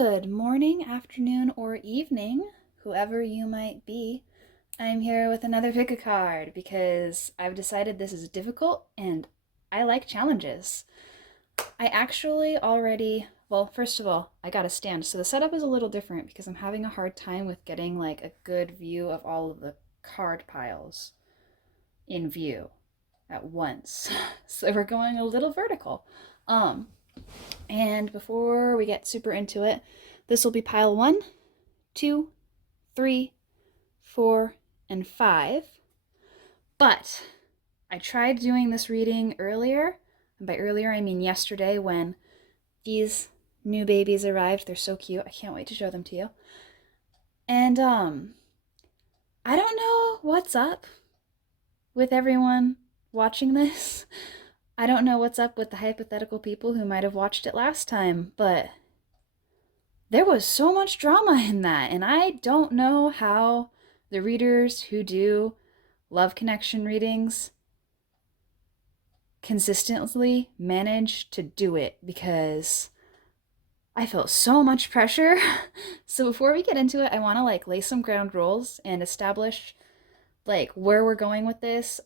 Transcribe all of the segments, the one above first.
Good morning, afternoon, or evening, whoever you might be. I'm here with another pick a card because I've decided this is difficult and I like challenges. I actually already, well, first of all, I got a stand. So the setup is a little different because I'm having a hard time with getting like a good view of all of the card piles in view at once. So we're going a little vertical. Um, and before we get super into it, this will be pile 1, 2, 3, 4, and 5. But I tried doing this reading earlier. And by earlier, I mean yesterday when these new babies arrived. They're so cute. I can't wait to show them to you. And I don't know what's up with everyone watching this. I don't know what's up with the hypothetical people who might have watched it last time, but there was so much drama in that, and I don't know how the readers who do love connection readings consistently manage to do it because I felt so much pressure. So before we get into it, I want to lay some ground rules and establish where we're going with this,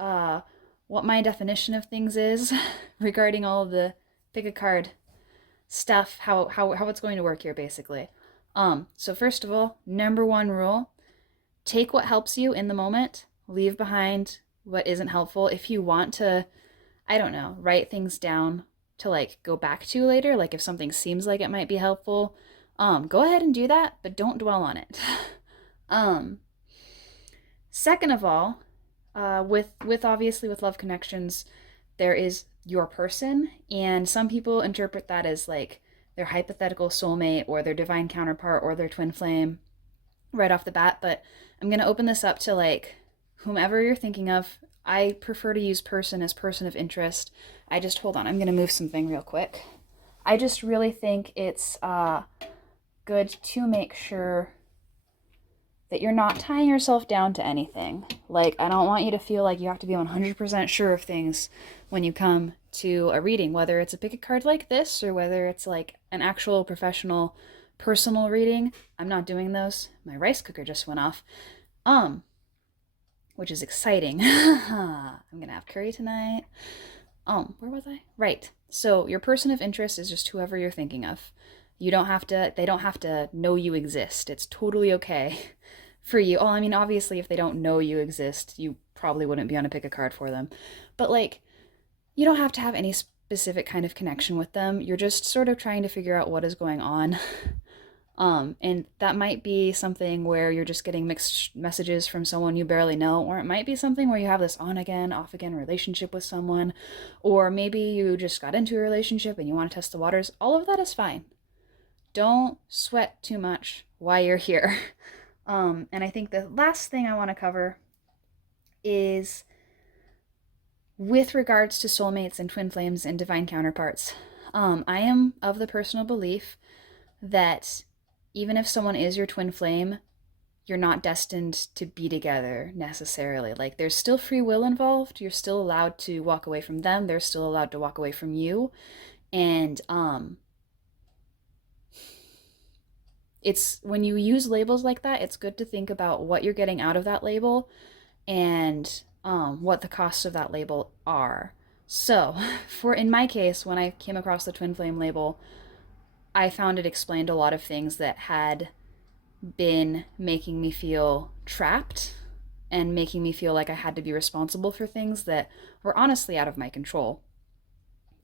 what my definition of things is regarding all of the pick a card stuff, how it's going to work here basically. So first of all, number one rule, take what helps you in the moment, leave behind what isn't helpful. If you want to, I don't know, write things down to go back to later, if something seems like it might be helpful, go ahead and do that, but don't dwell on it. Second of all, with obviously with love connections, there is your person, and some people interpret that as their hypothetical soulmate or their divine counterpart or their twin flame right off the bat. But I'm gonna open this up to whomever you're thinking of. I prefer to use person as person of interest. Hold on, I'm gonna move something real quick. I just really think it's good to make sure that you're not tying yourself down to anything. I don't want you to feel like you have to be 100% sure of things when you come to a reading, whether it's a pick a card like this or whether it's an actual professional personal reading. I'm not doing those. My rice cooker just went off. Which is exciting. I'm gonna have curry tonight. Where was I? Right. So your person of interest is just whoever you're thinking of. They don't have to know you exist. It's totally okay for you. Well, I mean, obviously, if they don't know you exist, you probably wouldn't be on a pick a card for them. But you don't have to have any specific kind of connection with them. You're just sort of trying to figure out what is going on. And that might be something where you're just getting mixed messages from someone you barely know, or it might be something where you have this on again, off again relationship with someone, or maybe you just got into a relationship and you want to test the waters. All of that is fine. Don't sweat too much while you're here. And I think the last thing I want to cover is with regards to soulmates and twin flames and divine counterparts. I am of the personal belief that even if someone is your twin flame, you're not destined to be together necessarily. There's still free will involved. You're still allowed to walk away from them. They're still allowed to walk away from you. And it's when you use labels like that, it's good to think about what you're getting out of that label and what the costs of that label are. So, in my case, when I came across the twin flame label, I found it explained a lot of things that had been making me feel trapped and making me feel like I had to be responsible for things that were honestly out of my control.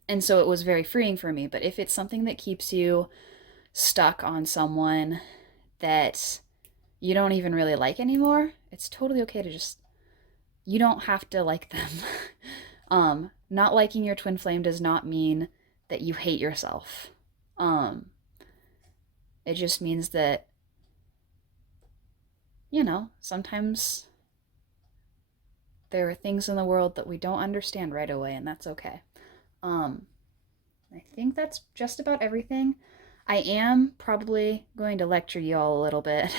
And so it was very freeing for me. But if it's something that keeps you stuck on someone that you don't even really like anymore, it's totally okay to you don't have to like them. Not liking your twin flame does not mean that you hate yourself. It just means that, sometimes there are things in the world that we don't understand right away, and that's okay. I think that's just about everything. I am probably going to lecture you all a little bit,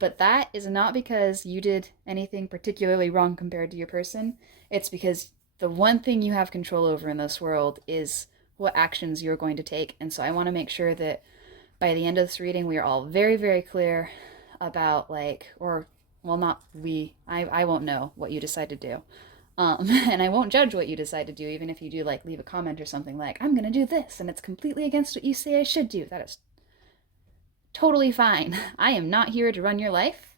but that is not because you did anything particularly wrong compared to your person. It's because the one thing you have control over in this world is what actions you're going to take. And so I want to make sure that By the end of this reading, we are all very, very clear about like, or well, not we. I won't know what you decide to do. And I won't judge what you decide to do, even if you do like leave a comment or something like, I'm gonna do this, and it's completely against what you say I should do. That is totally fine. I am not here to run your life.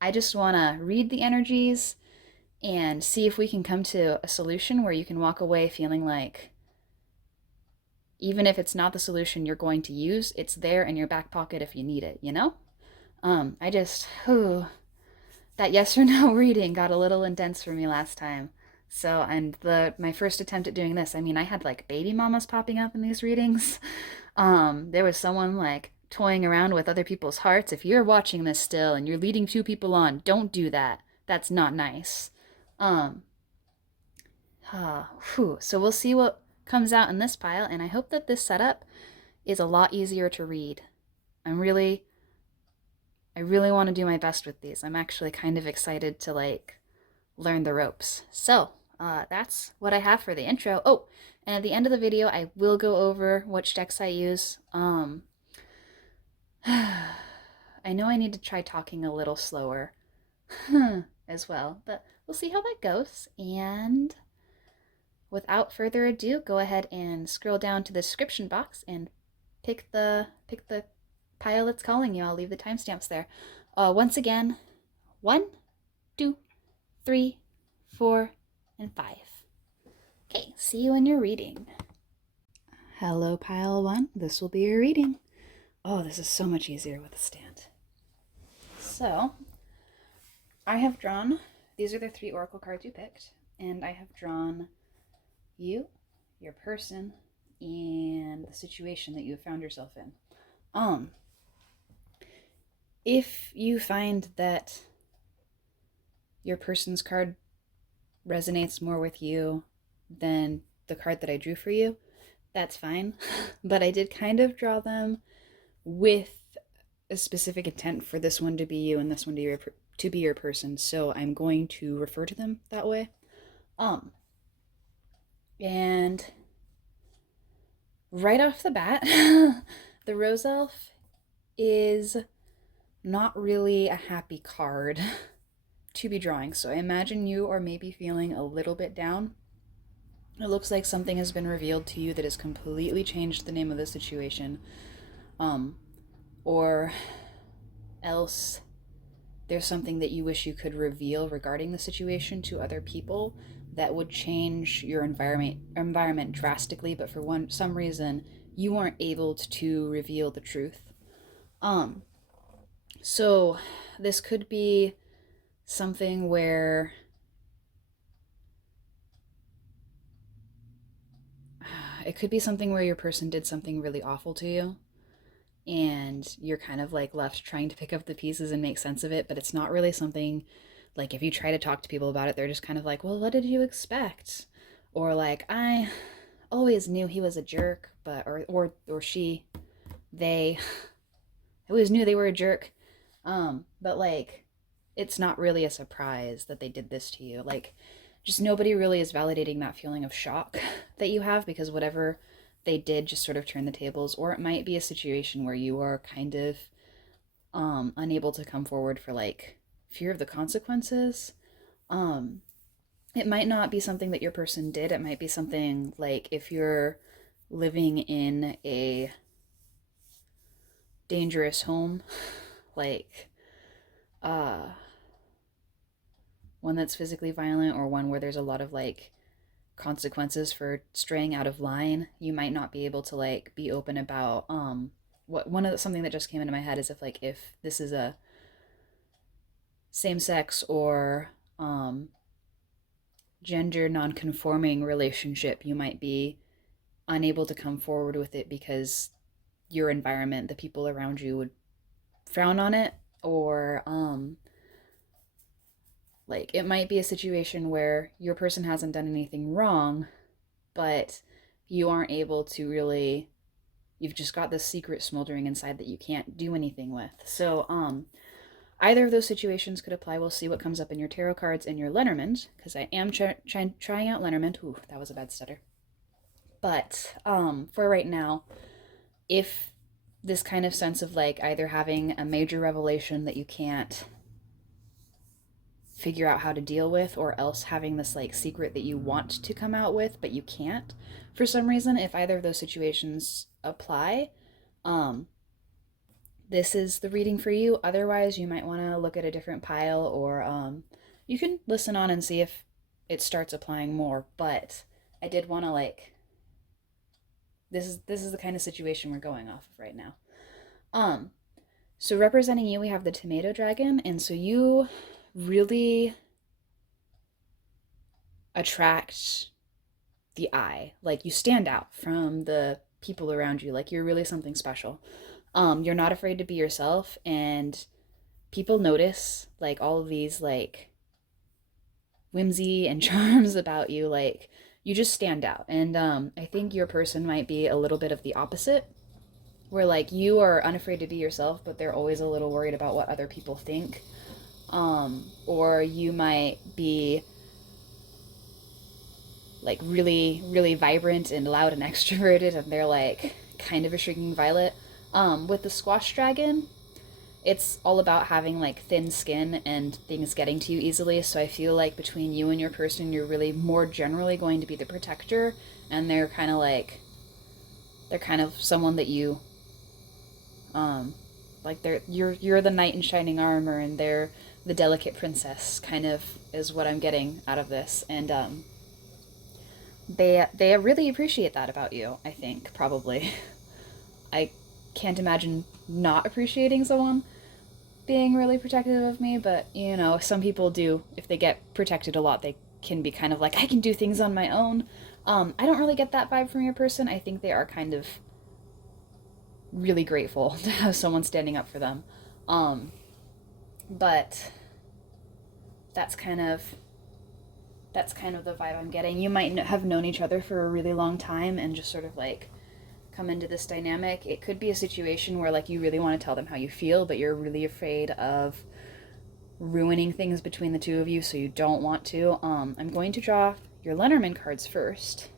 I just wanna read the energies and see if we can come to a solution where you can walk away feeling like, even if it's not the solution you're going to use, it's there in your back pocket if you need it, you know? That yes or no reading got a little intense for me last time. So, and my first attempt at doing this, I mean, I had like baby mamas popping up in these readings. There was someone like toying around with other people's hearts. If you're watching this still and you're leading two people on, don't do that. That's not nice. Um, so we'll see what comes out in this pile, and I hope that this setup is a lot easier to read. I really want to do my best with these. I'm actually kind of excited to like learn the ropes. So that's what I have for the intro. Oh, and at the end of the video, I will go over which decks I use. I know I need to try talking a little slower as well, but we'll see how that goes. And without further ado, go ahead and scroll down to the description box and pick the pile that's calling you. I'll leave the timestamps there. Once again, 1, 2, 3, 4, and 5. Okay, see you in your reading. Hello, pile 1. This will be your reading. Oh, this is so much easier with a stand. So, I have drawn, these are the 3 oracle cards you picked, and I have drawn you, your person, and the situation that you have found yourself in. If you find that your person's card resonates more with you than the card that I drew for you, that's fine. But I did kind of draw them with a specific intent for this one to be you and this one to be your person, so I'm going to refer to them that way. And right off the bat, the Rose Elf is not really a happy card to be drawing. So I imagine you are maybe feeling a little bit down. It looks like something has been revealed to you that has completely changed the name of the situation. Or else there's something that you wish you could reveal regarding the situation to other people that would change your environment drastically, but for some reason you weren't able to reveal the truth. So this could be something where your person did something really awful to you, and you're kind of like left trying to pick up the pieces and make sense of it, but it's not really something like, if you try to talk to people about it, they're just kind of like, well, what did you expect? Or like, I always knew he was a jerk, but or she, they I always knew they were a jerk. But like, it's not really a surprise that they did this to you. Like, just nobody really is validating that feeling of shock that you have, because whatever they did just sort of turned the tables. Or it might be a situation where you are kind of unable to come forward for like fear of the consequences. It might not be something that your person did. It might be something like, if you're living in a dangerous home, like one that's physically violent, or one where there's a lot of like consequences for straying out of line, you might not be able to like be open about something that just came into my head is if this is a same-sex or gender non-conforming relationship, you might be unable to come forward with it because your environment, the people around you, would frown on it. Or like, it might be a situation where your person hasn't done anything wrong, but you aren't able to really, you've just got this secret smoldering inside that you can't do anything with. So either of those situations could apply. We'll see what comes up in your tarot cards and your Lenormand, because I am trying out Lenormand. Ooh, that was a bad stutter. But for right now, if this kind of sense of like either having a major revelation that you can't figure out how to deal with, or else having this like secret that you want to come out with but you can't for some reason. If either of those situations apply, um this is the reading for you. Otherwise, you might want to look at a different pile, or you can listen on and see if it starts applying more. But I did want to like, this is the kind of situation we're going off of right now. So representing you, we have the tomato dragon, and so you really attract the eye. Like, you stand out from the people around you. Like, you're really something special. You're not afraid to be yourself, and people notice like all of these like whimsy and charms about you. Like, you just stand out. And I think your person might be a little bit of the opposite, where like you are unafraid to be yourself, but they're always a little worried about what other people think. Or you might be like really, really vibrant and loud and extroverted, and they're like kind of a shrinking violet. With the squash dragon, it's all about having like thin skin and things getting to you easily. So I feel like between you and your person, you're really more generally going to be the protector, and they're kind of like, they're kind of someone that you, like you're the knight in shining armor, and they're the delicate princess, kind of is what I'm getting out of this. And they really appreciate that about you, I think, probably. I can't imagine not appreciating someone being really protective of me, but you know, some people do. If they get protected a lot, they can be kind of like, I can do things on my own. I don't really get that vibe from your person. I think they are kind of really grateful to have someone standing up for them. But that's kind of the vibe I'm getting. You might have known each other for a really long time and just sort of like come into this dynamic. It could be a situation where like you really want to tell them how you feel, but you're really afraid of ruining things between the two of you, so you don't want to. I'm going to draw your Lenormand cards first.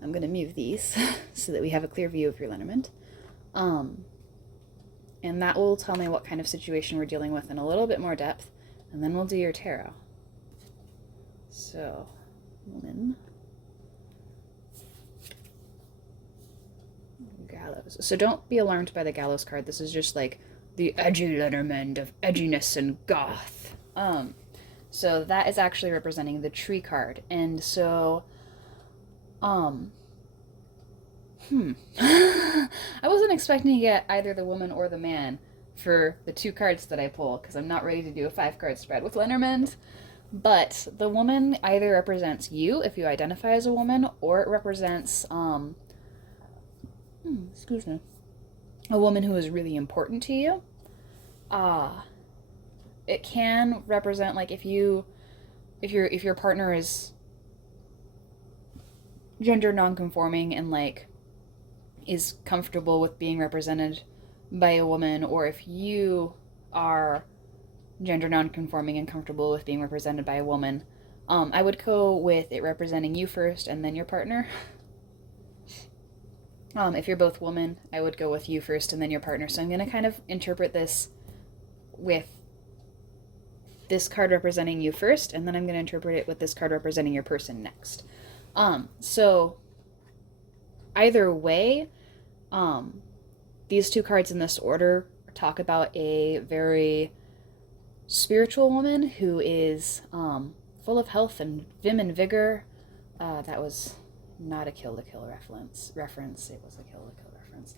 I'm going to move these so that we have a clear view of your Lenormand. And that will tell me what kind of situation we're dealing with in a little bit more depth, and then we'll do your tarot. So, woman. Gallows. So don't be alarmed by the gallows card. This is just like the edgy Lenormand of edginess and goth. So that is actually representing the tree card. And so, I wasn't expecting to get either the woman or the man for the two cards that I pull, because I'm not ready to do a 5-card spread with Lenormand. But the woman either represents you, if you identify as a woman, or it represents, excuse me, a woman who is really important to you. It can represent like if your partner is gender nonconforming and like is comfortable with being represented by a woman, or if you are gender nonconforming and comfortable with being represented by a woman. I would go with it representing you first and then your partner. If you're both women, I would go with you first and then your partner. So I'm going to kind of interpret this with this card representing you first, and then I'm going to interpret it with this card representing your person next. So either way, these two cards in this order talk about a very spiritual woman who is full of health and vim and vigor. That was not a Kill la Kill reference. It was a Kill la Kill reference.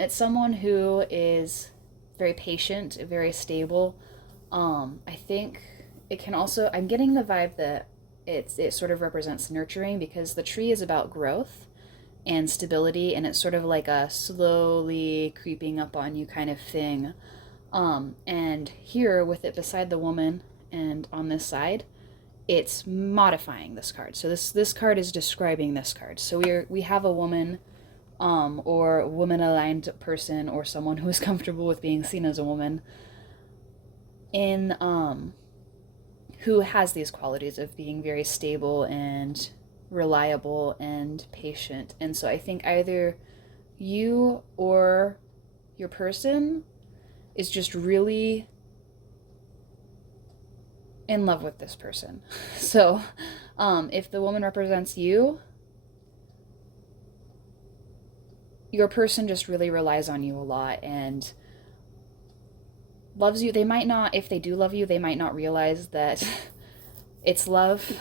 It's someone who is very patient, very stable. I think it can also, I'm getting the vibe that it sort of represents nurturing, because the tree is about growth and stability, and it's sort of like a slowly creeping up on you kind of thing. And here with it beside the woman and on this side, it's modifying this card. So this card is describing this card. So we have a woman, or woman-aligned person, or someone who is comfortable with being seen as a woman, in who has these qualities of being very stable and reliable and patient. And so I think either you or your person is just really in love with this person. So if the woman represents you, your person just really relies on you a lot and loves you. They might not, if they do love you, they might not realize that it's love.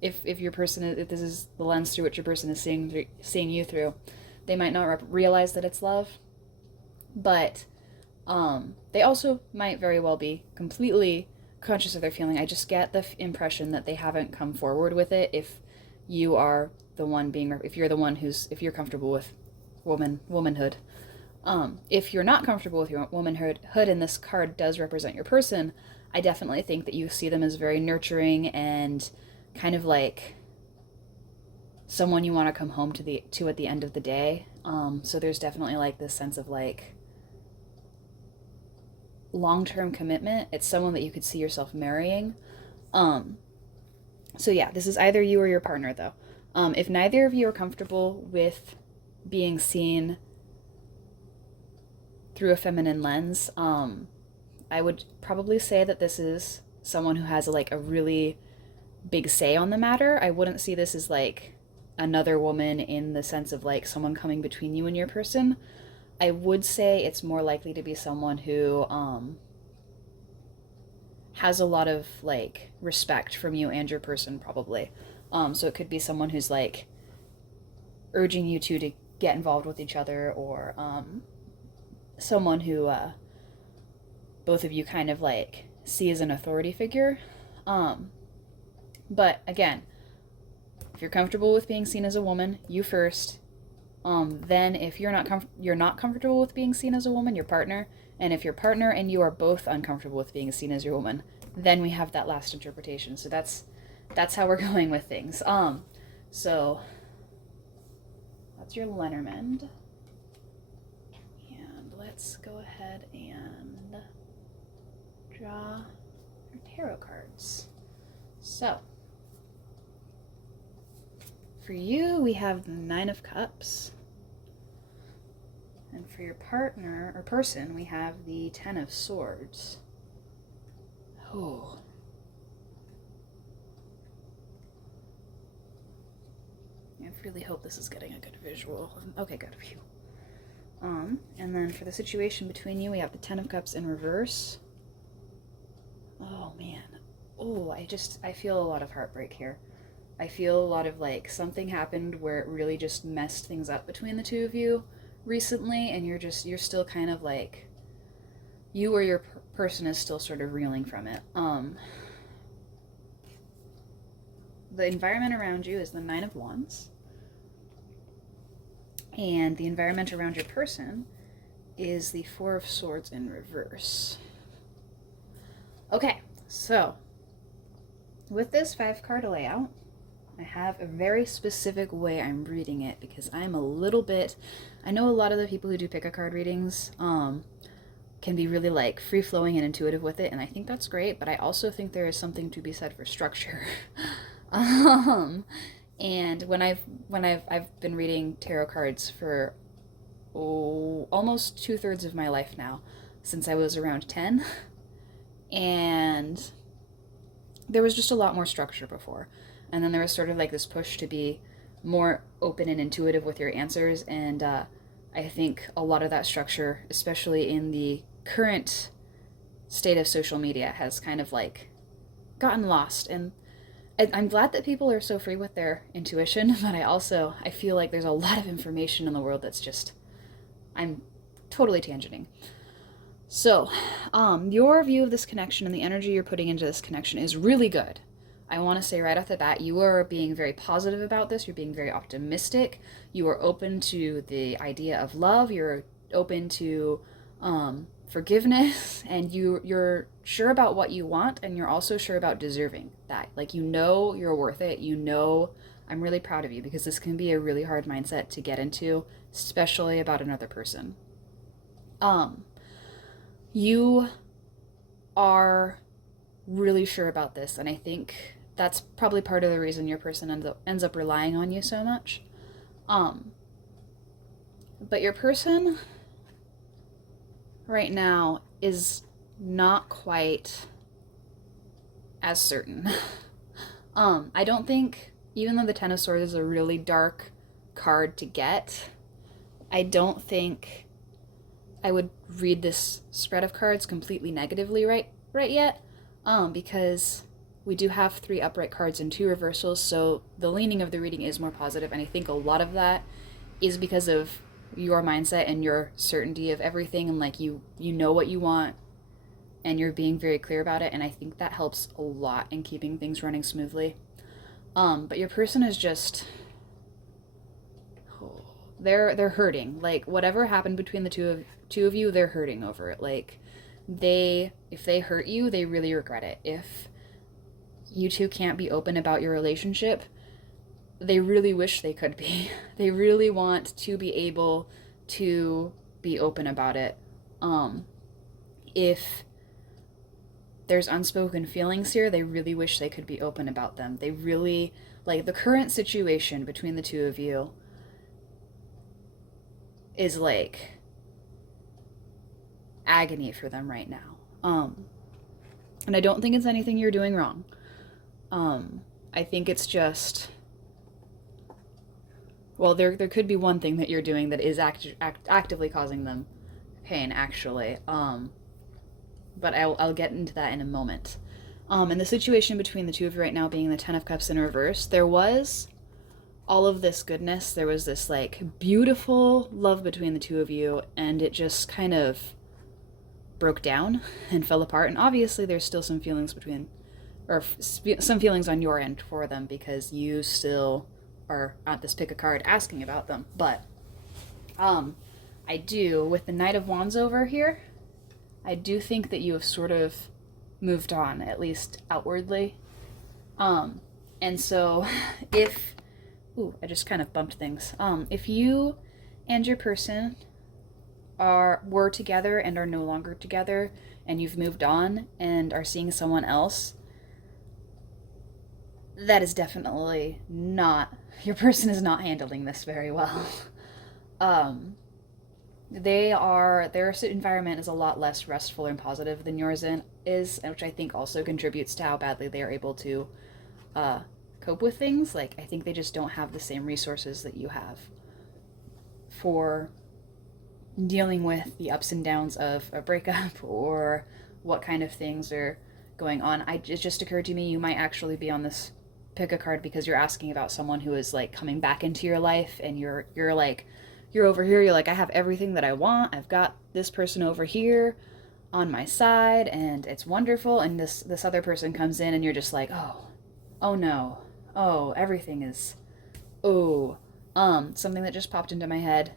If your person, if this is the lens through which your person is seeing you through, they might not realize that it's love. But they also might very well be completely conscious of their feeling. I just get the impression that they haven't come forward with it. If you are the one being, if you're the one if you're comfortable with womanhood. If you're not comfortable with your womanhood, and this card does represent your person, I definitely think that you see them as very nurturing and kind of like someone you want to come home to at the end of the day. So there's definitely like this sense of like long-term commitment. It's someone that you could see yourself marrying. So yeah, this is either you or your partner though. If neither of you are comfortable with being seen through a feminine lens, I would probably say that this is someone who has like a really big say on the matter. I wouldn't see this as like another woman in the sense of like someone coming between you and your person. I would say it's more likely to be someone who has a lot of like respect from you and your person probably. So it could be someone who's like urging you to get involved with each other, or someone who both of you kind of like see as an authority figure. But again, if you're comfortable with being seen as a woman, you first. Then if you're not comfortable with being seen as a woman, your partner. And if your partner and you are both uncomfortable with being seen as your woman, then we have that last interpretation. So that's how we're going with things. So that's your Lenormand. And let's go ahead and draw our tarot cards. So for you, we have the Nine of Cups. And for your partner or person, we have the Ten of Swords. Oh. I really hope this is getting a good visual. Okay, good. Phew. And then for the situation between you, we have the Ten of Cups in reverse. Oh, man. Oh, I feel a lot of heartbreak here. I feel a lot of like something happened where it really just messed things up between the two of you recently, and you're still kind of like, you or your person is still sort of reeling from it. The environment around you is the Nine of Wands, and the environment around your person is the Four of Swords in reverse. Okay, so with this 5-card layout, I have a very specific way I'm reading it because I know a lot of the people who do pick-a-card readings can be really like free-flowing and intuitive with it, and I think that's great, but I also think there is something to be said for structure. And when I've been reading tarot cards for almost 2/3 of my life now, since I was around 10, and there was just a lot more structure before. And then there was sort of like this push to be more open and intuitive with your answers. And I think a lot of that structure, especially in the current state of social media, has kind of like gotten lost. And I'm glad that people are so free with their intuition, but I feel like there's a lot of information in the world that's just, I'm totally tangenting. So, your view of this connection and the energy you're putting into this connection is really good. I want to say right off the bat, you are being very positive about this. You're being very optimistic. You are open to the idea of love. You're open to forgiveness, and you're sure about what you want, and you're also sure about deserving that. Like, you know you're worth it. You know, I'm really proud of you, because this can be a really hard mindset to get into, especially about another person. You are really sure about this, and I think that's probably part of the reason your person ends up relying on you so much. But your person right now is not quite as certain. I don't think, even though the Ten of Swords is a really dark card to get, I don't think I would read this spread of cards completely negatively right yet, because we do have 3 upright cards and 2 reversals, so the leaning of the reading is more positive, and I think a lot of that is because of your mindset and your certainty of everything, and like you know what you want and you're being very clear about it, and I think that helps a lot in keeping things running smoothly. But your person is just, they're hurting. Like whatever happened between the two of you, they're hurting over it. Like if they hurt you, they really regret it. If you two can't be open about your relationship, they really wish they could be. They really want to be able to be open about it. If there's unspoken feelings here, they really wish they could be open about them. They really, like, the current situation between the two of you is like agony for them right now. And I don't think it's anything you're doing wrong. I think it's just, well, there could be one thing that you're doing that is actively causing them pain, actually. But I'll get into that in a moment. And the situation between the two of you right now being the Ten of Cups in reverse, there was all of this goodness. There was this like beautiful love between the two of you, and it just kind of broke down and fell apart. And obviously there's still some feelings some feelings on your end for them, because you still are at this pick a card asking about them. But I do, with the Knight of Wands over here, I do think that you have sort of moved on, at least outwardly. And so if, I just kind of bumped things. If you and your person were together and are no longer together, and you've moved on and are seeing someone else, that is definitely not, your person is not handling this very well. Their environment is a lot less restful and positive than yours is, which I think also contributes to how badly they are able to cope with things. Like, I think they just don't have the same resources that you have for dealing with the ups and downs of a breakup or what kind of things are going on. It just occurred to me you might actually be on this pick a card because you're asking about someone who is like coming back into your life, and you're over here, you're like, I have everything that I want, I've got this person over here on my side and it's wonderful, and this other person comes in and you're just like, oh no, everything is, something that just popped into my head,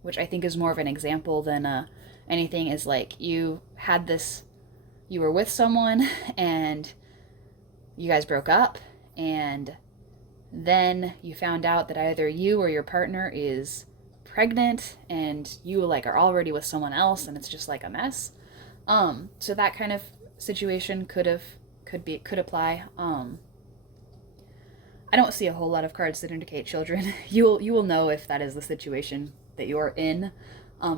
which I think is more of an example than anything, is like you were with someone and you guys broke up, and then you found out that either you or your partner is pregnant and you like are already with someone else, and it's just like a mess. So that kind of situation could apply. I don't see a whole lot of cards that indicate children. You will know if that is the situation that you're in.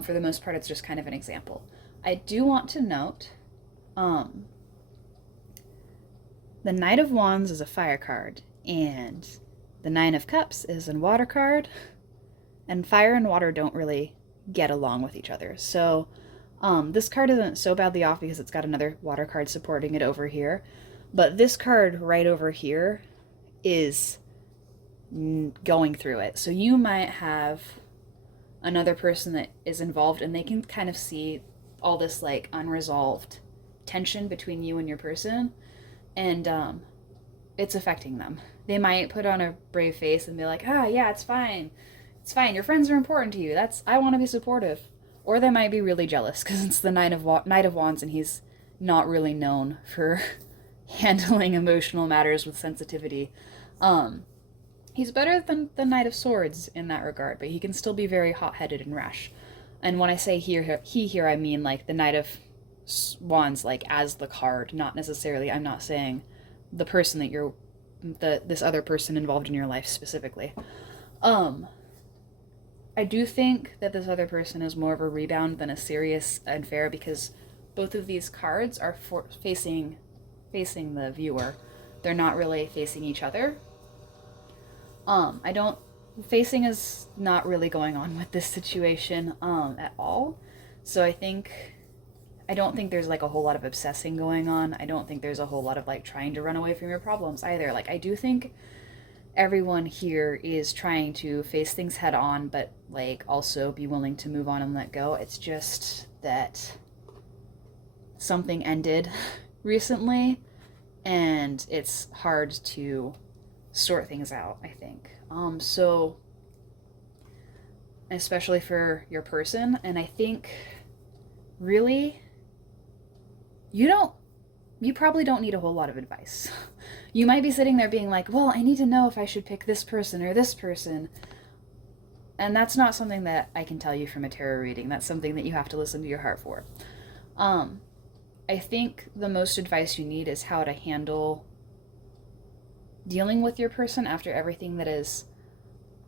For the most part, it's just kind of an example. I do want to note, the Knight of Wands is a fire card, and the Nine of Cups is a water card, and fire and water don't really get along with each other. So this card isn't so badly off because it's got another water card supporting it over here, but this card right over here is going through it. So you might have another person that is involved, and they can kind of see all this like unresolved tension between you and your person, and it's affecting them. They might put on a brave face and be like, yeah, it's fine, your friends are important to you, I want to be supportive. Or they might be really jealous because it's the Knight of Wands, and he's not really known for handling emotional matters with sensitivity. He's better than the Knight of Swords in that regard, but he can still be very hot-headed and rash. And when I say here, I mean like the Knight of Wands, like as the card, not necessarily, I'm not saying the person that this other person involved in your life specifically. I do think that this other person is more of a rebound than a serious unfair, because both of these cards are facing the viewer. They're not really facing each other. I don't facing is not really going on with this situation at all. So I don't think there's like a whole lot of obsessing going on. I don't think there's a whole lot of like trying to run away from your problems either. Like, I do think everyone here is trying to face things head on, but like also be willing to move on and let go. It's just that something ended recently, and it's hard to sort things out, I think. So especially for your person, and I think really you probably don't need a whole lot of advice. You might be sitting there being like, well, I need to know if I should pick this person or this person. And that's not something that I can tell you from a tarot reading. That's something that you have to listen to your heart for. I think the most advice you need is how to handle dealing with your person after everything that has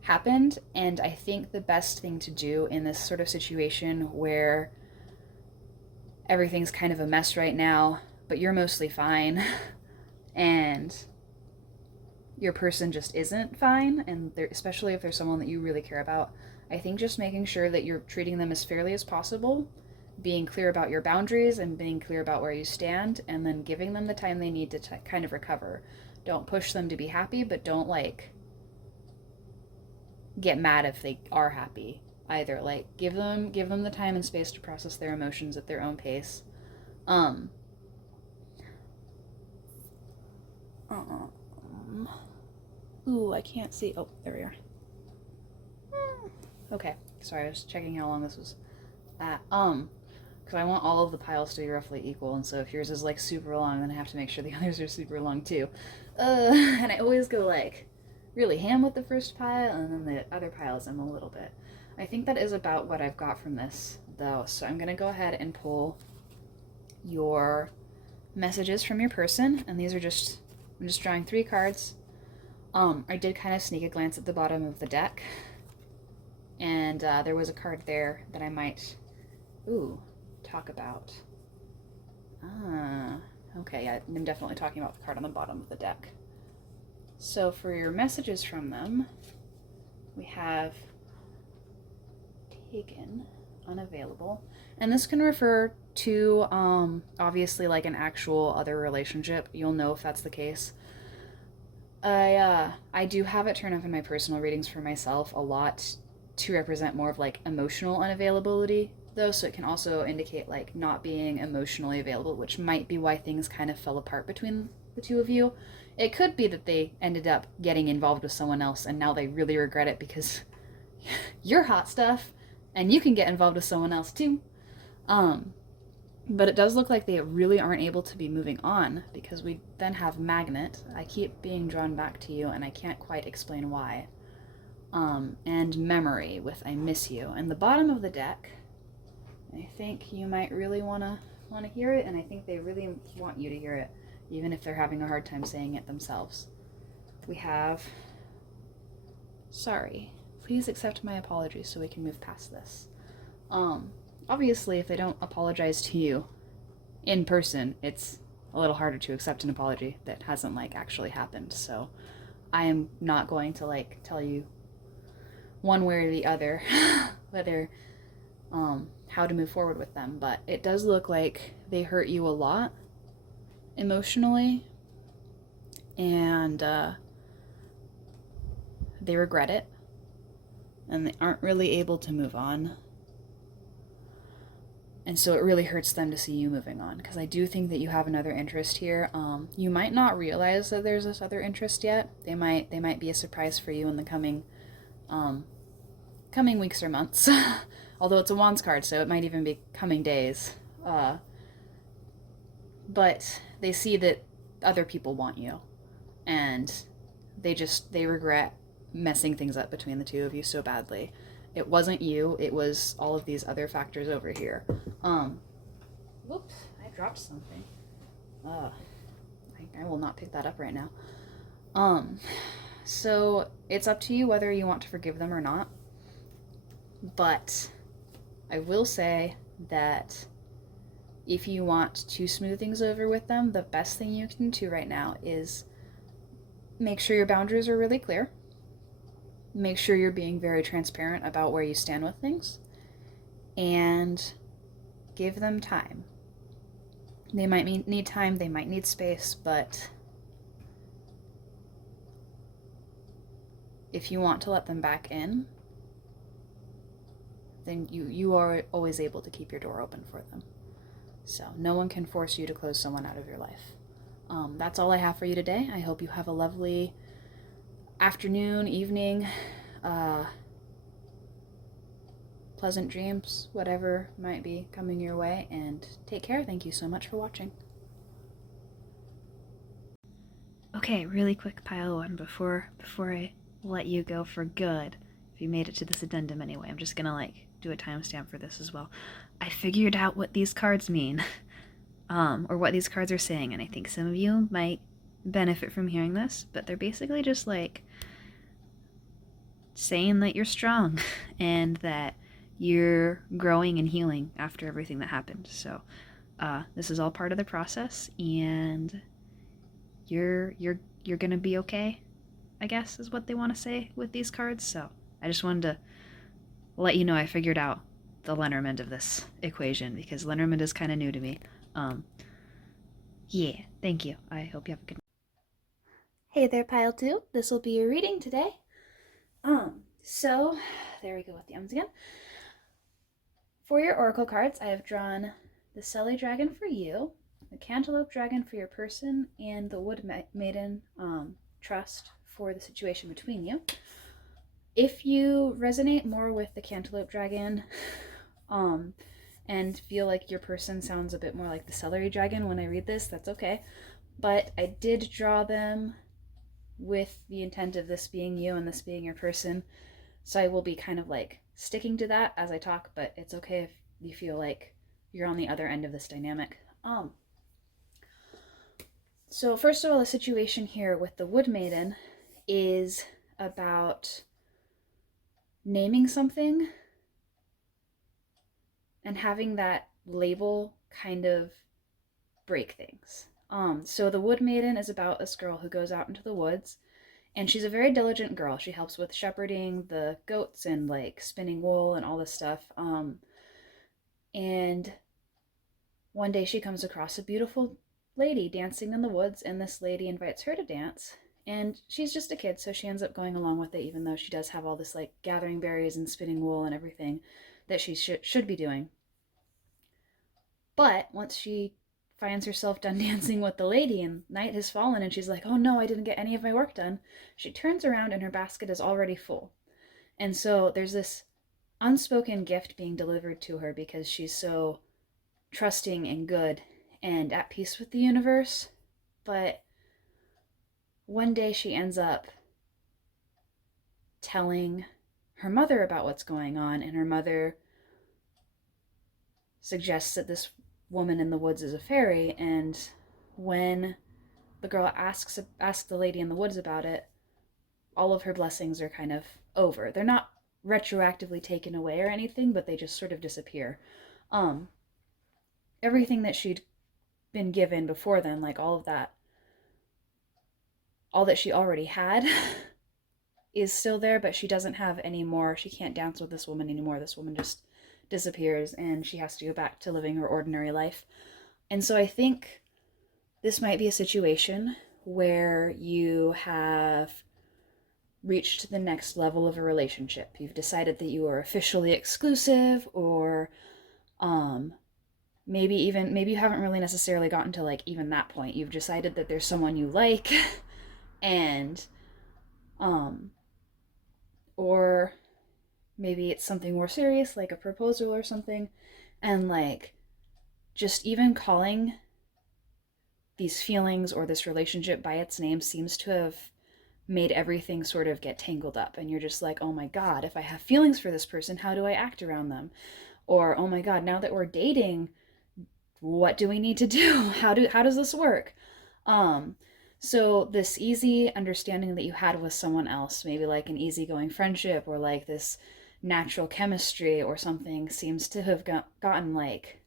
happened. And I think the best thing to do in this sort of situation where everything's kind of a mess right now, but you're mostly fine, and your person just isn't fine, and especially if there's someone that you really care about, I think just making sure that you're treating them as fairly as possible, being clear about your boundaries and being clear about where you stand, and then giving them the time they need to kind of recover. Don't push them to be happy, but don't like get mad if they are happy either. Like, give them the time and space to process their emotions at their own pace. Ooh, I can't see. Oh, there we are. Okay, sorry, I was checking how long this was at. Because I want all of the piles to be roughly equal, and so if yours is like super long, then I have to make sure the others are super long too. And I always go like really ham with the first pile, and then the other piles I'm a little bit. I think that is about what I've got from this, though. So I'm gonna go ahead and pull your messages from your person, and these are I'm just drawing 3 cards. I did kind of sneak a glance at the bottom of the deck, and there was a card there that I might, talk about. Okay, yeah, I'm definitely talking about the card on the bottom of the deck. So for your messages from them, we have taken, unavailable, and this can refer to obviously like an actual other relationship. You'll know if that's the case. I do have it turn up in my personal readings for myself a lot to represent more of like emotional unavailability, though, so it can also indicate like not being emotionally available, which might be why things kind of fell apart between the two of you. It could be that they ended up getting involved with someone else and now they really regret it because you're hot stuff and you can get involved with someone else too. But it does look like they really aren't able to be moving on, because we then have Magnet. I keep being drawn back to you and I can't quite explain why. And Memory with I Miss You. And the bottom of the deck, I think you might really want to hear it, and I think they really want you to hear it, even if they're having a hard time saying it themselves. We have, sorry, please accept my apologies so we can move past this. Obviously, if they don't apologize to you in person, it's a little harder to accept an apology that hasn't like actually happened. So I am not going to like tell you one way or the other whether how to move forward with them, but it does look like they hurt you a lot emotionally, and they regret it, and they aren't really able to move on. And so it really hurts them to see you moving on, because I do think that you have another interest here. You might not realize that there's this other interest yet. They might be a surprise for you in the coming weeks or months. Although it's a Wands card, so it might even be coming days. But they see that other people want you, and they regret messing things up between the two of you so badly. It wasn't you, it was all of these other factors over here. Whoops, I dropped something. I will not pick that up right now. So it's up to you whether you want to forgive them or not. But I will say that if you want to smooth things over with them, the best thing you can do right now is make sure your boundaries are really clear. Make sure you're being very transparent about where you stand with things. And give them time. They might need time, they might need space, but if you want to let them back in, then you are always able to keep your door open for them. So no one can force you to close someone out of your life. That's all I have for you today. I hope you have a lovely afternoon, evening, pleasant dreams, whatever might be coming your way, and take care. Thank you so much for watching. Okay, really quick pile one before I let you go for good. If you made it to this addendum anyway, I'm just gonna do a timestamp for this as well. I figured out what these cards mean, or what these cards are saying, and I think some of you might benefit from hearing this, but they're basically just saying that you're strong and that you're growing and healing after everything that happened. So this is all part of the process, and you're gonna be okay, I guess is what they want to say with these cards. So I just wanted to let you know I figured out the Lenormand of this equation, because Lenormand is kind of new to me. Yeah, thank you. I hope you have a good night. Hey there, Pile 2. This will be your reading today. So there we go with the ums again. For your oracle cards, I have drawn the Selly Dragon for you, the Cantaloupe Dragon for your person, and the Wood Maiden Trust for the situation between you. If you resonate more with the Cantaloupe Dragon, and feel like your person sounds a bit more like the Celery Dragon when I read this, that's okay. But I did draw them with the intent of this being you and this being your person, so I will be kind of sticking to that as I talk, but it's okay if you feel like you're on the other end of this dynamic. So first of all, the situation here with the Wood Maiden is about naming something and having that label kind of break things. So the Wood Maiden is about this girl who goes out into the woods, and she's a very diligent girl. She helps with shepherding the goats and spinning wool and all this stuff. And one day she comes across a beautiful lady dancing in the woods, and this lady invites her to dance. And she's just a kid, so she ends up going along with it, even though she does have all this gathering berries and spinning wool and everything that she should be doing. But once she finds herself done dancing with the lady and night has fallen and she's like, oh no, I didn't get any of my work done, she turns around and her basket is already full. And so there's this unspoken gift being delivered to her because she's so trusting and good and at peace with the universe. But one day she ends up telling her mother about what's going on, and her mother suggests that this woman in the woods is a fairy, and when the girl asks the lady in the woods about it, all of her blessings are kind of over. They're not retroactively taken away or anything, but they just sort of disappear. Everything that she'd been given before then, all that she already had is still there, but she doesn't have any more. She can't dance with this woman anymore. This woman just disappears, and she has to go back to living her ordinary life. And so I think this might be a situation where you have reached the next level of a relationship. You've decided that you are officially exclusive, or maybe you haven't really necessarily gotten to even that point. You've decided that there's someone you like, and or maybe it's something more serious, like a proposal or something, and just even calling these feelings or this relationship by its name seems to have made everything sort of get tangled up, and you're just like, oh my god, if I have feelings for this person, how do I act around them? Or, oh my god, now that we're dating, what do we need to do? How does this work? So this easy understanding that you had with someone else, maybe an easygoing friendship, or this natural chemistry or something seems to have gotten like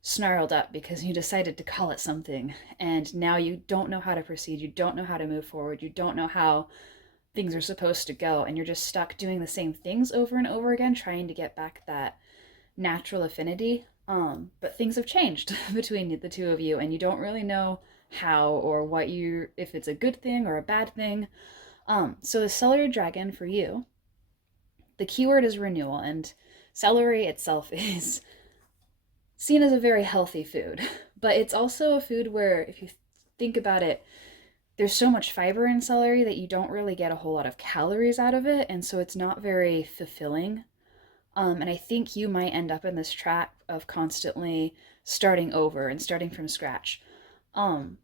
snarled up because you decided to call it something, and now you don't know how to proceed, you don't know how to move forward, you don't know how things are supposed to go, and you're just stuck doing the same things over and over again, trying to get back that natural affinity. But things have changed between the two of you, and you don't really know how or what you, if it's a good thing or a bad thing. So the celery dragon for you, the keyword is renewal, and celery itself is seen as a very healthy food, but it's also a food where, if you think about it, there's so much fiber in celery that you don't really get a whole lot of calories out of it, and so it's not very fulfilling. And I think you might end up in this trap of constantly starting over and starting from scratch. Um,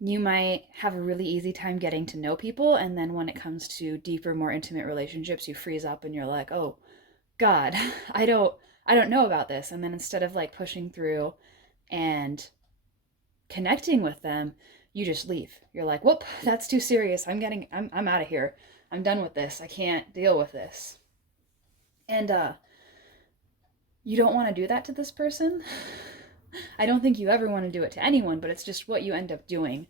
you might have a really easy time getting to know people, and then when it comes to deeper, more intimate relationships, you freeze up and you're like, "Oh God, I don't know about this." And then instead of like pushing through and connecting with them, you just leave. You're like, "Whoop, that's too serious. I'm out of here. I'm done with this. I can't deal with this." And you don't want to do that to this person. I don't think you ever want to do it to anyone, but it's just what you end up doing,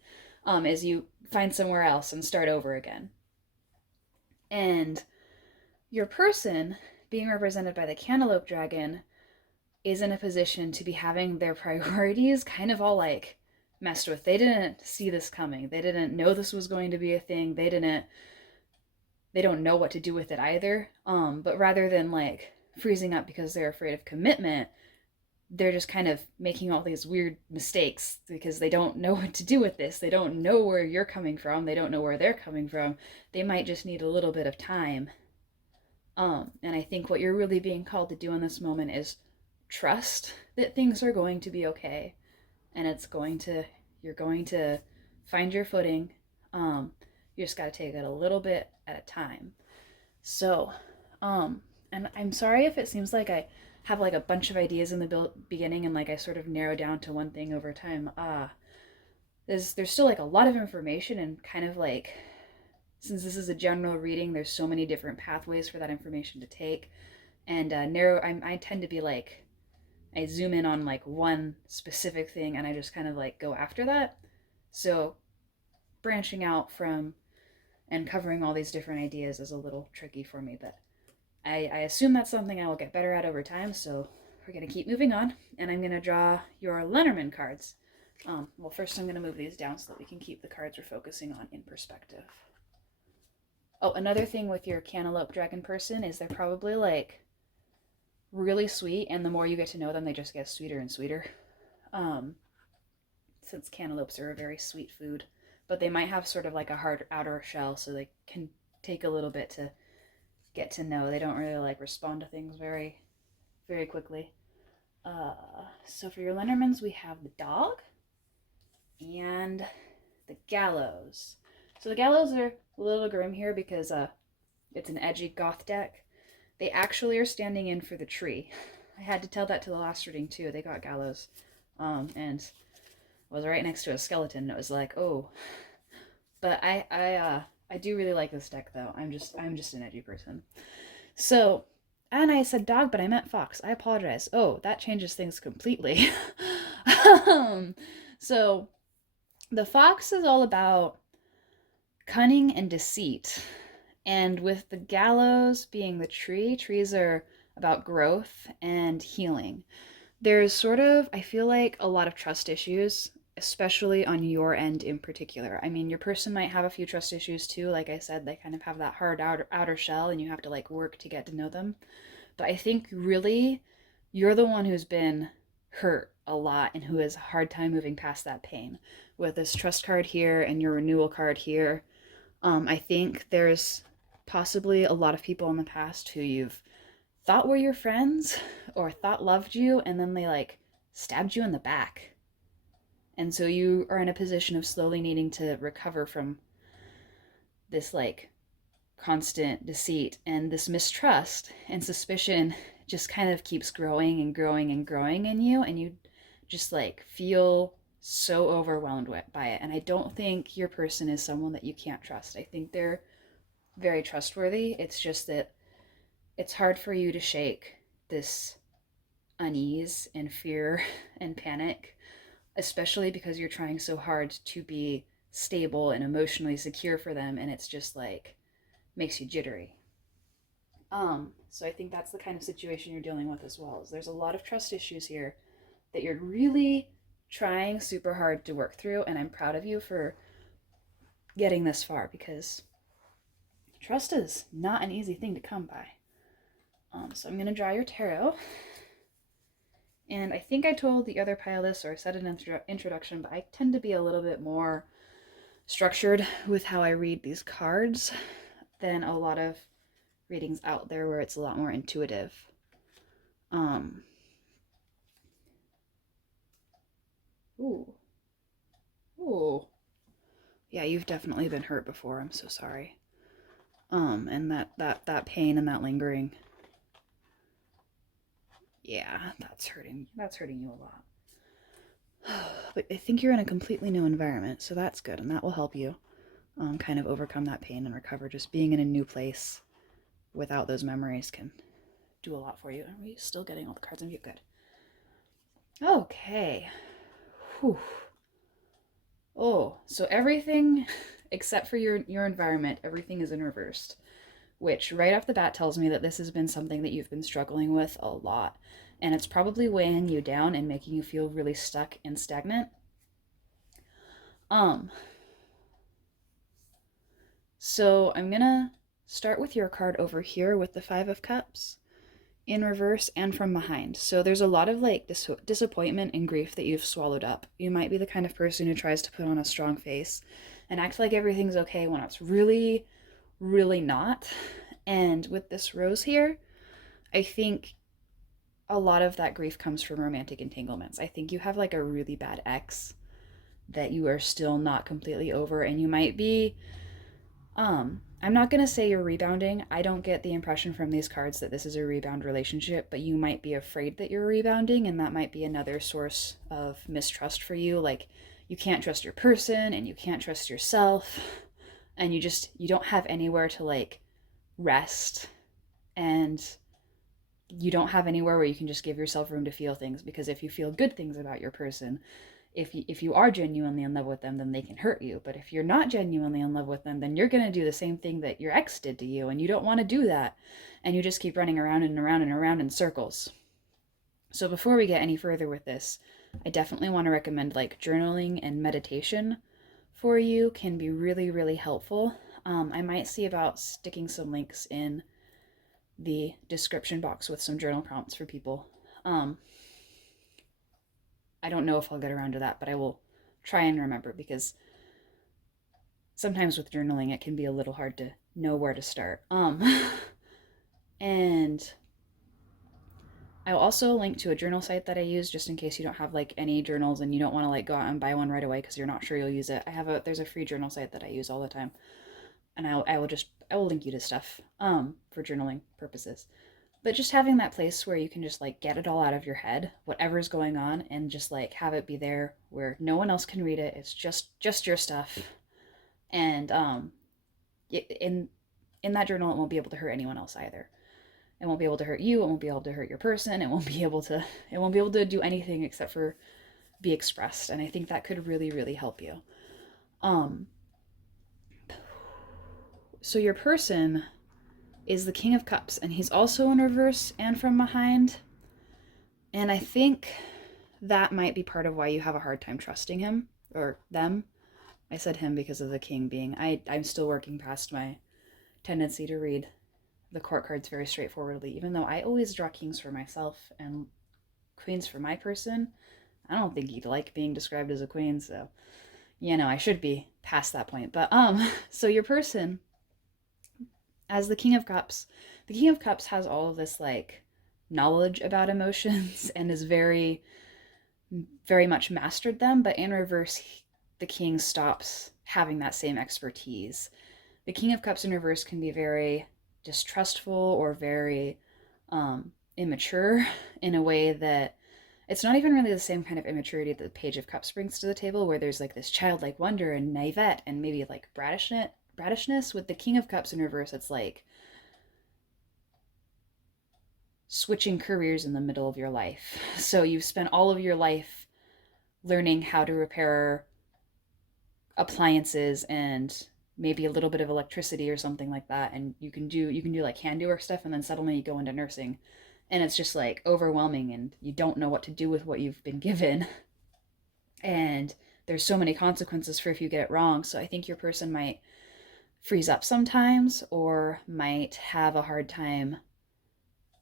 is you find somewhere else and start over again. And your person, being represented by the cantaloupe dragon, is in a position to be having their priorities kind of all like messed with. They didn't see this coming. They didn't know this was going to be a thing. They don't know what to do with it either. But rather than like freezing up because they're afraid of commitment, they're just kind of making all these weird mistakes because they don't know what to do with this. They don't know where you're coming from. They don't know where they're coming from. They might just need a little bit of time. And I think what you're really being called to do in this moment is trust that things are going to be okay, and you're going to find your footing. You just got to take it a little bit at a time. So, and I'm sorry if it seems like I have like a bunch of ideas in the beginning and like I sort of narrow down to one thing over time. There's still like a lot of information, and kind of like, since this is a general reading, there's so many different pathways for that information to take. And I tend to be like, I zoom in on like one specific thing and I just kind of like go after that. So branching out from and covering all these different ideas is a little tricky for me, but I assume that's something I will get better at over time. So we're going to keep moving on, and I'm going to draw your Lenormand cards. Well, first I'm going to move these down so that we can keep the cards we're focusing on in perspective. Oh, another thing with your cantaloupe dragon person is they're probably like really sweet, and the more you get to know them, they just get sweeter and sweeter. Since cantaloupes are a very sweet food, but they might have sort of like a hard outer shell, so they can take a little bit to get to know. They don't really like respond to things very, very quickly. So for your Lenormands, we have the dog and the gallows. So the gallows are a little grim here because it's an edgy goth deck. They actually are standing in for the tree. I had to tell that to the last reading too. They got gallows, and was right next to a skeleton. And it was like, oh. But I do really like this deck though. I'm just an edgy person. So, and I said dog, but I meant fox. I apologize. Oh, that changes things completely. So the fox is all about cunning and deceit. And with the gallows being the tree, trees are about growth and healing. There's sort of, I feel like, a lot of trust issues, especially on your end in particular. I mean, your person might have a few trust issues too. Like I said, they kind of have that hard outer shell, and you have to like work to get to know them. But I think really you're the one who's been hurt a lot and who has a hard time moving past that pain. With this trust card here and your renewal card here, I think there's possibly a lot of people in the past who you've thought were your friends or thought loved you, and then they like stabbed you in the back. And so you are in a position of slowly needing to recover from this like constant deceit, and this mistrust and suspicion just kind of keeps growing and growing and growing in you, and you just like feel so overwhelmed by it. And I don't think your person is someone that you can't trust. I think they're very trustworthy. It's just that it's hard for you to shake this unease and fear and panic, especially because you're trying so hard to be stable and emotionally secure for them, and it's just like makes you jittery. So I think that's the kind of situation you're dealing with as well. Is there's a lot of trust issues here that you're really trying super hard to work through, and I'm proud of you for getting this far because trust is not an easy thing to come by. So I'm going to draw your tarot. And I think I told the other pile this or said an introduction, but I tend to be a little bit more structured with how I read these cards than a lot of readings out there where it's a lot more intuitive. Ooh. Ooh. Yeah, you've definitely been hurt before. I'm so sorry. And that pain and that lingering. Yeah, that's hurting. That's hurting you a lot. But I think you're in a completely new environment, so that's good, and that will help you kind of overcome that pain and recover. Just being in a new place without those memories can do a lot for you. Are we still getting all the cards in view? Good. Okay. Whew. Oh, so everything except for your environment, everything is in reversed, which right off the bat tells me that this has been something that you've been struggling with a lot, and it's probably weighing you down and making you feel really stuck and stagnant. So I'm gonna start with your card over here with the Five of Cups in reverse and from behind. So there's a lot of like disappointment and grief that you've swallowed up. You might be the kind of person who tries to put on a strong face and act like everything's okay when it's really, really not. And with this rose here, I think a lot of that grief comes from romantic entanglements. I think you have like a really bad ex that you are still not completely over, and you might be I'm not going to say you're rebounding. I don't get the impression from these cards that this is a rebound relationship, but you might be afraid that you're rebounding, and that might be another source of mistrust for you. Like, you can't trust your person, and you can't trust yourself, and you don't have anywhere to, like, rest, and you don't have anywhere where you can just give yourself room to feel things, because if you feel good things about your person, if you are genuinely in love with them, then they can hurt you. But if you're not genuinely in love with them, then you're going to do the same thing that your ex did to you, and you don't want to do that. And you just keep running around and around and around in circles. So before we get any further with this, I definitely want to recommend like journaling and meditation for you can be really, really helpful. I might see about sticking some links in the description box with some journal prompts for people. I don't know if I'll get around to that, but I will try and remember, because sometimes with journaling it can be a little hard to know where to start. And I'll also link to a journal site that I use just in case you don't have like any journals and you don't want to like go out and buy one right away because you're not sure you'll use it. There's a free journal site that I use all the time, and I will link you to stuff for journaling purposes. But just having that place where you can just like get it all out of your head, whatever's going on, and just like have it be there where no one else can read it. It's just your stuff. And in that journal, it won't be able to hurt anyone else either. It won't be able to hurt you. It won't be able to hurt your person. It won't be able to do anything except for be expressed. And I think that could really, really help you. So your person is the King of Cups, and he's also in reverse and from behind. And I think that might be part of why you have a hard time trusting him or them. I said him because of the king being. I'm still working past my tendency to read the court cards very straightforwardly, even though I always draw kings for myself and queens for my person. I don't think he'd like being described as a queen, so I should be past that point. But so your person, as the King of Cups has all of this like knowledge about emotions and is very, very much mastered them, but in reverse, the king stops having that same expertise. The King of Cups in reverse can be very distrustful or very immature in a way that it's not even really the same kind of immaturity that the Page of Cups brings to the table, where there's like this childlike wonder and naivete and maybe like braddishness. With the King of Cups in reverse, it's like switching careers in the middle of your life. So you've spent all of your life learning how to repair appliances and maybe a little bit of electricity or something like that, and you can do like handiwork stuff, and then suddenly you go into nursing, and it's just like overwhelming, and you don't know what to do with what you've been given. And there's so many consequences for if you get it wrong. So I think your person might freeze up sometimes, or might have a hard time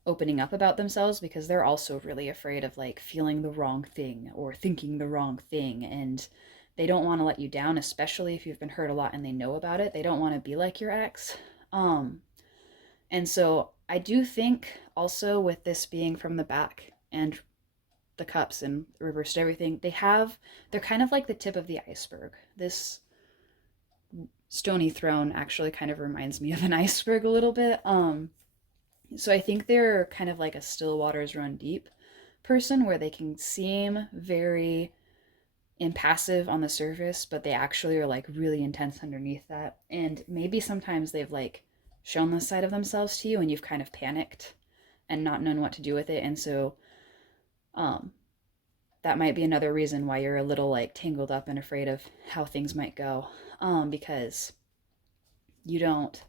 opening up about themselves because they're also really afraid of like feeling the wrong thing or thinking the wrong thing, and they don't want to let you down, especially if you've been hurt a lot and they know about it. They don't want to be like your ex. um and so I do think also with this being from the back and the cups and reversed everything, they're kind of like the tip of the iceberg. This stony throne actually kind of reminds me of an iceberg a little bit. So I think they're kind of like a still waters run deep person, where they can seem very impassive on the surface, but they actually are like really intense underneath that. And maybe sometimes they've like shown this side of themselves to you and you've kind of panicked and not known what to do with it. And so um that might be another reason why you're a little like tangled up and afraid of how things might go. Because you don't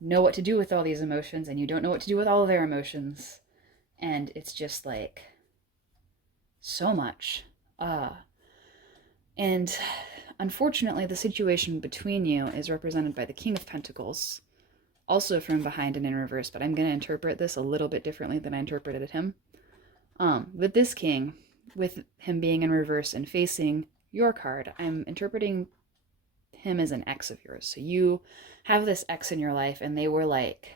know what to do with all these emotions, and you don't know what to do with all of their emotions, and it's just like so much. And unfortunately, the situation between you is represented by the King of Pentacles, also from behind and in reverse, but I'm going to interpret this a little bit differently than I interpreted him. With this king, with him being in reverse and facing your card, I'm interpreting him as an ex of yours. So you have this ex in your life, and they were like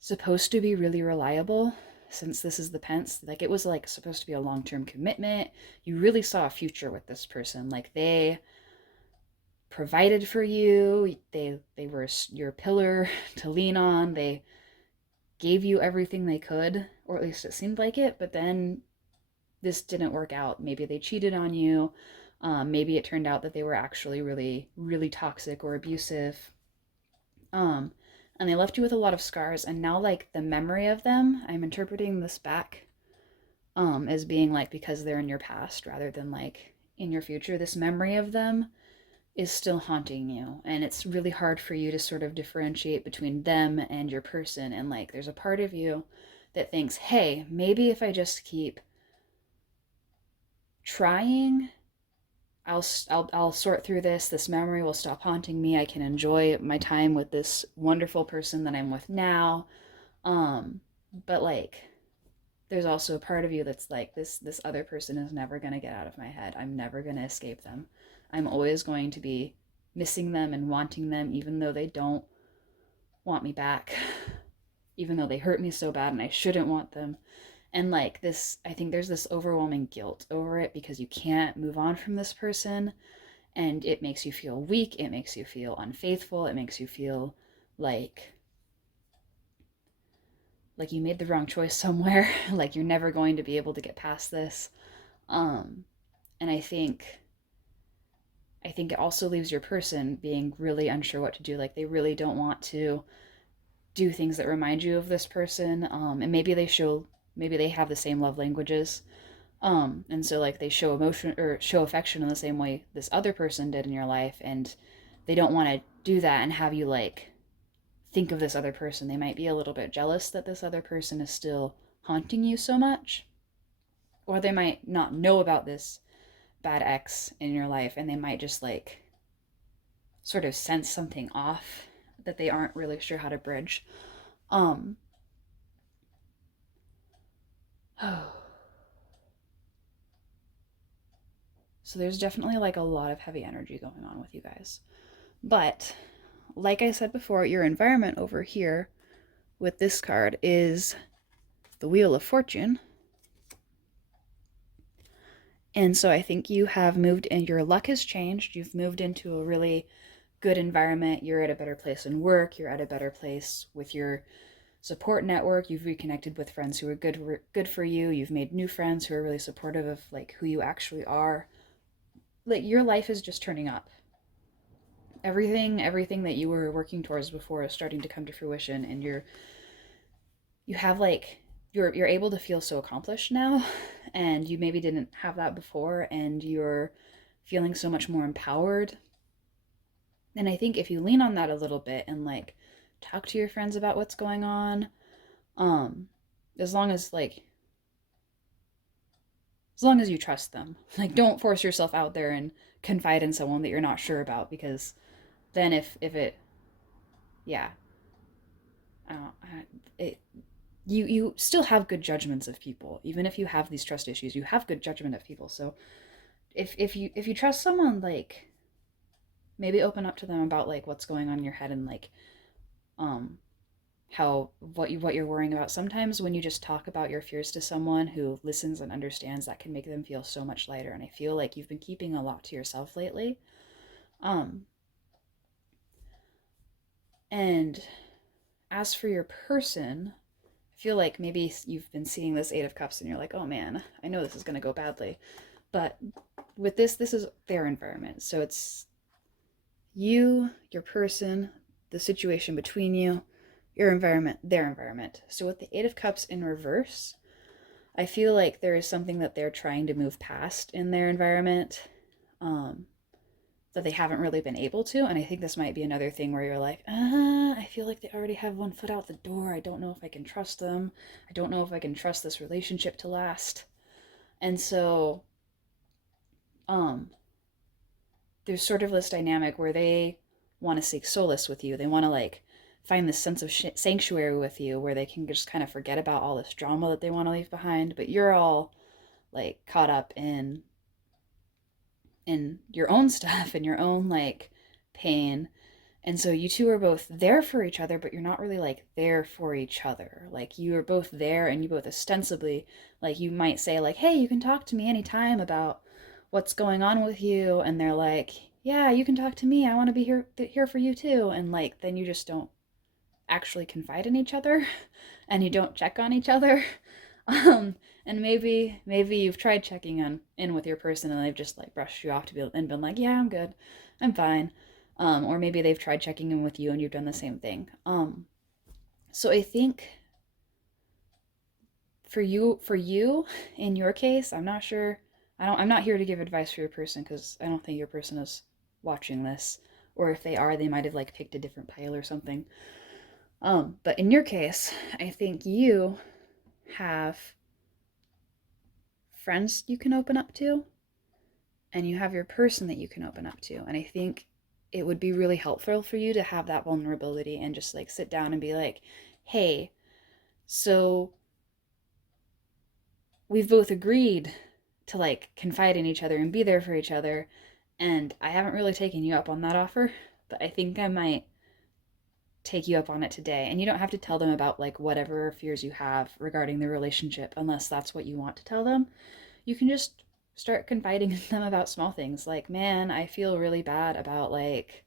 supposed to be really reliable, since this is the Pence. Like it was like supposed to be a long-term commitment. You really saw a future with this person. Like they provided for you. They were your pillar to lean on. They gave you everything they could, or at least it seemed like it. But then this didn't work out. Maybe they cheated on you. Maybe it turned out that they were actually really, really toxic or abusive. Um, and they left you with a lot of scars. And now, like the memory of them, I'm interpreting this back as being like because they're in your past rather than like in your future. This memory of them is still haunting you, and it's really hard for you to sort of differentiate between them and your person. And like there's a part of you that thinks, hey, maybe if I just keep trying, I'll sort through this. This memory will stop haunting me. I can enjoy my time with this wonderful person that I'm with now. But like there's also a part of you that's like this other person is never going to get out of my head. I'm never going to escape them. I'm always going to be missing them and wanting them, even though they don't want me back, even though they hurt me so bad and I shouldn't want them. And like this, I think there's this overwhelming guilt over it because you can't move on from this person, and it makes you feel weak. It makes you feel unfaithful. It makes you feel like you made the wrong choice somewhere, like you're never going to be able to get past this. And I think it also leaves your person being really unsure what to do. Like they really don't want to do things that remind you of this person. And maybe they have the same love languages. And so like they show emotion or show affection in the same way this other person did in your life, and they don't want to do that and have you like think of this other person. They might be a little bit jealous that this other person is still haunting you so much, or they might not know about this bad ex in your life, and they might just like sort of sense something off that they aren't really sure how to bridge. Um so there's definitely like a lot of heavy energy going on with you guys. But like I said before, your environment over here with this card is the Wheel of Fortune. And so I think you have moved and your luck has changed. You've moved into a really good environment. You're at a better place in work. You're at a better place with your support network. You've reconnected with friends who are good for you. You've made new friends who are really supportive of like who you actually are. Like your life is just turning up. everything that you were working towards before is starting to come to fruition, and you have like you're able to feel so accomplished now, and you maybe didn't have that before, and you're feeling so much more empowered. And I think if you lean on that a little bit and like talk to your friends about what's going on, um as long as like as long as you trust them, like don't force yourself out there and confide in someone that you're not sure about, because then if it yeah, it you still have good judgments of people. Even if you have these trust issues, you have good judgment of people. So if you trust someone, like maybe open up to them about like what's going on in your head, and like um how what you're worrying about. Sometimes when you just talk about your fears to someone who listens and understands, that can make them feel so much lighter. And I feel like you've been keeping a lot to yourself lately. um and as for your person, I feel like maybe you've been seeing this Eight of Cups and you're like, oh man, I know this is going to go badly. But with this is their environment. So it's you, your person, the situation between you, your environment, their environment. So with the Eight of Cups in reverse, I feel like there is something that they're trying to move past in their environment, um, that they haven't really been able to. And I think this might be another thing where you're like, I feel like they already have one foot out the door. I don't know if I can trust them. I don't know if I can trust this relationship to last. And so um, there's sort of this dynamic where they want to seek solace with you. They want to like find this sense of sanctuary with you, where they can just kind of forget about all this drama that they want to leave behind. But you're all like caught up in your own stuff and your own like pain. And so you two are both there for each other, but you're not really like there for each other. Like you are both there, and you both ostensibly, like you might say like, hey, you can talk to me anytime about what's going on with you. And they're like, yeah, you can talk to me. I want to be here for you too. And like, then you just don't actually confide in each other and you don't check on each other. And maybe you've tried checking in with your person, and they've just like brushed you off to be and been like, yeah, I'm good, I'm fine. Or maybe they've tried checking in with you and you've done the same thing. So I think for you in your case, I'm not sure. I'm not here to give advice for your person, because I don't think your person is watching this, or if they are, they might have like picked a different pile or something. But in your case, I think you have friends you can open up to, and you have your person that you can open up to. And I think it would be really helpful for you to have that vulnerability and just like sit down and be like, hey, so we've both agreed to like confide in each other and be there for each other, and I haven't really taken you up on that offer, but I think I might take you up on it today. And you don't have to tell them about like whatever fears you have regarding the relationship unless that's what you want to tell them. You can just start confiding in them about small things like, man, I feel really bad about like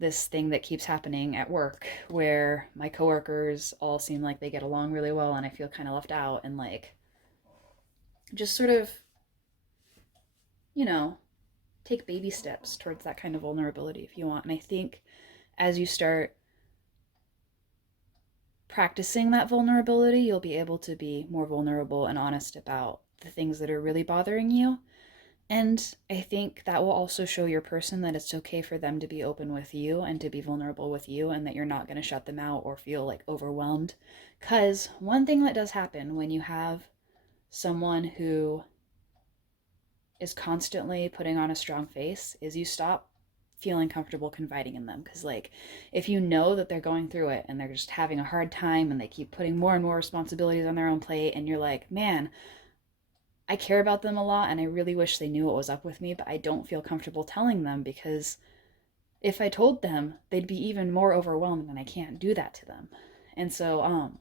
this thing that keeps happening at work where my coworkers all seem like they get along really well and I feel kind of left out. And like just sort of, you know, take baby steps towards that kind of vulnerability if you want. And I think as you start practicing that vulnerability, you'll be able to be more vulnerable and honest about the things that are really bothering you. And I think that will also show your person that it's okay for them to be open with you and to be vulnerable with you, and that you're not going to shut them out or feel like overwhelmed. Because one thing that does happen when you have someone who is constantly putting on a strong face is you stop feeling comfortable confiding in them. Because like if you know that they're going through it and they're just having a hard time and they keep putting more and more responsibilities on their own plate, and you're like, man, I care about them a lot and I really wish they knew what was up with me, but I don't feel comfortable telling them, because if I told them, they'd be even more overwhelmed, and I can't do that to them. And so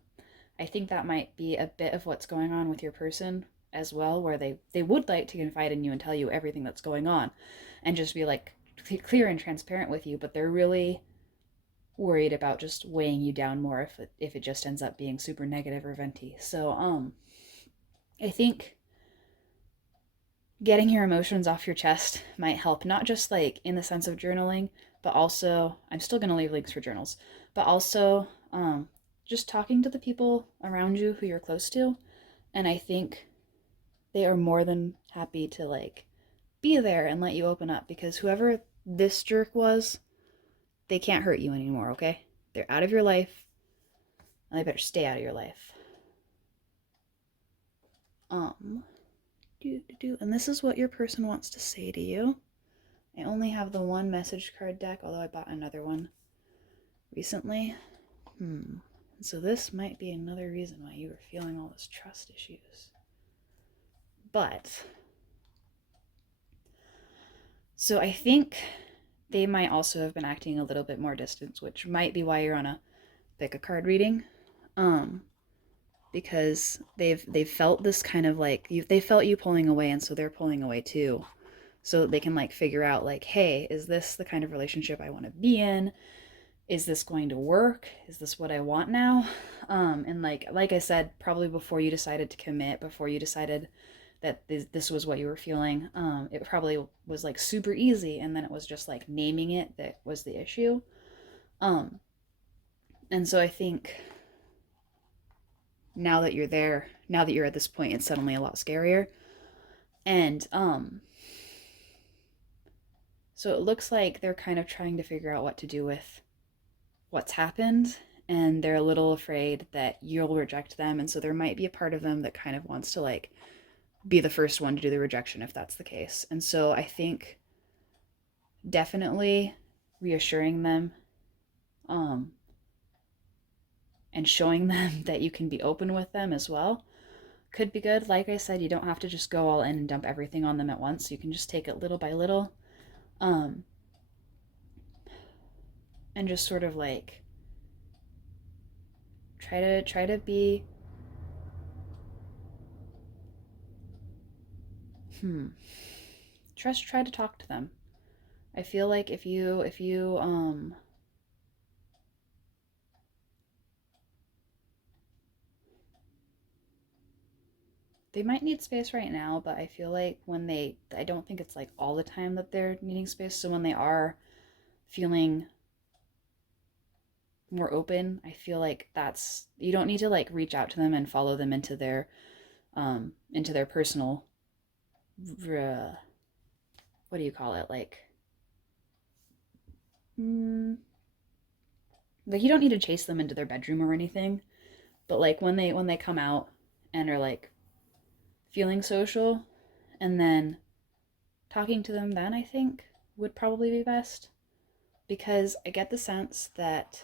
I think that might be a bit of what's going on with your person as well, where they would like to confide in you and tell you everything that's going on and just be like clear and transparent with you, but they're really worried about just weighing you down more if it just ends up being super negative or venty. So I think getting your emotions off your chest might help, not just like in the sense of journaling, but also, I'm still going to leave links for journals, but also just talking to the people around you who you're close to. And I think they are more than happy to like be there and let you open up, because whoever this jerk was, they can't hurt you anymore, okay? They're out of your life, and they better stay out of your life. And this is what your person wants to say to you. I only have the one message card deck, although I bought another one recently. So this might be another reason why you were feeling all this trust issues. But, so I think they might also have been acting a little bit more distant, which might be why you're on a pick a card reading. Because they've felt this kind of like, they felt you pulling away, and so they're pulling away too. So they can like figure out like, hey, is this the kind of relationship I want to be in? Is this going to work? Is this what I want now? And like I said, probably before you decided to commit, before you decided that this was what you were feeling, it probably was like super easy, and then it was just like naming it that was the issue. And so I think now that you're there, now that you're at this point, it's suddenly a lot scarier. And so it looks like they're kind of trying to figure out what to do with what's happened, and they're a little afraid that you'll reject them, and so there might be a part of them that kind of wants to like be the first one to do the rejection if that's the case. And so I think definitely reassuring them and showing them that you can be open with them as well could be good. Like I said, you don't have to just go all in and dump everything on them at once. You can just take it little by little, and just sort of like try to be try to talk to them. I feel like if you they might need space right now, but I feel like I don't think it's like all the time that they're needing space. So when they are feeling more open, I feel like you don't need to like reach out to them and follow them into their personal, what do you call it? Like you don't need to chase them into their bedroom or anything, but like when they come out and are like feeling social, and then talking to them then, I think would probably be best, because I get the sense that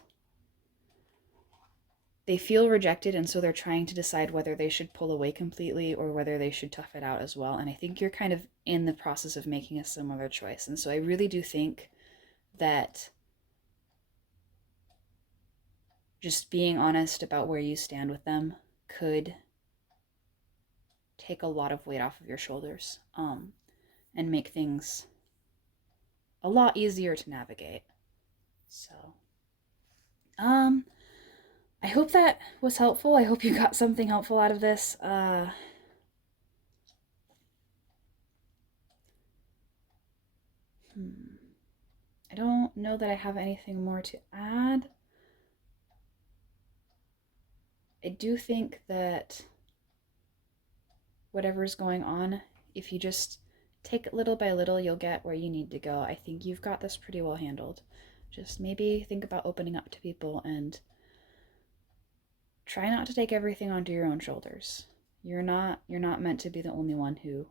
they feel rejected, and so they're trying to decide whether they should pull away completely or whether they should tough it out as well. And I think you're kind of in the process of making a similar choice. And so I really do think that just being honest about where you stand with them could take a lot of weight off of your shoulders, and make things a lot easier to navigate. So, I hope that was helpful. I hope you got something helpful out of this. I don't know that I have anything more to add. I do think that whatever's going on, if you just take it little by little, you'll get where you need to go. I think you've got this pretty well handled. Just maybe think about opening up to people and try not to take everything onto your own shoulders. You're not meant to be the only one who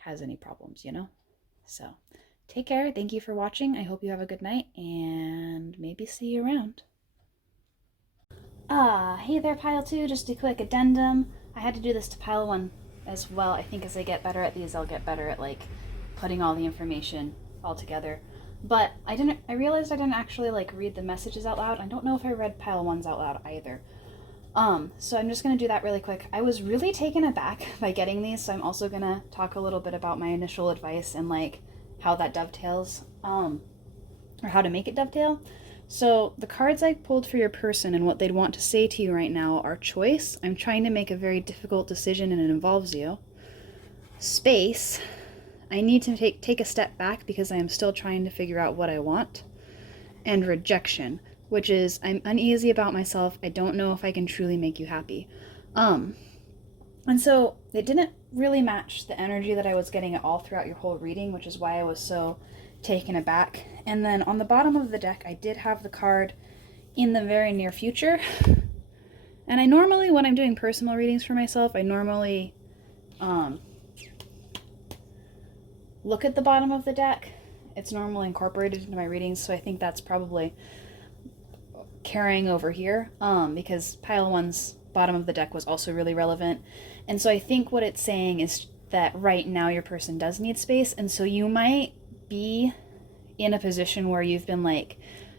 has any problems, you know? So, take care. Thank you for watching. I hope you have a good night, and maybe see you around. Hey there, Pile 2. Just a quick addendum. I had to do this to Pile 1 as well. I think as I get better at these, I'll get better at like putting all the information all together. But I realized I didn't actually like read the messages out loud. I don't know if I read Pile 1's out loud either. So I'm just gonna do that really quick. I was really taken aback by getting these, so I'm also gonna talk a little bit about my initial advice and like how that dovetails, or how to make it dovetail. So the cards I pulled for your person and what they'd want to say to you right now are choice. I'm trying to make a very difficult decision and it involves you. space, I need to take a step back because I am still trying to figure out what I want. And rejection, which is I'm uneasy about myself. I don't know if I can truly make you happy. And so it didn't really match the energy that I was getting at all throughout your whole reading, which is why I was so taken aback. And then on the bottom of the deck, I did have the card in the very near future. And I normally, when I'm doing personal readings for myself, I normally look at the bottom of the deck. It's normally incorporated into my readings, so I think that's probably carrying over here, because pile one's bottom of the deck was also really relevant. And so I think what it's saying is that right now your person does need space, and so you might be in a position where you've been like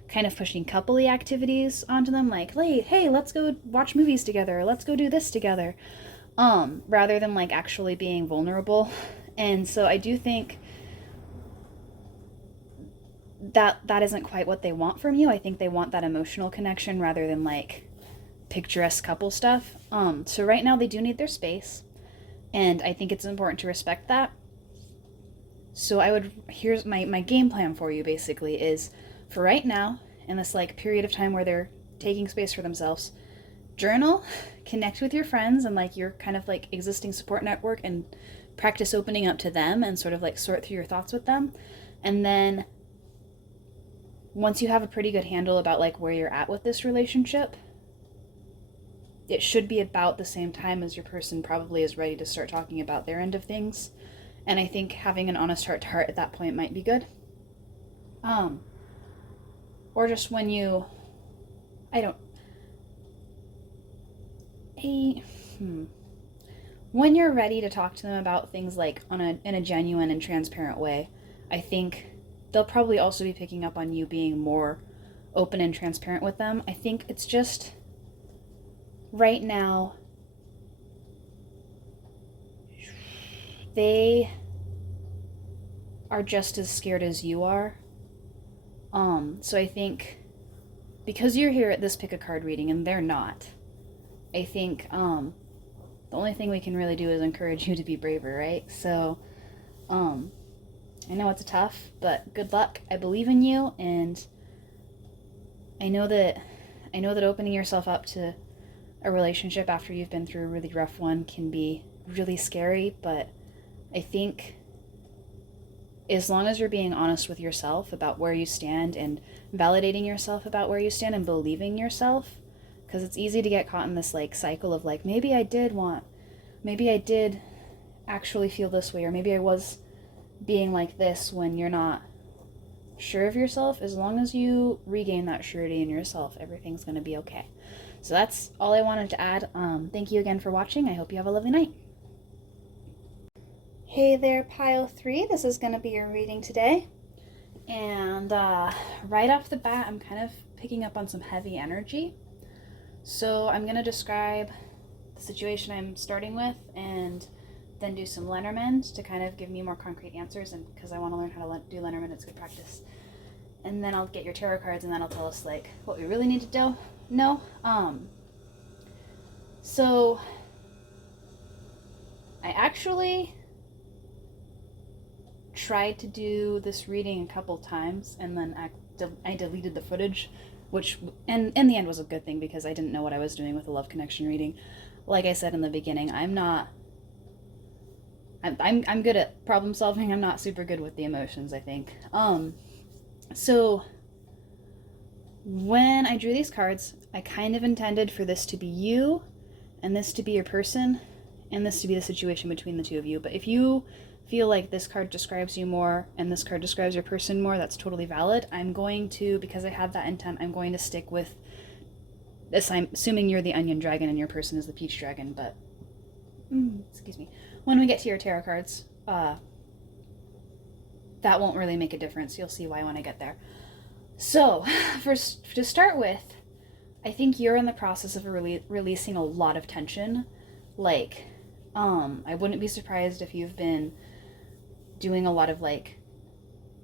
kind of pushing coupley activities onto them, like, hey, let's go watch movies together, let's go do this together, rather than like actually being vulnerable. And so I do think that isn't quite what they want from you. I think they want that emotional connection rather than like picturesque couple stuff. So right now they do need their space, and I think it's important to respect that. So here's my game plan for you basically is, for right now, in this like period of time where they're taking space for themselves, journal, connect with your friends and like your kind of like existing support network, and practice opening up to them and sort of like sort through your thoughts with them. And then once you have a pretty good handle about like where you're at with this relationship, it should be about the same time as your person probably is ready to start talking about their end of things. And I think having an honest heart to heart at that point might be good. Or just when you, when you're ready to talk to them about things like in a genuine and transparent way, I think they'll probably also be picking up on you being more open and transparent with them. I think it's just right now they are just as scared as you are. So I think because you're here at this pick a card reading and they're not, I think the only thing we can really do is encourage you to be braver, right? So I know it's tough, but good luck. I believe in you, and I know that opening yourself up to a relationship after you've been through a really rough one can be really scary, but I think as long as you're being honest with yourself about where you stand and validating yourself about where you stand and believing yourself, because it's easy to get caught in this like cycle of like, maybe I did actually feel this way, or maybe I was being like this, when you're not sure of yourself. As long as you regain that surety in yourself, everything's going to be okay. So that's all I wanted to add. Thank you again for watching. I hope you have a lovely night. Hey there, Pile 3. This is going to be your reading today. And right off the bat, I'm kind of picking up on some heavy energy. So I'm going to describe the situation I'm starting with and then do some Lenormand to kind of give me more concrete answers, and because I want to learn how to do Lenormand, it's good practice. And then I'll get your tarot cards, and that'll tell us like what we really need to do. So I actually tried to do this reading a couple times, and then I deleted the footage, which and in the end was a good thing because I didn't know what I was doing with a love connection reading. Like I said in the beginning, I'm good at problem solving. I'm not super good with the emotions, I think. So when I drew these cards, I kind of intended for this to be you, and this to be your person, and this to be the situation between the two of you. But if you feel like this card describes you more and this card describes your person more, that's totally valid. I'm going to, because I had that intent, I'm going to stick with this. I'm assuming you're the onion dragon and your person is the peach dragon, but excuse me. When we get to your tarot cards, that won't really make a difference. You'll see why when I get there. So, to start with, I think you're in the process of releasing a lot of tension. Like, I wouldn't be surprised if you've been doing a lot of like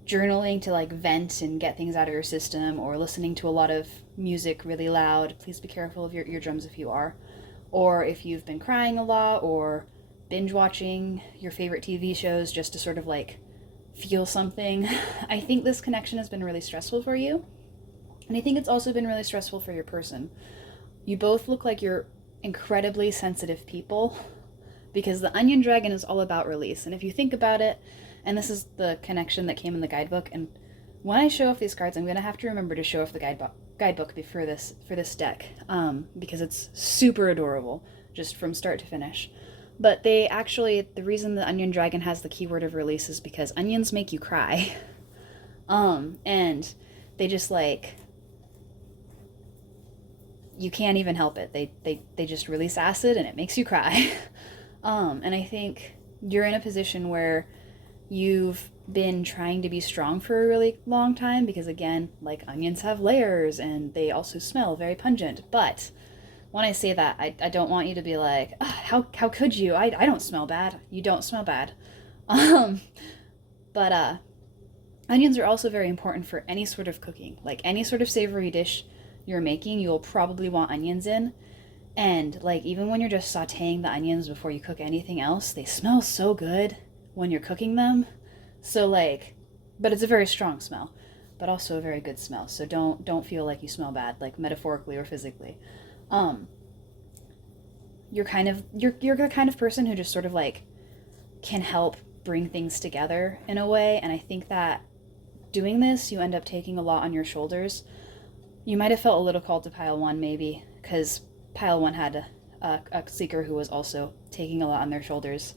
journaling to like vent and get things out of your system, or listening to a lot of music really loud. Please be careful of your eardrums if you are. Or if you've been crying a lot, or binge watching your favorite TV shows just to sort of like feel something. I think this connection has been really stressful for you. And I think it's also been really stressful for your person. You both look like you're incredibly sensitive people because the onion dragon is all about release. And if you think about it, and this is the connection that came in the guidebook, and when I show off these cards, I'm going to have to remember to show off the guidebook for this deck, because it's super adorable, just from start to finish. But they actually, the reason the onion dragon has the keyword of release is because onions make you cry. And they just like, you can't even help it. They just release acid and it makes you cry. And I think you're in a position where you've been trying to be strong for a really long time because, again, like onions have layers and they also smell very pungent. But when I say that, I don't want you to be like, how could you? I don't smell bad. You don't smell bad. But onions are also very important for any sort of cooking. Like any sort of savory dish you're making, you'll probably want onions in. And like even when you're just sauteing the onions before you cook anything else, they smell so good when you're cooking them. So like, but it's a very strong smell, but also a very good smell. So don't feel like you smell bad, like metaphorically or physically. You're the kind of person who just sort of like can help bring things together in a way. And I think that doing this, you end up taking a lot on your shoulders. You might have felt a little called to pile one, maybe, because pile one had a seeker who was also taking a lot on their shoulders.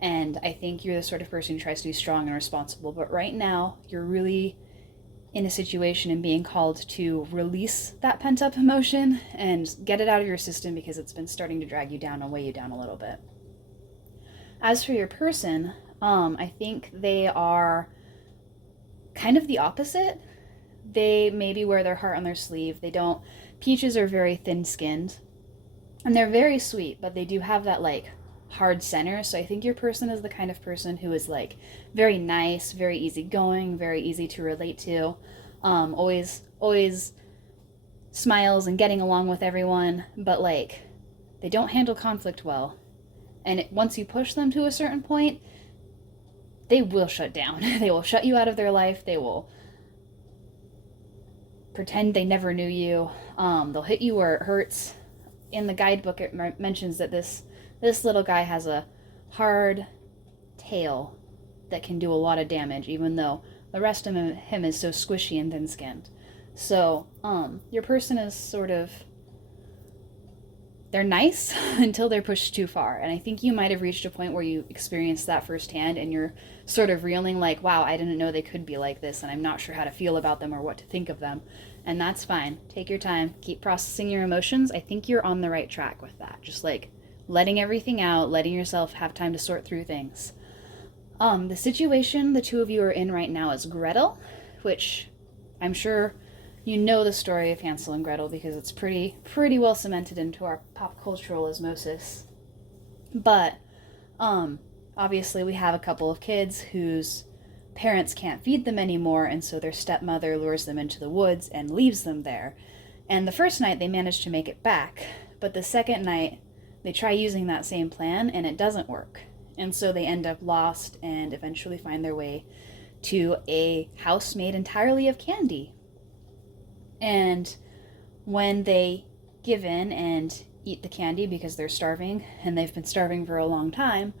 And I think you're the sort of person who tries to be strong and responsible. But right now, you're really in a situation and being called to release that pent-up emotion and get it out of your system because it's been starting to drag you down and weigh you down a little bit. As for your person, I think they are kind of the opposite. They maybe wear their heart on their sleeve. They don't. Peaches are very thin-skinned, and they're very sweet, but they do have that like hard center. So I think your person is the kind of person who is like very nice, very easygoing, very easy to relate to, always smiles and getting along with everyone, but like they don't handle conflict well. And once you push them to a certain point, they will shut down. They will shut you out of their life. They will pretend they never knew you. They'll hit you where it hurts. In the guidebook, it mentions that this little guy has a hard tail that can do a lot of damage, even though the rest of him is so squishy and thin-skinned. So, your person is sort of, they're nice until they're pushed too far. And I think you might have reached a point where you experienced that firsthand and you're sort of reeling like, wow, I didn't know they could be like this and I'm not sure how to feel about them or what to think of them. And that's fine. Take your time. Keep processing your emotions. I think you're on the right track with that. Just like letting everything out, letting yourself have time to sort through things. The situation the two of you are in right now is Gretel, which I'm sure you know the story of Hansel and Gretel because it's pretty well cemented into our pop cultural osmosis. But obviously we have a couple of kids whose parents can't feed them anymore, and so their stepmother lures them into the woods and leaves them there. And the first night they manage to make it back, but the second night they try using that same plan and it doesn't work. And so they end up lost and eventually find their way to a house made entirely of candy. And when they give in and eat the candy because they're starving, and they've been starving for a long time,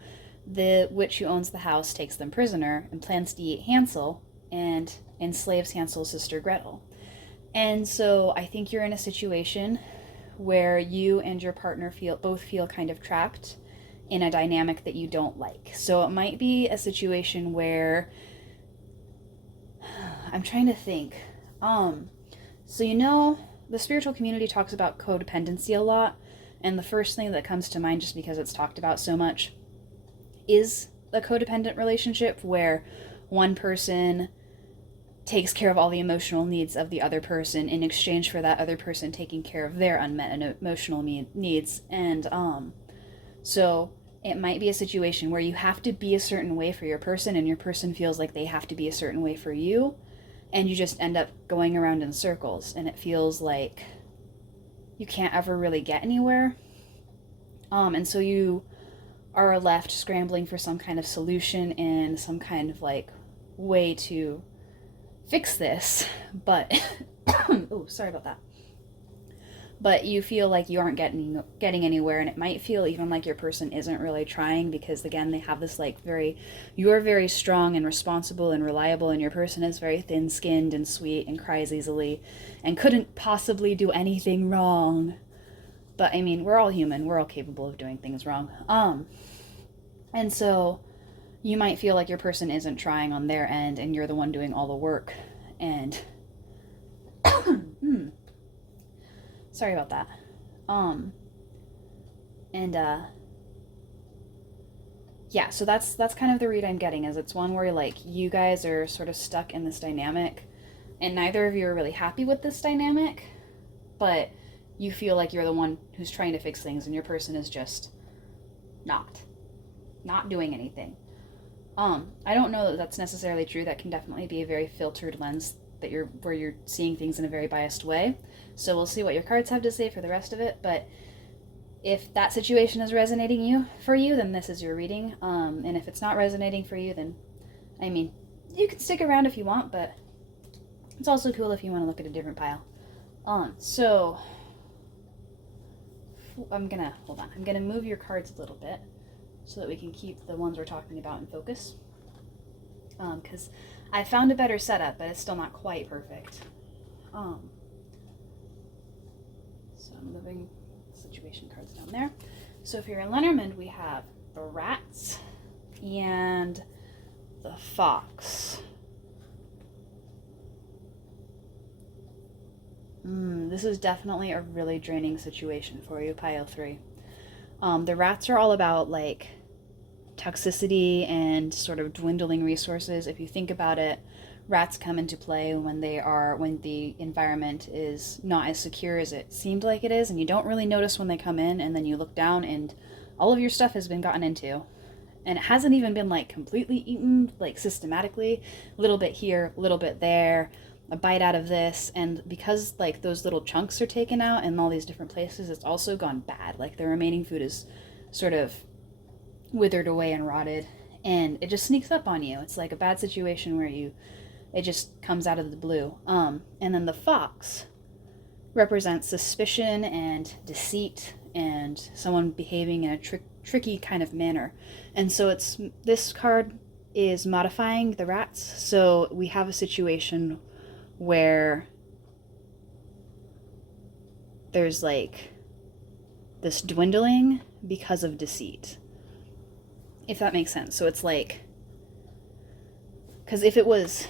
the witch who owns the house takes them prisoner and plans to eat Hansel and enslaves Hansel's sister Gretel. And so I think you're in a situation where you and your partner both feel kind of trapped in a dynamic that you don't like. So it might be a situation where I'm trying to think. So you know, the spiritual community talks about codependency a lot, and the first thing that comes to mind, just because it's talked about so much, is a codependent relationship where one person takes care of all the emotional needs of the other person in exchange for that other person taking care of their unmet emotional needs. And so it might be a situation where you have to be a certain way for your person and your person feels like they have to be a certain way for you, and you just end up going around in circles and it feels like you can't ever really get anywhere. And so you are left scrambling for some kind of solution and some kind of like way to fix this, but oh, sorry about that. But you feel like you aren't getting anywhere, and it might feel even like your person isn't really trying, because again, they have this like you're very strong and responsible and reliable, and your person is very thin-skinned and sweet and cries easily and couldn't possibly do anything wrong. But I mean, we're all human, we're all capable of doing things wrong. And so you might feel like your person isn't trying on their end and you're the one doing all the work. And sorry about that. And yeah, so that's kind of the read I'm getting, is it's one where like you guys are sort of stuck in this dynamic and neither of you are really happy with this dynamic, but you feel like you're the one who's trying to fix things and your person is just not doing anything. I don't know that that's necessarily true. That can definitely be a very filtered lens where you're seeing things in a very biased way. So we'll see what your cards have to say for the rest of it. But if that situation is resonating for you, then this is your reading. And if it's not resonating for you, then I mean, you can stick around if you want, but it's also cool if you want to look at a different pile. So I'm gonna move your cards a little bit so that we can keep the ones we're talking about in focus. Because I found a better setup, but it's still not quite perfect. So I'm moving situation cards down there. So if you're in Lenormand, we have the rats and the fox. This is definitely a really draining situation for you, pile 3. The rats are all about like toxicity and sort of dwindling resources. If you think about it, rats come into play when the environment is not as secure as it seemed like it is, and you don't really notice when they come in, and then you look down and all of your stuff has been gotten into. And it hasn't even been like completely eaten, like systematically, a little bit here, a little bit there, a bite out of this, and because like those little chunks are taken out in all these different places, it's also gone bad. Like the remaining food is sort of withered away and rotted, and it just sneaks up on you. It's like a bad situation where it just comes out of the blue. And then the fox represents suspicion and deceit and someone behaving in a tricky kind of manner. And so this card is modifying the rats. So we have a situation where there's like this dwindling because of deceit, if that makes sense. So it's like, because if it was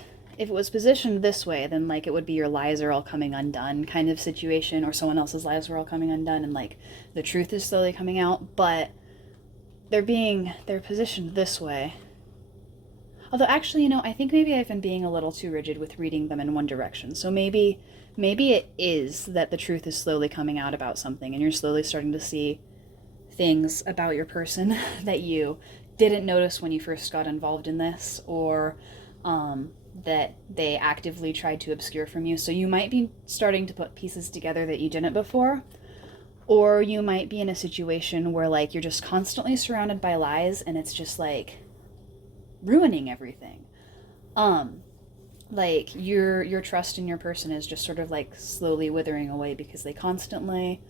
positioned this way, then like it would be your lies are all coming undone kind of situation, or someone else's lies were all coming undone and like the truth is slowly coming out. But they're positioned this way. Although actually, I think maybe I've been being a little too rigid with reading them in one direction. So maybe it is that the truth is slowly coming out about something and you're slowly starting to see things about your person that you didn't notice when you first got involved in this, or that they actively tried to obscure from you. So you might be starting to put pieces together that you didn't before, or you might be in a situation where like you're just constantly surrounded by lies and it's just like ruining everything. Like your trust in your person is just sort of like slowly withering away because they constantly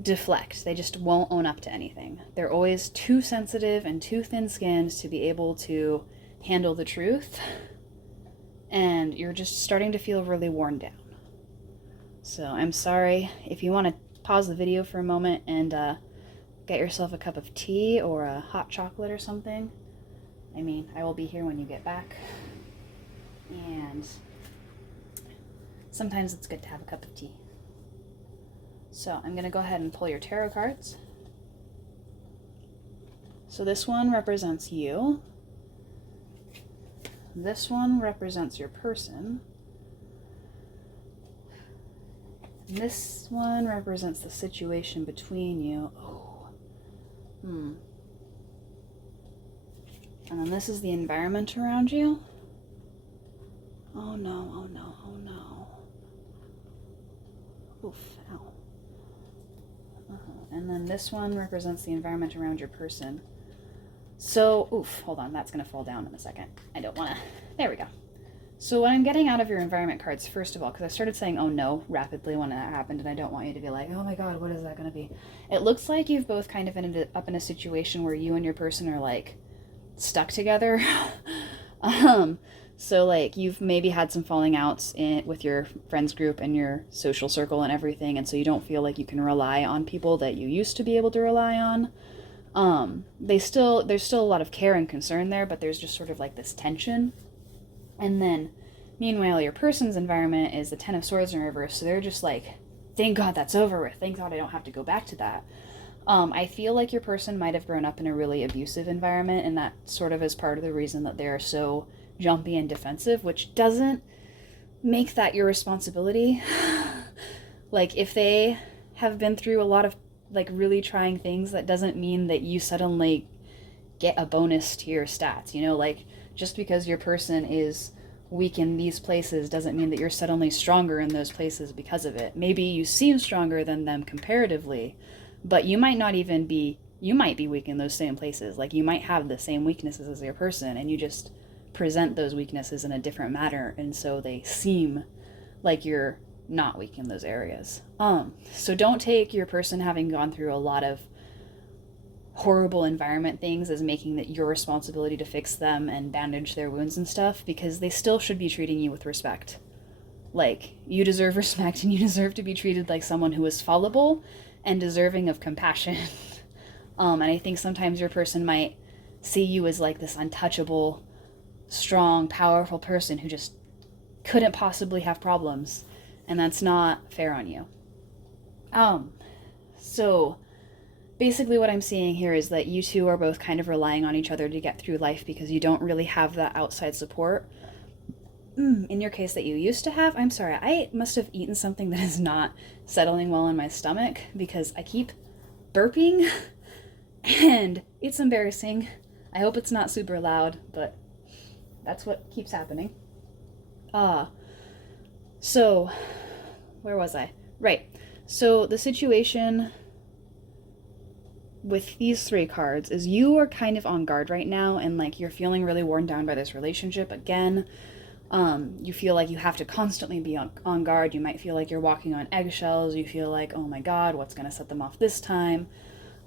deflect. They just won't own up to anything. They're always too sensitive and too thin-skinned to be able to handle the truth, and you're just starting to feel really worn down. So I'm sorry. If you want to pause the video for a moment and get yourself a cup of tea or a hot chocolate or something, I mean, I will be here when you get back, and sometimes it's good to have a cup of tea. So I'm going to go ahead and pull your tarot cards. So this one represents you. This one represents your person. And this one represents the situation between you. And then this is the environment around you. Oh no, oh no, oh no. Oof, ow. And then this one represents the environment around your person. So, hold on, that's going to fall down in a second. I don't want to. There we go. So what I'm getting out of your environment cards, first of all, because I started saying, oh no, rapidly when that happened, and I don't want you to be like, oh my god, what is that going to be? It looks like you've both kind of ended up in a situation where you and your person are, like, stuck together. So, like, you've maybe had some falling outs with your friends group and your social circle and everything, and so you don't feel like you can rely on people that you used to be able to rely on. There's still a lot of care and concern there, but there's just sort of like this tension. And then, meanwhile, your person's environment is the Ten of Swords in reverse, so they're just like, thank God that's over with. Thank God I don't have to go back to that. I feel like your person might have grown up in a really abusive environment, and that sort of is part of the reason that they're so jumpy and defensive, which doesn't make that your responsibility. Like, if they have been through a lot of, like, really trying things, that doesn't mean that you suddenly get a bonus to your stats, you know? Like, just because your person is weak in these places doesn't mean that you're suddenly stronger in those places because of it. Maybe you seem stronger than them comparatively, but you might not even be, you might be weak in those same places. Like, you might have the same weaknesses as your person, and you just present those weaknesses in a different manner, and so they seem like you're not weak in those areas. So don't take your person having gone through a lot of horrible environment things as making that your responsibility to fix them and bandage their wounds and stuff, because they still should be treating you with respect. Like, you deserve respect, and you deserve to be treated like someone who is fallible and deserving of compassion. And I think sometimes your person might see you as like this untouchable, strong, powerful person who just couldn't possibly have problems, and that's not fair on you. So basically what I'm seeing here is that you two are both kind of relying on each other to get through life because you don't really have that outside support. In your case that you used to have. I'm sorry, I must have eaten something that is not settling well in my stomach because I keep burping and it's embarrassing. I hope it's not super loud, but that's what keeps happening. So where was I? Right. So the situation with these three cards is you are kind of on guard right now, and like you're feeling really worn down by this relationship again. You feel like you have to constantly be on guard. You might feel like you're walking on eggshells. You feel like, oh my god, what's going to set them off this time?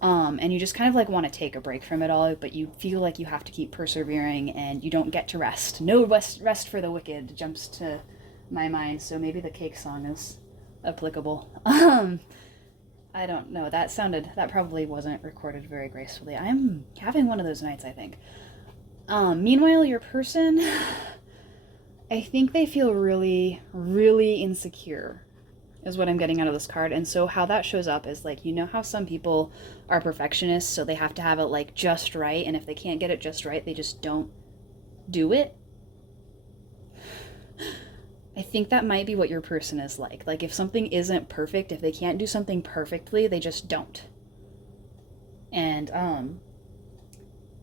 And you just kind of like want to take a break from it all, but you feel like you have to keep persevering and you don't get to rest. No rest for the wicked jumps to my mind, so maybe the cake song is applicable. I don't know, that probably wasn't recorded very gracefully. I'm having one of those nights, I think. Meanwhile, your person, I think they feel really, really insecure, is what I'm getting out of this card. And so how that shows up is, like, you know how some people are perfectionists, so they have to have it, like, just right, and if they can't get it just right, they just don't do it? I think that might be what your person is like. Like, if something isn't perfect, if they can't do something perfectly, they just don't. And,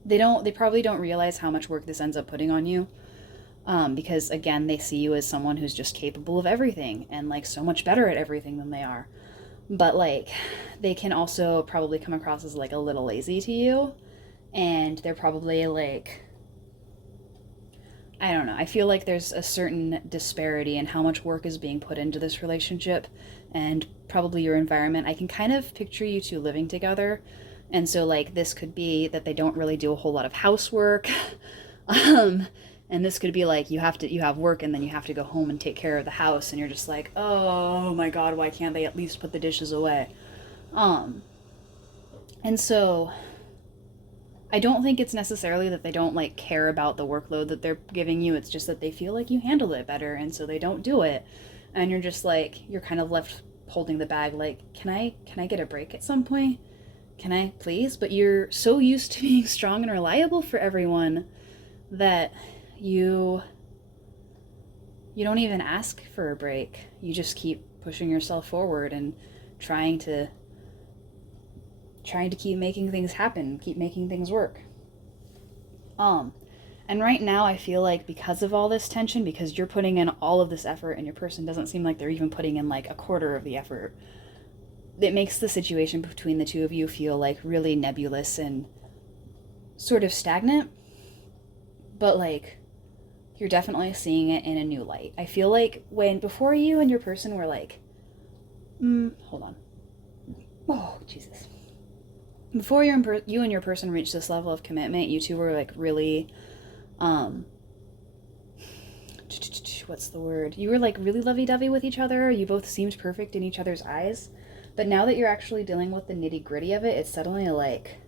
they probably don't realize how much work this ends up putting on you. Because, again, they see you as someone who's just capable of everything and, like, so much better at everything than they are. But, like, they can also probably come across as, like, a little lazy to you. And they're probably, like, I don't know. I feel like there's a certain disparity in how much work is being put into this relationship and probably your environment. I can kind of picture you two living together. And so, like, this could be that they don't really do a whole lot of housework. And this could be like you have work and then you have to go home and take care of the house, and you're just like, oh my god, why can't they at least put the dishes away? And so I don't think it's necessarily that they don't, like, care about the workload that they're giving you. It's just that they feel like you handle it better, and so they don't do it. And you're just like, you're kind of left holding the bag, like, can I get a break at some point? Can I please? But you're so used to being strong and reliable for everyone that you don't even ask for a break. You just keep pushing yourself forward and trying to keep making things happen, keep making things work. And right now I feel like because of all this tension, because you're putting in all of this effort and your person doesn't seem like they're even putting in like a quarter of the effort, it makes the situation between the two of you feel like really nebulous and sort of stagnant, but like you're definitely seeing it in a new light. I feel like before you and your person were like, hold on. Oh, Jesus. Before you and your person reached this level of commitment, you two were like really, what's the word? You were like really lovey-dovey with each other. You both seemed perfect in each other's eyes. But now that you're actually dealing with the nitty-gritty of it, it's suddenly like,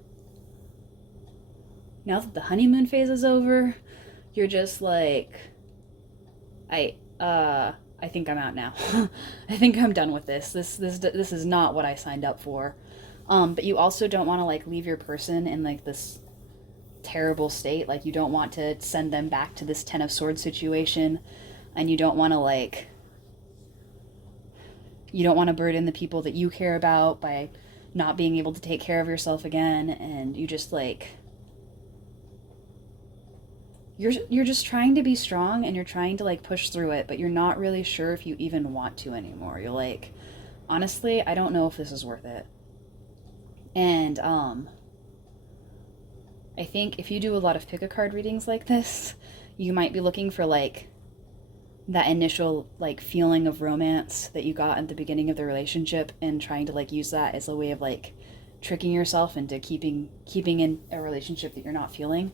now that the honeymoon phase is over, you're just like, I think I'm out now. I think I'm done with this. This is not what I signed up for. But you also don't want to like leave your person in like this terrible state. Like you don't want to send them back to this Ten of Swords situation, and you don't want to burden the people that you care about by not being able to take care of yourself again, and you just like you're just trying to be strong, and you're trying to like push through it, but you're not really sure if you even want to anymore. You're like, honestly, I don't know if this is worth it. And I think if you do a lot of pick a card readings like this, you might be looking for like that initial like feeling of romance that you got at the beginning of the relationship, and trying to like use that as a way of like tricking yourself into keeping in a relationship that you're not feeling,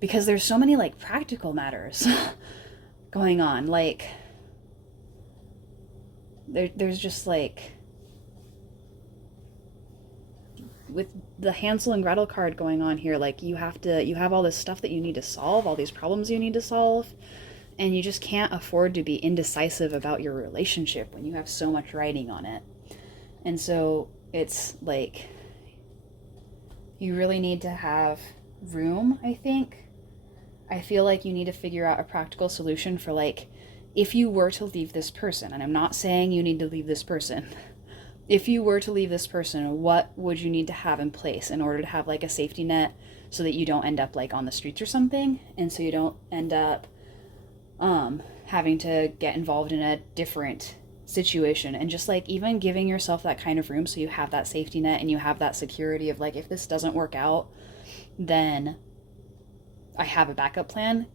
because there's so many like practical matters going on. Like there's just like, with the Hansel and Gretel card going on here, like you have all this stuff that you need to solve, all these problems you need to solve, and you just can't afford to be indecisive about your relationship when you have so much writing on it. And so it's like you really need to have room, I think. I feel like you need to figure out a practical solution for like, if you were to leave this person, and I'm not saying you need to leave this person, if you were to leave this person, what would you need to have in place in order to have like a safety net so that you don't end up like on the streets or something, and so you don't end up having to get involved in a different situation, and just like even giving yourself that kind of room so you have that safety net and you have that security of like, if this doesn't work out, then I have a backup plan.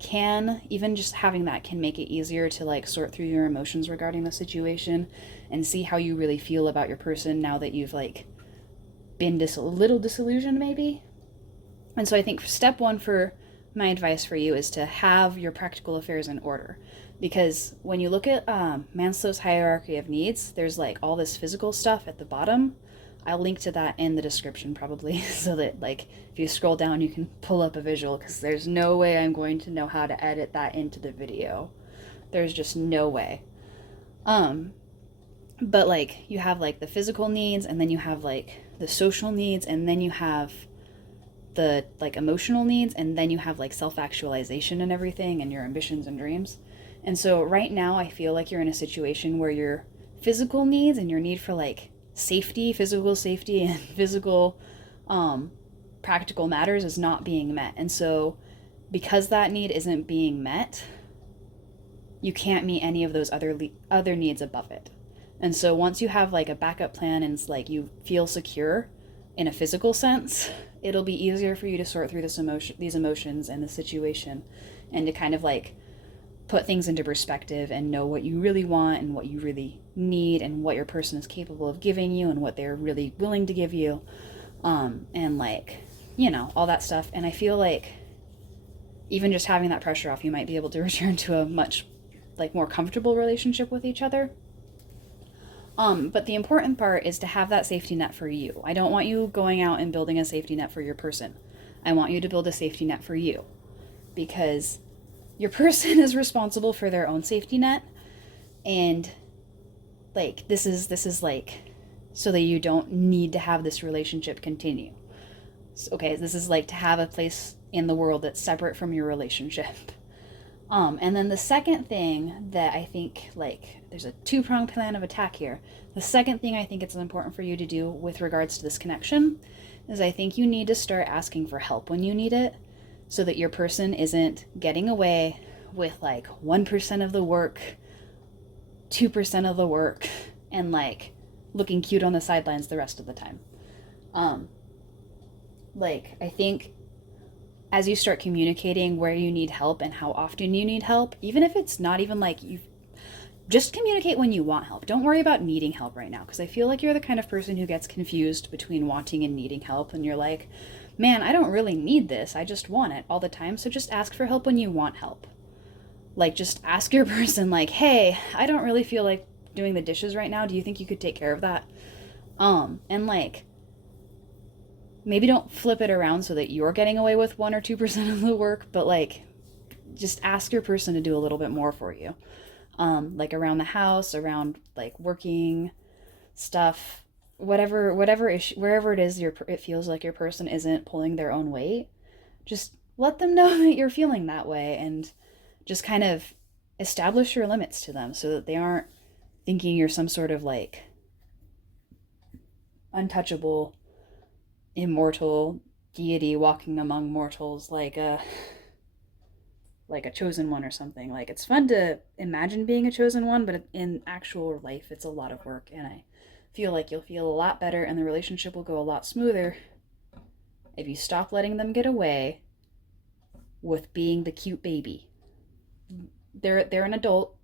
Even just having that can make it easier to like sort through your emotions regarding the situation and see how you really feel about your person now that you've like been a little disillusioned maybe. And so I think step one for my advice for you is to have your practical affairs in order, because when you look at Maslow's hierarchy of needs, there's like all this physical stuff at the bottom. I'll link to that in the description probably, so that like if you scroll down you can pull up a visual, because there's no way I'm going to know how to edit that into the video. There's just no way. But like you have like the physical needs, and then you have like the social needs, and then you have the like emotional needs, and then you have like self-actualization and everything, and your ambitions and dreams. And so right now I feel like you're in a situation where your physical needs and your need for like physical safety and physical practical matters is not being met. And so because that need isn't being met, you can't meet any of those other needs above it. And so once you have like a backup plan, and it's like you feel secure in a physical sense, it'll be easier for you to sort through these emotions and the situation, and to kind of like put things into perspective and know what you really want and what you really need, and what your person is capable of giving you and what they're really willing to give you, and like, you know, all that stuff. And I feel like even just having that pressure off, you might be able to return to a much like more comfortable relationship with each other. But the important part is to have that safety net for you. I don't want you going out and building a safety net for your person. I want you to build a safety net for you, because your person is responsible for their own safety net. And like, this is like, so that you don't need to have this relationship continue. Okay, this is like to have a place in the world that's separate from your relationship. And then the second thing that I think, like, there's a two-pronged plan of attack here. The second thing I think it's important for you to do with regards to this connection is I think you need to start asking for help when you need it, so that your person isn't getting away with like 1% of the work, 2% of the work, and like looking cute on the sidelines the rest of the time. Um, I think as you start communicating where you need help and how often you need help, even if it's not even like you just communicate when you want help. Don't worry about needing help right now, because I feel like you're the kind of person who gets confused between wanting and needing help, and you're like, man, I don't really need this, I just want it all the time. So just ask for help when you want help. Like, just ask your person, like, hey, I don't really feel like doing the dishes right now, do you think you could take care of that? And like, maybe don't flip it around so that you're getting away with 1 or 2% of the work, but like, just ask your person to do a little bit more for you. Like around the house, around like working stuff, whatever issue, wherever it is it feels like your person isn't pulling their own weight, just let them know that you're feeling that way, and just kind of establish your limits to them so that they aren't thinking you're some sort of like untouchable, immortal deity walking among mortals, like a chosen one or something. Like, it's fun to imagine being a chosen one, but in actual life it's a lot of work, and I feel like you'll feel a lot better and the relationship will go a lot smoother if you stop letting them get away with being the cute baby. They're an adult,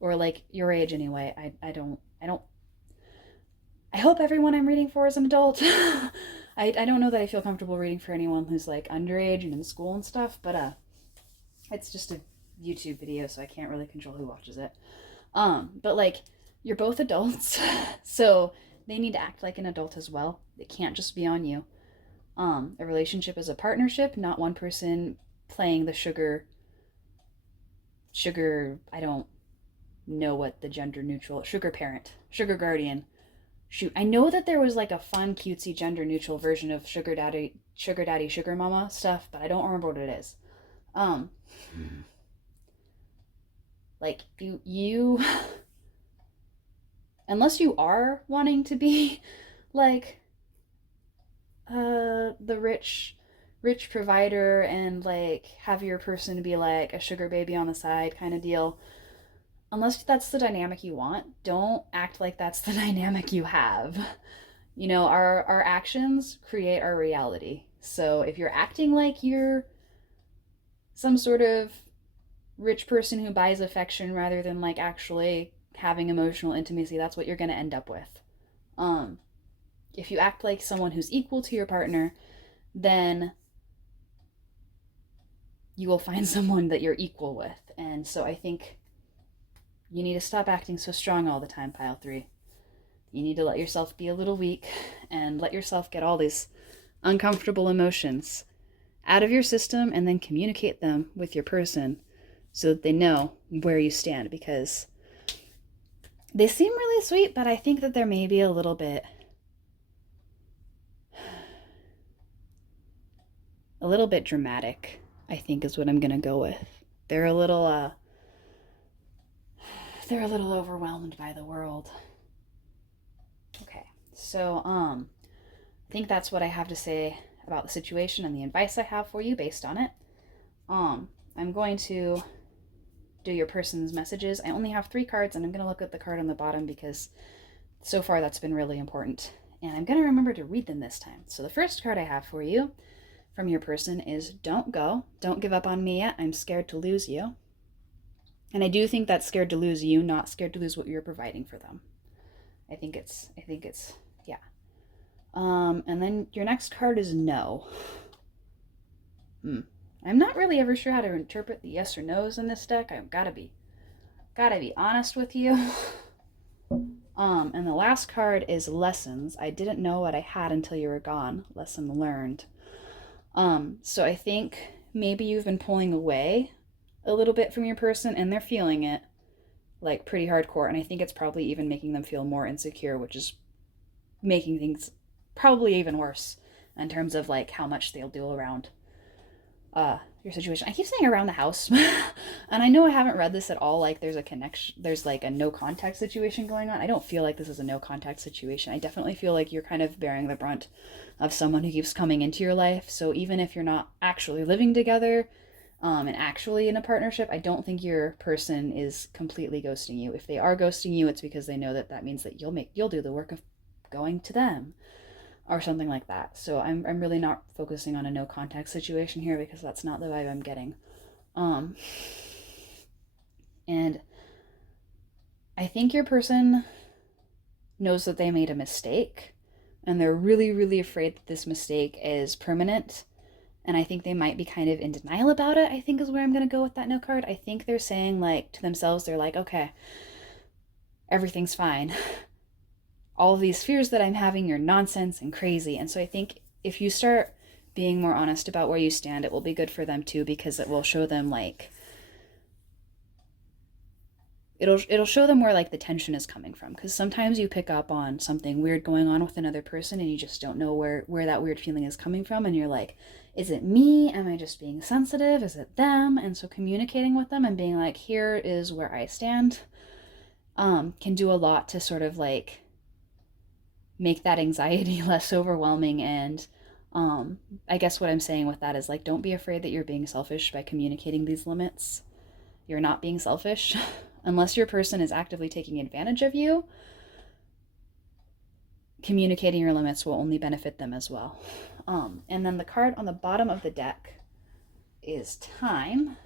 or like your age anyway. I hope everyone I'm reading for is an adult. I don't know that I feel comfortable reading for anyone who's like underage and in school and stuff, but it's just a YouTube video, so I can't really control who watches it. But like, you're both adults, so they need to act like an adult as well. It can't just be on you. A relationship is a partnership, not one person playing the sugar, I don't know what the gender neutral, sugar parent, sugar guardian. Shoot, I know that there was like a fun, cutesy, gender neutral version of sugar daddy, sugar mama stuff, but I don't remember what it is. Like, you unless you are wanting to be like the rich provider and like have your person be like a sugar baby on the side kind of deal, unless that's the dynamic you want, don't act like that's the dynamic you have. You know, our actions create our reality. So if you're acting like you're some sort of rich person who buys affection rather than like actually having emotional intimacy, that's what you're going to end up with. If you act like someone who's equal to your partner, then you will find someone that you're equal with. And so I think you need to stop acting so strong all the time, pile 3. You need to let yourself be a little weak and let yourself get all these uncomfortable emotions out of your system, and then communicate them with your person so that they know where you stand, because they seem really sweet, but I think that they're maybe a little bit dramatic, I think is what I'm gonna go with. They're a little overwhelmed by the world. Okay, so I think that's what I have to say about the situation and the advice I have for you based on it. I'm going to do your person's messages. I only have 3 cards, and I'm going to look at the card on the bottom because so far that's been really important. And I'm going to remember to read them this time. So the first card I have for you from your person is Don't Go. Don't give up on me yet. I'm scared to lose you. And I do think that's scared to lose you, not scared to lose what you're providing for them. I think it's, yeah. And then your next card is No. I'm not really ever sure how to interpret the yes or no's in this deck. I've gotta be honest with you. And the last card is Lessons. I didn't know what I had until you were gone. Lesson learned. So I think maybe you've been pulling away a little bit from your person, and they're feeling it like pretty hardcore, and I think it's probably even making them feel more insecure, which is making things probably even worse in terms of like how much they'll do around your situation. I keep saying around the house, and I know I haven't read this at all. Like, there's a connection, there's like a no contact situation going on. I don't feel like this is a no contact situation. I definitely feel like you're kind of bearing the brunt of someone who keeps coming into your life. So even if you're not actually living together, And actually in a partnership, I don't think your person is completely ghosting you. If they are ghosting you, it's because they know that that means that you'll do the work of going to them or something like that. So I'm really not focusing on a no contact situation here because that's not the vibe I'm getting. And I think your person knows that they made a mistake and they're really, really afraid that this mistake is permanent. And I think they might be kind of in denial about it, I think is where I'm going to go with that no card. I think they're saying, like, to themselves, they're like, okay, everything's fine. All of these fears that I'm having are nonsense and crazy. And so I think if you start being more honest about where you stand, it will be good for them too, because it will show them, like, it'll show them where, like, the tension is coming from, because sometimes you pick up on something weird going on with another person and you just don't know where that weird feeling is coming from, and you're like, is it me? Am I just being sensitive? Is it them? And so communicating with them and being like, here is where I stand, can do a lot to sort of, like, make that anxiety less overwhelming. And I guess what I'm saying with that is, like, don't be afraid that you're being selfish by communicating these limits. You're not being selfish. Unless your person is actively taking advantage of you, communicating your limits will only benefit them as well. And then the card on the bottom of the deck is time.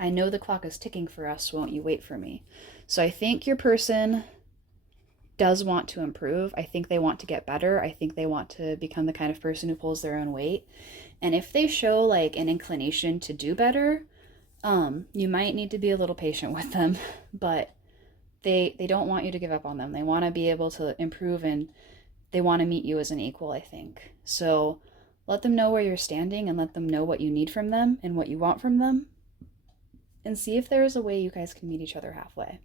I know the clock is ticking for us, won't you wait for me? So I think your person does want to improve. I think they want to get better. I think they want to become the kind of person who pulls their own weight. And if they show, like, an inclination to do better, you might need to be a little patient with them, but they don't want you to give up on them. They want to be able to improve, and they want to meet you as an equal, I think. So let them know where you're standing and let them know what you need from them and what you want from them, and see if there is a way you guys can meet each other halfway.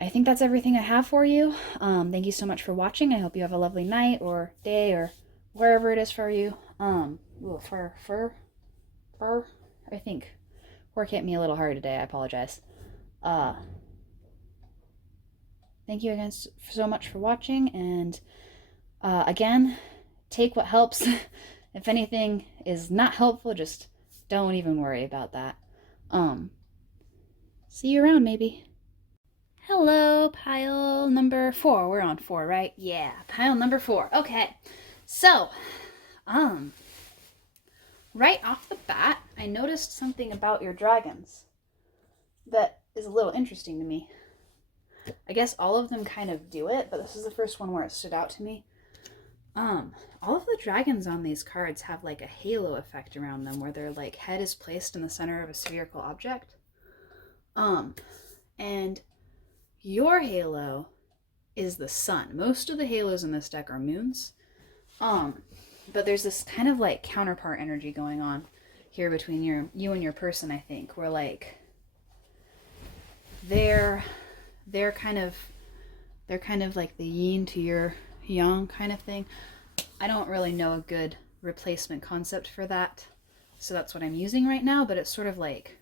I think that's everything I have for you. Thank you so much for watching. I hope you have a lovely night or day or wherever it is for you. I think work hit me a little hard today. I apologize. Thank you again so much for watching, and again, take what helps. If anything is not helpful, just don't even worry about that. See you around, maybe. Hello, pile number 4. We're on 4, right? Yeah, pile number 4. Okay, so, right off the bat, I noticed something about your dragons that is a little interesting to me. I guess all of them kind of do it, but this is the first one where it stood out to me. All of the dragons on these cards have, like, a halo effect around them where their, like, head is placed in the center of a spherical object. And your halo is the sun. Most of the halos in this deck are moons. But there's this kind of, like, counterpart energy going on here between you and your person, I think, where, like, they're kind of like the yin to your yang kind of thing. I don't really know a good replacement concept for that, so that's what I'm using right now, but it's sort of like,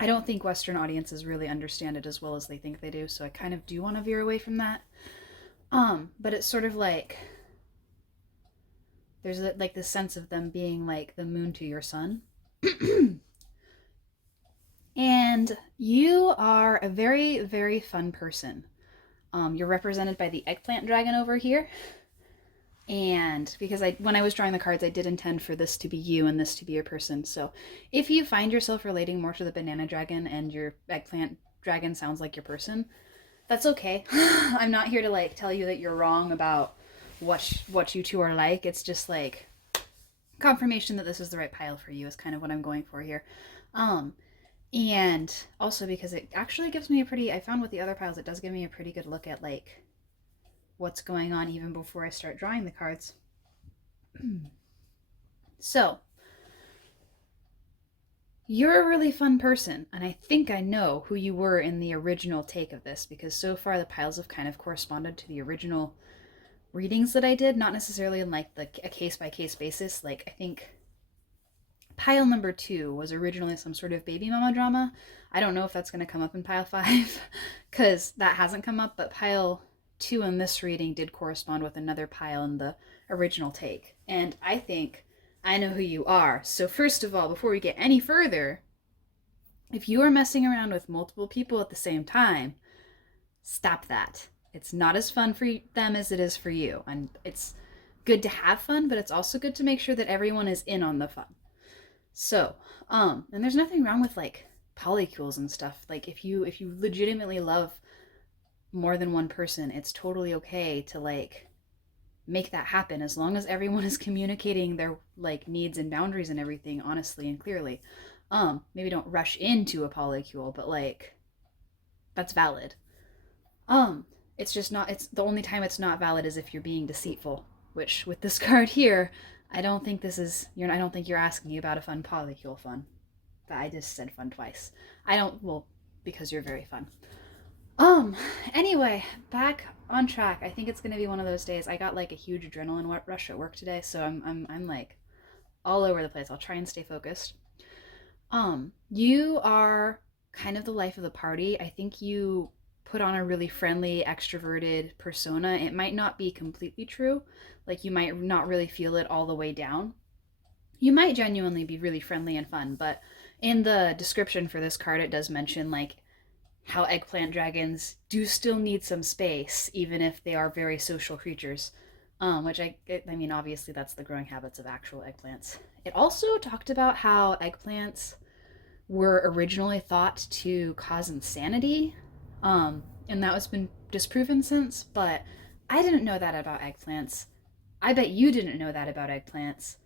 I don't think Western audiences really understand it as well as they think they do, so I kind of do want to veer away from that. But it's sort of like, there's like this sense of them being like the moon to your sun. And you are a very, very fun person. You're represented by the eggplant dragon over here. And because when I was drawing the cards, I did intend for this to be you and this to be your person. So if you find yourself relating more to the banana dragon and your eggplant dragon sounds like your person, that's okay. I'm not here to, like, tell you that you're wrong about what you two are like. It's just, like, confirmation that this is the right pile for you is kind of what I'm going for here. And also because it actually gives me I found with the other piles, it does give me a pretty good look at, like, what's going on even before I start drawing the cards. So, you're a really fun person, and I think I know who you were in the original take of this, because so far the piles have kind of corresponded to the original readings that I did, not necessarily in, like, a case-by-case basis. Like, I think pile number 2 was originally some sort of baby mama drama. I don't know if that's going to come up in pile 5, because that hasn't come up, but pile 2 in this reading did correspond with another pile in the original take. And I think I know who you are. So first of all, before we get any further, if you are messing around with multiple people at the same time, stop that. It's not as fun for them as it is for you. And it's good to have fun, but it's also good to make sure that everyone is in on the fun. So, and there's nothing wrong with like polycules and stuff. Like if you legitimately love more than one person, it's totally okay to like make that happen as long as everyone is communicating their like needs and boundaries and everything honestly and clearly. Maybe don't rush into a polycule, but like that's valid. Um, it's just not, it's the only time it's not valid is if you're being deceitful, which with this card here, I don't think you're asking about a fun polycule fun. I just said fun twice. I don't, well, because you're very fun. Um, anyway, back on track. I think it's gonna be one of those days. I got like a huge adrenaline rush at work today, so I'm like all over the place. I'll try and stay focused. You are kind of the life of the party. I think you put on a really friendly, extroverted persona. It might not be completely true. Like you might not really feel it all the way down. You might genuinely be really friendly and fun, but in the description for this card, it does mention like how eggplant dragons do still need some space, even if they are very social creatures. Which I mean, obviously that's the growing habits of actual eggplants. It also talked about how eggplants were originally thought to cause insanity, and that has been disproven since. But I didn't know that about eggplants. I bet you didn't know that about eggplants.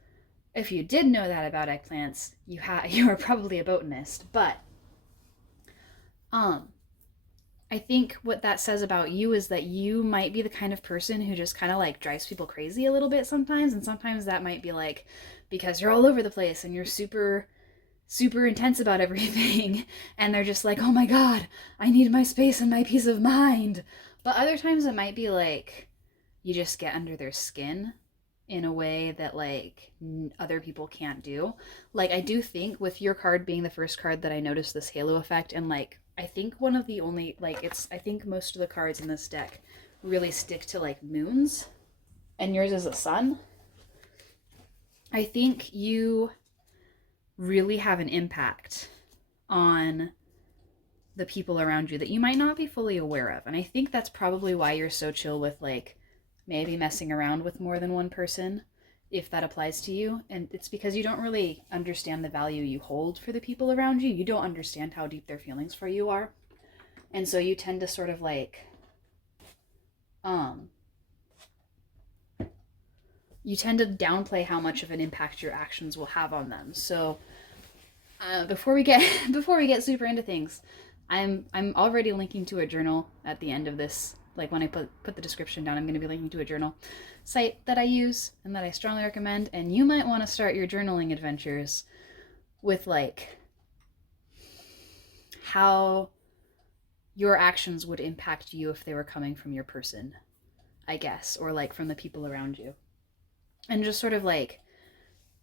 If you did know that about eggplants, you are probably a botanist. But um, I think what that says about you is that you might be the kind of person who just kind of like drives people crazy a little bit sometimes, and sometimes that might be like because you're all over the place and you're super intense about everything and they're just like, "Oh my god, I need my space and my peace of mind." But other times it might be like you just get under their skin in a way that like other people can't do. Like I do think with your card being the first card that I noticed this halo effect, and like I think one of the only like it's I think most of the cards in this deck really stick to like moons and yours is a sun. I think you really have an impact on the people around you that you might not be fully aware of. And I think that's probably why you're so chill with like maybe messing around with more than one person if that applies to you. And it's because you don't really understand the value you hold for the people around you. You don't understand how deep their feelings for you are. And so you tend to sort of like um you tend to downplay how much of an impact your actions will have on them. So before we get before we get super into things, I'm already linking to a journal at the end of this. Like when I put the description down, I'm going to be linking to a journal site that I use and that I strongly recommend. And you might want to start your journaling adventures with like how your actions would impact you if they were coming from your person, I guess, or like from the people around you, and just sort of like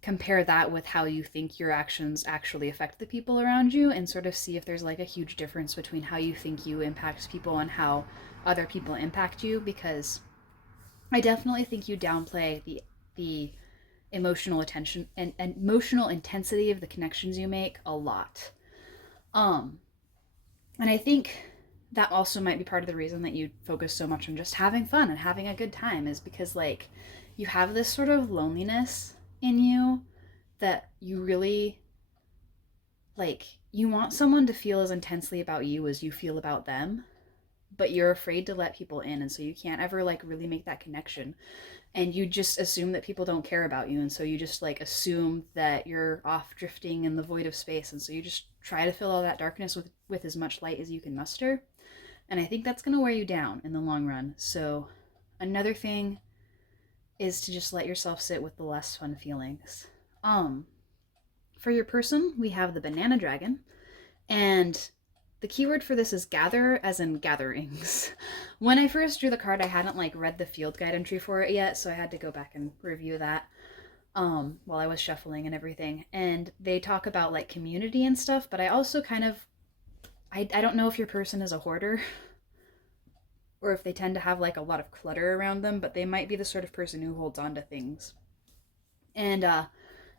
compare that with how you think your actions actually affect the people around you and sort of see if there's like a huge difference between how you think you impact people and how other people impact you, because I definitely think you downplay the emotional attention and emotional intensity of the connections you make a lot. Um and I think that also might be part of the reason that you focus so much on just having fun and having a good time, is because like you have this sort of loneliness in you that you really like you want someone to feel as intensely about you as you feel about them, but you're afraid to let people in, and so you can't ever like really make that connection, and you just assume that people don't care about you, and so you just like assume that you're off drifting in the void of space, and so you just try to fill all that darkness with as much light as you can muster. And I think that's going to wear you down in the long run. So another thing is to just let yourself sit with the less fun feelings. For your person, we have the banana dragon, and the keyword for this is gather, as in gatherings. When I first drew the card, I hadn't like read the field guide entry for it yet, so I had to go back and review that while I was shuffling and everything. And they talk about like community and stuff, but I also kind of I don't know if your person is a hoarder or if they tend to have like a lot of clutter around them, but they might be the sort of person who holds on to things. And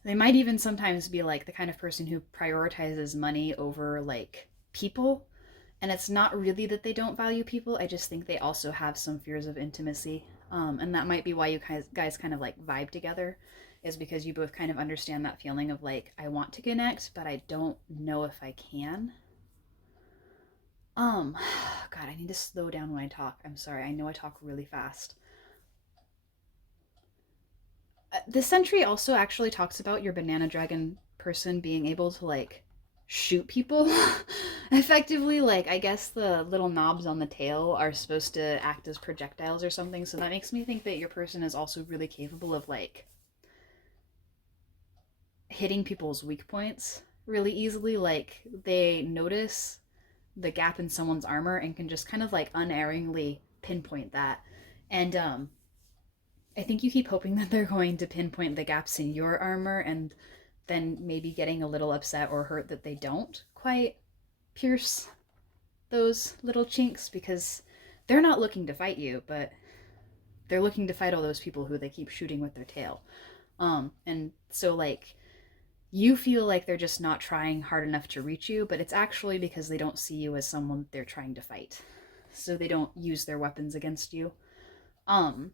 They might even sometimes be like the kind of person who prioritizes money over like people. And it's not really that they don't value people. I just think they also have some fears of intimacy. And that might be why you guys kind of like vibe together, is because you both kind of understand that feeling of like, I want to connect, but I don't know if I can. Um, God, I need to slow down when I talk. I'm sorry. I know I talk really fast. This entry also actually talks about your banana dragon person being able to like shoot people effectively. Like, I guess the little knobs on the tail are supposed to act as projectiles or something. So that makes me think that your person is also really capable of like hitting people's weak points really easily. Like, they notice the gap in someone's armor and can just kind of like unerringly pinpoint that. And I think you keep hoping that they're going to pinpoint the gaps in your armor and then maybe getting a little upset or hurt that they don't quite pierce those little chinks, because they're not looking to fight you, but they're looking to fight all those people who they keep shooting with their tail. And so like you feel like they're just not trying hard enough to reach you, but it's actually because they don't see you as someone they're trying to fight. So they don't use their weapons against you. Um,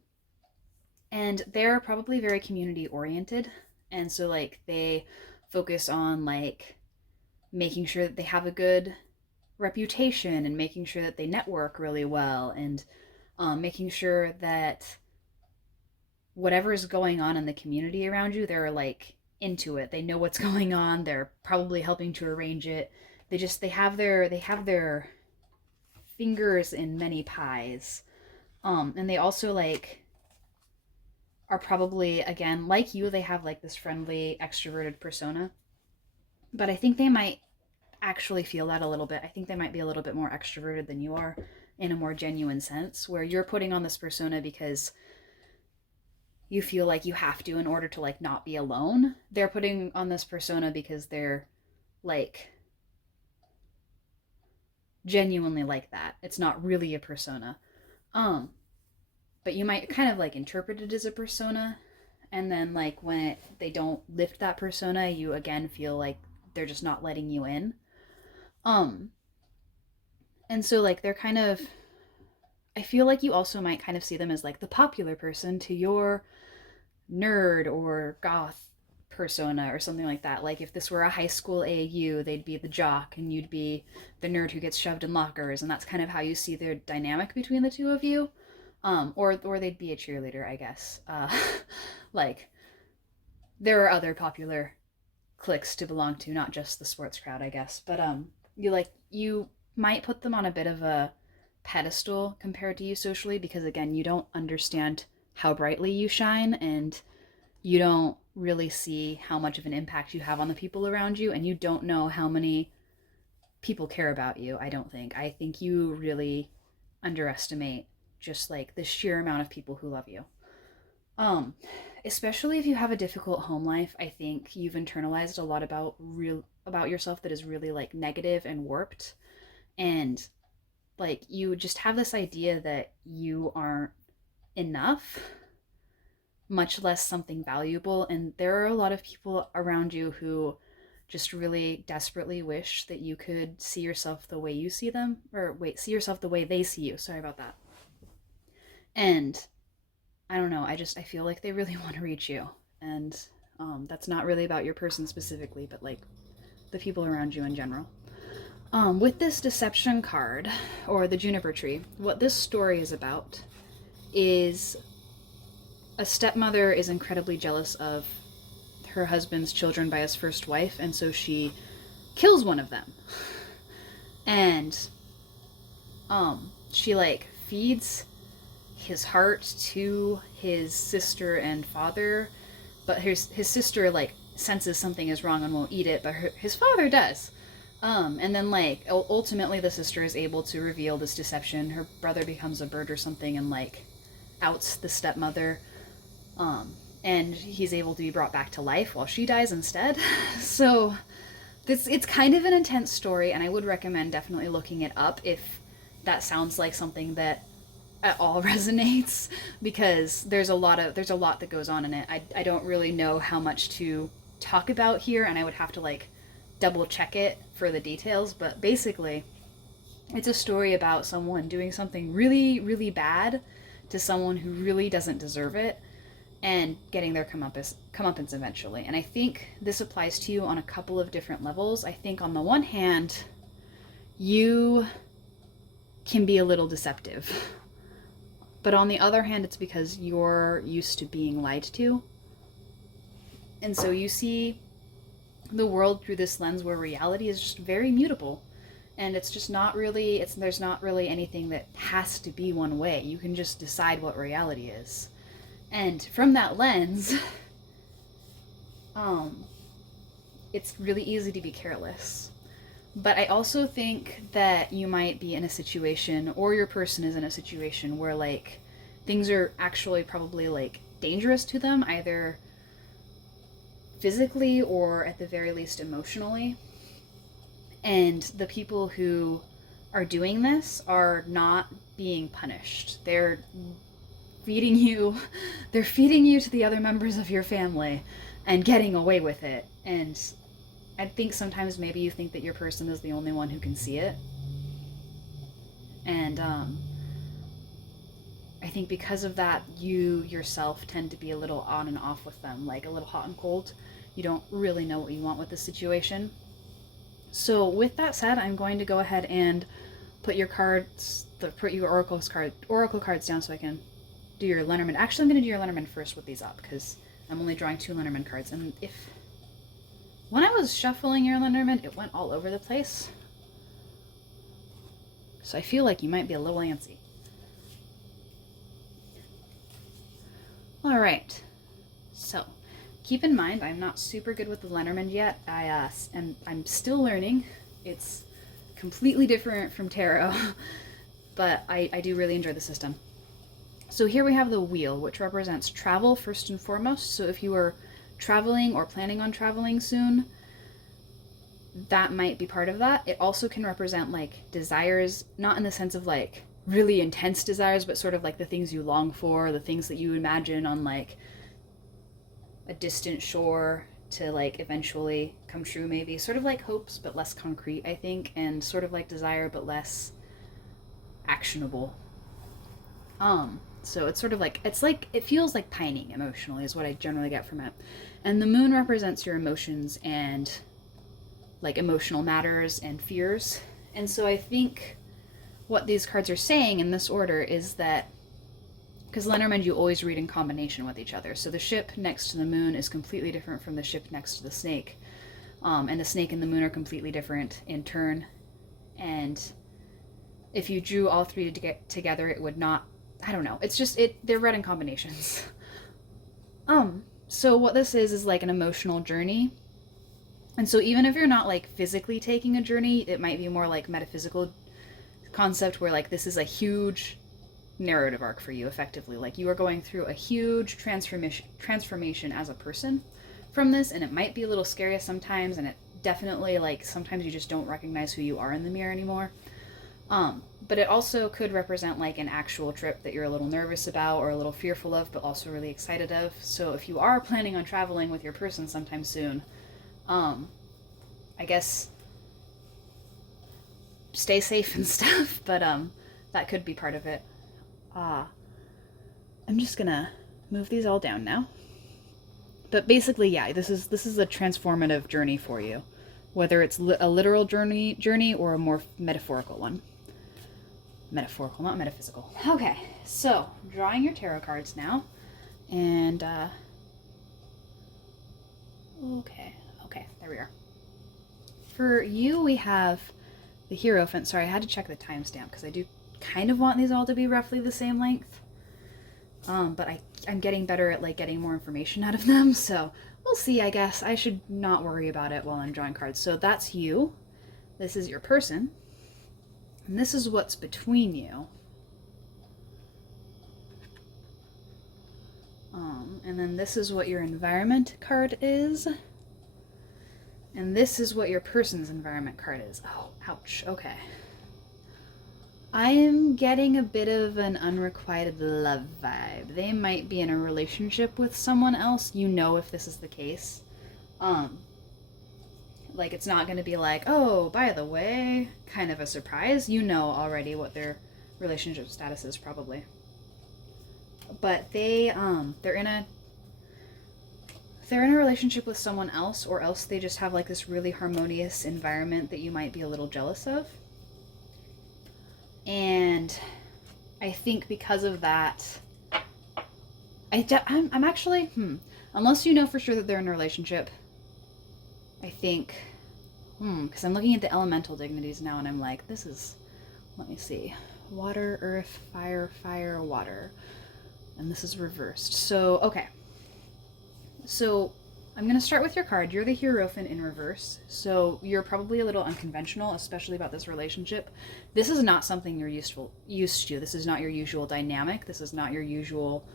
and they're probably very community oriented. And so like they focus on like making sure that they have a good reputation and making sure that they network really well, and making sure that whatever is going on in the community around you, they're like into it. They know what's going on. They're probably helping to arrange it. They have their fingers in many pies. And they also like are probably, again, like you, they have like this friendly extroverted persona. But I think they might actually feel that a little bit. I think they might be a little bit more extroverted than you are, in a more genuine sense, where you're putting on this persona because you feel like you have to in order to like not be alone. They're putting on this persona because they're like genuinely like that. It's not really a persona. Um but you might kind of like interpret it as a persona, and then like when they don't lift that persona, you again feel like they're just not letting you in. Um and so like they're kind of, I feel like you also might kind of see them as like the popular person to your nerd or goth persona or something like that. Like if this were a high school AAU, they'd be the jock and you'd be the nerd who gets shoved in lockers, and that's kind of how you see their dynamic between the two of you. Or they'd be a cheerleader, I guess. Like there are other popular cliques to belong to, not just the sports crowd, I guess. But you might put them on a bit of a pedestal compared to you socially, because again, you don't understand how brightly you shine, and you don't really see how much of an impact you have on the people around you, and you don't know how many people care about you. I think you really underestimate just like the sheer amount of people who love you. um Especially if you have a difficult home life, I think you've internalized a lot about yourself that is really like negative and warped, and like you just have this idea that you aren't enough, much less something valuable. And there are a lot of people around you who just really desperately wish that you could see yourself the way you see them, or wait, see yourself the way they see you. Sorry about that. And I don't know, I feel like they really want to reach you. And that's not really about your person specifically, but like the people around you in general. With this deception card, or the juniper tree, what this story is about is a stepmother is incredibly jealous of her husband's children by his first wife, and so she kills one of them. And she like feeds his heart to his sister and father, but his sister like senses something is wrong and won't eat it, but his father does. And then like ultimately the sister is able to reveal this deception. Her brother becomes a bird or something and like outs the stepmother. And he's able to be brought back to life while she dies instead. So it's kind of an intense story, and I would recommend definitely looking it up if that sounds like something that at all resonates, because there's a lot that goes on in it. I don't really know how much to talk about here, and I would have to like double check it for the details, but basically it's a story about someone doing something really, really bad to someone who really doesn't deserve it and getting their comeuppance eventually. And I think this applies to you on a couple of different levels. I think on the one hand, you can be a little deceptive. But on the other hand, it's because you're used to being lied to. And so you see the world through this lens where reality is just very mutable. And it's just not really, there's not really anything that has to be one way. You can just decide what reality is. And from that lens, it's really easy to be careless. But I also think that you might be in a situation, or your person is in a situation where like things are actually probably like dangerous to them, either physically or at the very least emotionally. And the people who are doing this are not being punished. They're feeding you to the other members of your family and getting away with it. And I think sometimes maybe you think that your person is the only one who can see it. And I think because of that, you yourself tend to be a little on and off with them, like a little hot and cold. You don't really know what you want with the situation. So with that said, I'm going to go ahead and put your oracle cards down so I can do your Lenormand. Actually, I'm going to do your Lenormand first with these up because I'm only drawing 2 Lenormand cards. And when I was shuffling your Lenormand, it went all over the place. So I feel like you might be a little antsy. All right. So keep in mind, I'm not super good with the Lenormand yet. I'm still learning. It's completely different from tarot, but I do really enjoy the system. So here we have the wheel, which represents travel first and foremost. So if you are traveling or planning on traveling soon, that might be part of that. It also can represent like desires, not in the sense of like really intense desires, but sort of like the things you long for, the things that you imagine on like a distant shore to like eventually come true, maybe. Sort of like hopes, but less concrete, I think, and sort of like desire, but less actionable. So it's sort of like, it feels like pining emotionally is what I generally get from it. And the moon represents your emotions and like emotional matters and fears. And so I think what these cards are saying in this order is that, because Lenormand you always read in combination with each other. So the ship next to the moon is completely different from the ship next to the snake. And the snake and the moon are completely different in turn. And if you drew all three together, it would not, I don't know. It's just, they're read in combinations. So what this is like an emotional journey. And so even if you're not like physically taking a journey, it might be more like metaphysical concept where like this is a huge narrative arc for you effectively. Like you are going through a huge transformation as a person from this, and it might be a little scary sometimes, and it definitely like sometimes you just don't recognize who you are in the mirror anymore. But it also could represent like an actual trip that you're a little nervous about or a little fearful of, but also really excited of. So if you are planning on traveling with your person sometime soon, I guess stay safe and stuff, but that could be part of it. I'm just gonna move these all down now. But basically, yeah, this is a transformative journey for you, whether it's a literal journey or a more metaphorical one. Metaphorical, not metaphysical. Okay, so drawing your tarot cards now, and okay, there we are. For you, we have the Hierophant. Sorry, I had to check the timestamp because I do kind of want these all to be roughly the same length. But I'm getting better at like getting more information out of them, so we'll see, I guess. I should not worry about it while I'm drawing cards. So that's you. This is your person. And this is what's between you. And then this is what your environment card is. And this is what your person's environment card is. Oh, ouch. Okay. I am getting a bit of an unrequited love vibe. They might be in a relationship with someone else. You know if this is the case. Um, like, it's not going to be like, oh, by the way, kind of a surprise. You know already what their relationship status is, probably. But they're in a relationship with someone else, or else they just have like this really harmonious environment that you might be a little jealous of. And I think because of that, I'm actually, unless you know for sure that they're in a relationship, I think, because I'm looking at the elemental dignities now and I'm like, this is, let me see, water, earth, fire, fire, water. And this is reversed. So, okay. So, I'm going to start with your card. You're the Hierophant in reverse. So, you're probably a little unconventional, especially about this relationship. This is not something you're used to. This is not your usual dynamic. This is not your usual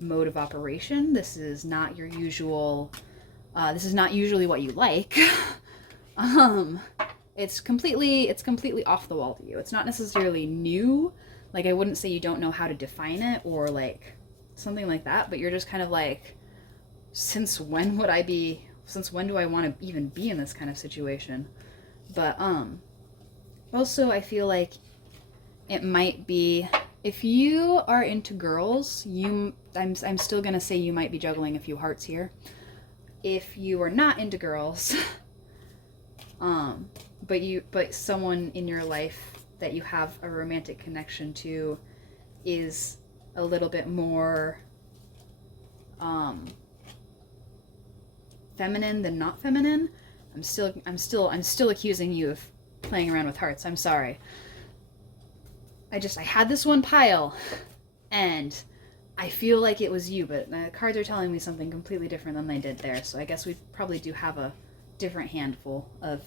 mode of operation. This is not your usual... this is not usually what you like. It's completely off the wall to you. It's not necessarily new. Like, I wouldn't say you don't know how to define it or like something like that, but you're just kind of like, since when do I want to even be in this kind of situation? But also I feel like it might be, if you are into girls, I'm still gonna say you might be juggling a few hearts here. If you are not into girls, but someone in your life that you have a romantic connection to is a little bit more feminine than not feminine, I'm still accusing you of playing around with hearts. I'm sorry. I had this one pile and I feel like it was you, but the cards are telling me something completely different than they did there. So I guess we probably do have a different handful of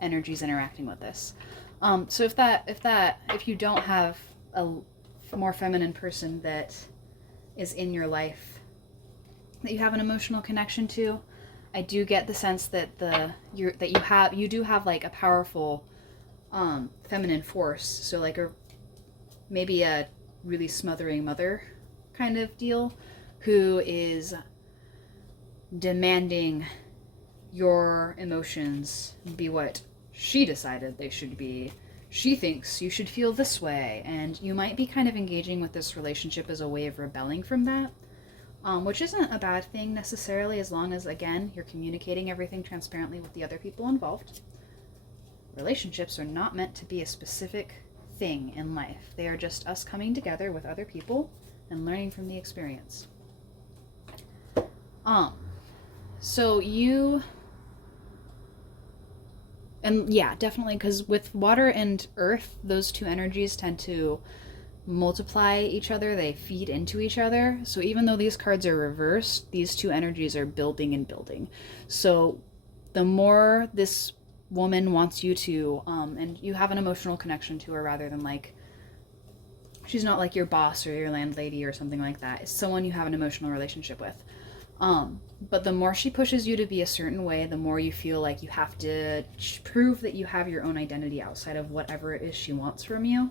energies interacting with this. So if you don't have a more feminine person that is in your life that you have an emotional connection to, I do get the sense that you do have like a powerful feminine force. So like maybe a really smothering mother kind of deal, who is demanding your emotions be what she decided they should be. She thinks you should feel this way, and you might be kind of engaging with this relationship as a way of rebelling from that, which isn't a bad thing necessarily, as long as, again, you're communicating everything transparently with the other people involved. Relationships are not meant to be a specific thing in life. They are just us coming together with other people and learning from the experience. So you... And yeah, definitely, because with water and earth, those two energies tend to multiply each other. They feed into each other. So even though these cards are reversed, these two energies are building and building. So the more this woman wants you to, and you have an emotional connection to her, rather than like, she's not like your boss or your landlady or something like that. It's someone you have an emotional relationship with. But the more she pushes you to be a certain way, the more you feel like you have to prove that you have your own identity outside of whatever it is she wants from you.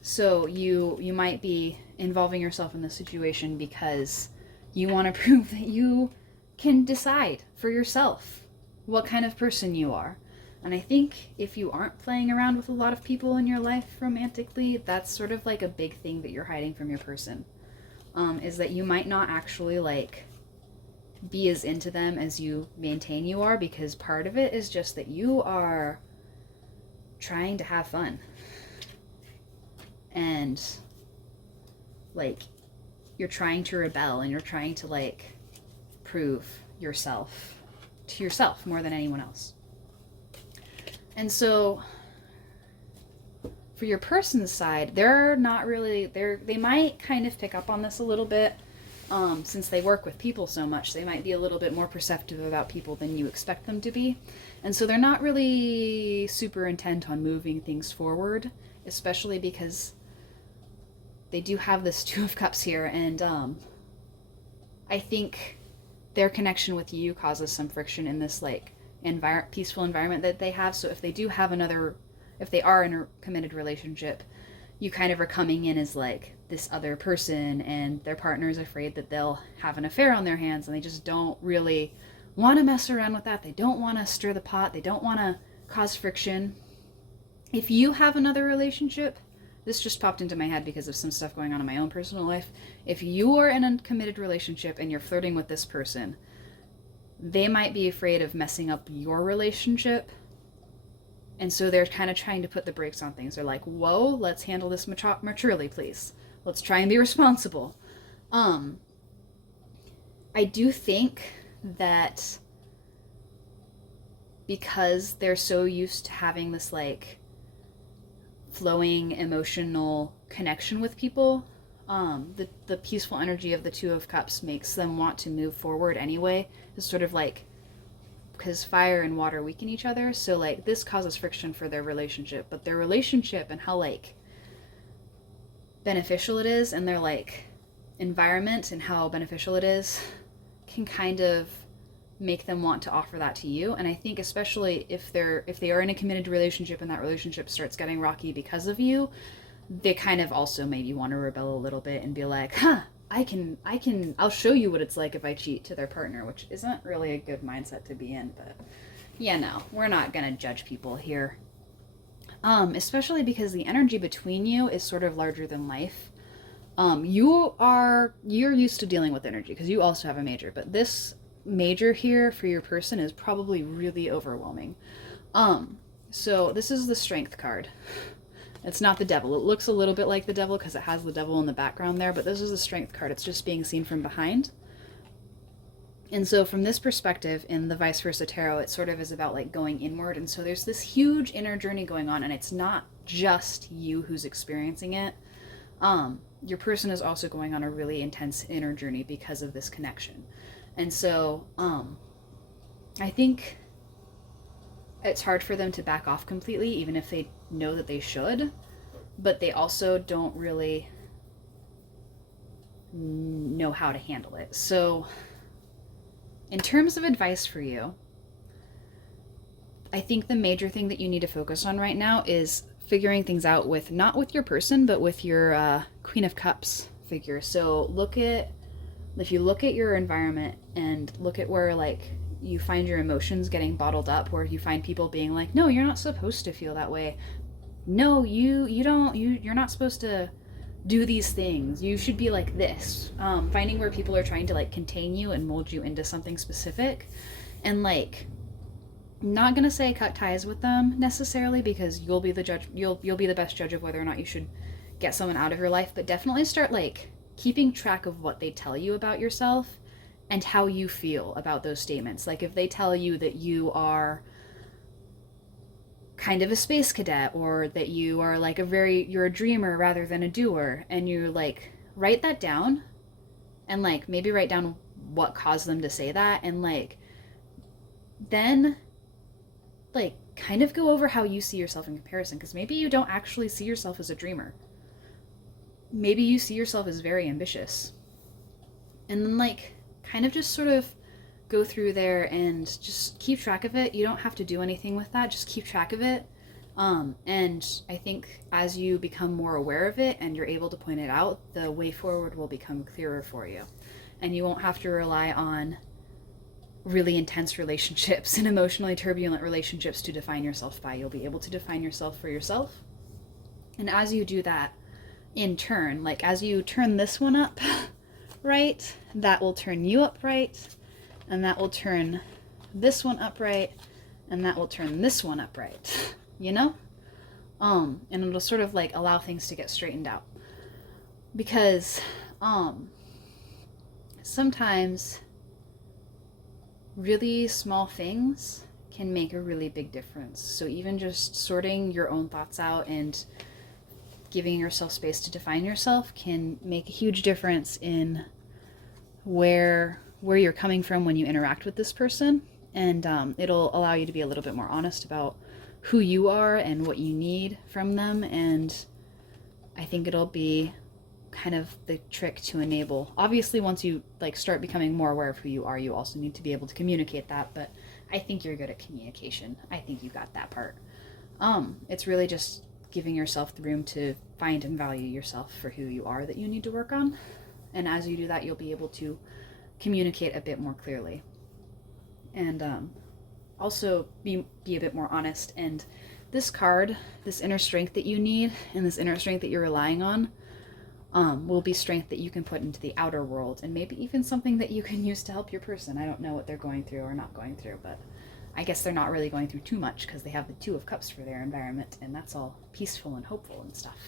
So you might be involving yourself in this situation because you want to prove that you can decide for yourself what kind of person you are. And I think if you aren't playing around with a lot of people in your life romantically, that's sort of like a big thing that you're hiding from your person. Is that you might not actually like be as into them as you maintain you are, because part of it is just that you are trying to have fun. And like you're trying to rebel, and you're trying to like prove yourself to yourself more than anyone else. And so for your person's side, they're not really, they might kind of pick up on this a little bit, since they work with people so much. They might be a little bit more perceptive about people than you expect them to be. And so they're not really super intent on moving things forward, especially because they do have this Two of Cups here, and I think their connection with you causes some friction in this like peaceful environment that they have. So if they do have if they are in a committed relationship, you kind of are coming in as like this other person, and their partner is afraid that they'll have an affair on their hands, and they just don't really want to mess around with that. They don't want to stir the pot. They don't want to cause friction. If you have another relationship, this just popped into my head because of some stuff going on in my own personal life. If you are in a committed relationship and you're flirting with this person, they might be afraid of messing up your relationship. And so they're kind of trying to put the brakes on things. They're like, whoa, let's handle this maturely, please. Let's try and be responsible. I do think that because they're so used to having this like flowing emotional connection with people, the peaceful energy of the Two of Cups makes them want to move forward anyway. It's sort of like, because fire and water weaken each other, so like this causes friction for their relationship, but their relationship and how like beneficial it is, and their like environment and how beneficial it is, can kind of make them want to offer that to you. And I think especially if they are in a committed relationship and that relationship starts getting rocky because of you, they kind of also maybe want to rebel a little bit and be like, I'll show you what it's like if I cheat, to their partner, which isn't really a good mindset to be in. But yeah, no, we're not gonna judge people here. Especially because the energy between you is sort of larger than life. You're used to dealing with energy because you also have a major, but this major here for your person is probably really overwhelming. So this is the Strength card. It's not the Devil. It looks a little bit like the Devil because it has the Devil in the background there, but this is the Strength card. It's just being seen from behind. And so from this perspective, in the Vice Versa Tarot, it sort of is about like going inward. And so there's this huge inner journey going on, and it's not just you who's experiencing it. Your person is also going on a really intense inner journey because of this connection. And so I think it's hard for them to back off completely, even if they know that they should, but they also don't really know how to handle it. So in terms of advice for you, I think the major thing that you need to focus on right now is figuring things out with, not with your person, but with your Queen of Cups figure. So if you look at your environment and look at where like you find your emotions getting bottled up, where you find people being like, no, you're not supposed to feel that way. No, you're not supposed to do these things. You should be like this. Finding where people are trying to like contain you and mold you into something specific, and like, not gonna say cut ties with them necessarily, because you'll be the judge. You'll be the best judge of whether or not you should get someone out of your life. But definitely start like keeping track of what they tell you about yourself and how you feel about those statements. Like if they tell you that you are kind of a space cadet, or that you are like you're a dreamer rather than a doer, and you like write that down, and like maybe write down what caused them to say that, and like then like kind of go over how you see yourself in comparison, because maybe you don't actually see yourself as a dreamer. Maybe you see yourself as very ambitious. And then like kind of just sort of go through there and just keep track of it. You don't have to do anything with that, just keep track of it. And I think as you become more aware of it and you're able to point it out, the way forward will become clearer for you. And you won't have to rely on really intense relationships and emotionally turbulent relationships to define yourself by. You'll be able to define yourself for yourself. And as you do that, in turn, like as you turn this one up right, that will turn you up right, and that will turn this one upright, and that will turn this one upright, you know? And it'll sort of like allow things to get straightened out. Because sometimes really small things can make a really big difference. So even just sorting your own thoughts out and giving yourself space to define yourself can make a huge difference in where you're coming from when you interact with this person. And it'll allow you to be a little bit more honest about who you are and what you need from them. And I think it'll be kind of the trick to enable. Obviously, once you like start becoming more aware of who you are, you also need to be able to communicate that. But I think you're good at communication. I think you got that part. It's really just giving yourself the room to find and value yourself for who you are that you need to work on. And as you do that, you'll be able to communicate a bit more clearly. And also be a bit more honest. And this card, this inner strength that you need and this inner strength that you're relying on, will be strength that you can put into the outer world, and maybe even something that you can use to help your person. I don't know what they're going through or not going through, but I guess they're not really going through too much because they have the Two of Cups for their environment, and that's all peaceful and hopeful and stuff.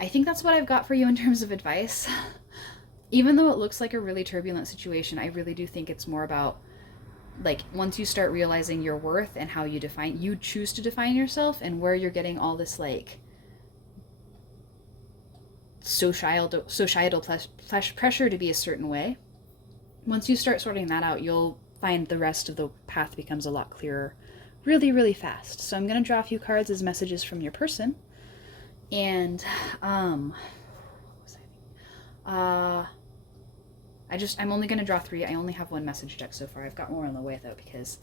I think that's what I've got for you in terms of advice. Even though it looks like a really turbulent situation, I really do think it's more about, like, once you start realizing your worth and how you choose to define yourself, and where you're getting all this, like, societal pressure to be a certain way. Once you start sorting that out, you'll find the rest of the path becomes a lot clearer really, really fast. So I'm going to draw a few cards as messages from your person. And I'm only going to draw 3. I only have 1 message deck so far. I've got more on the way though, because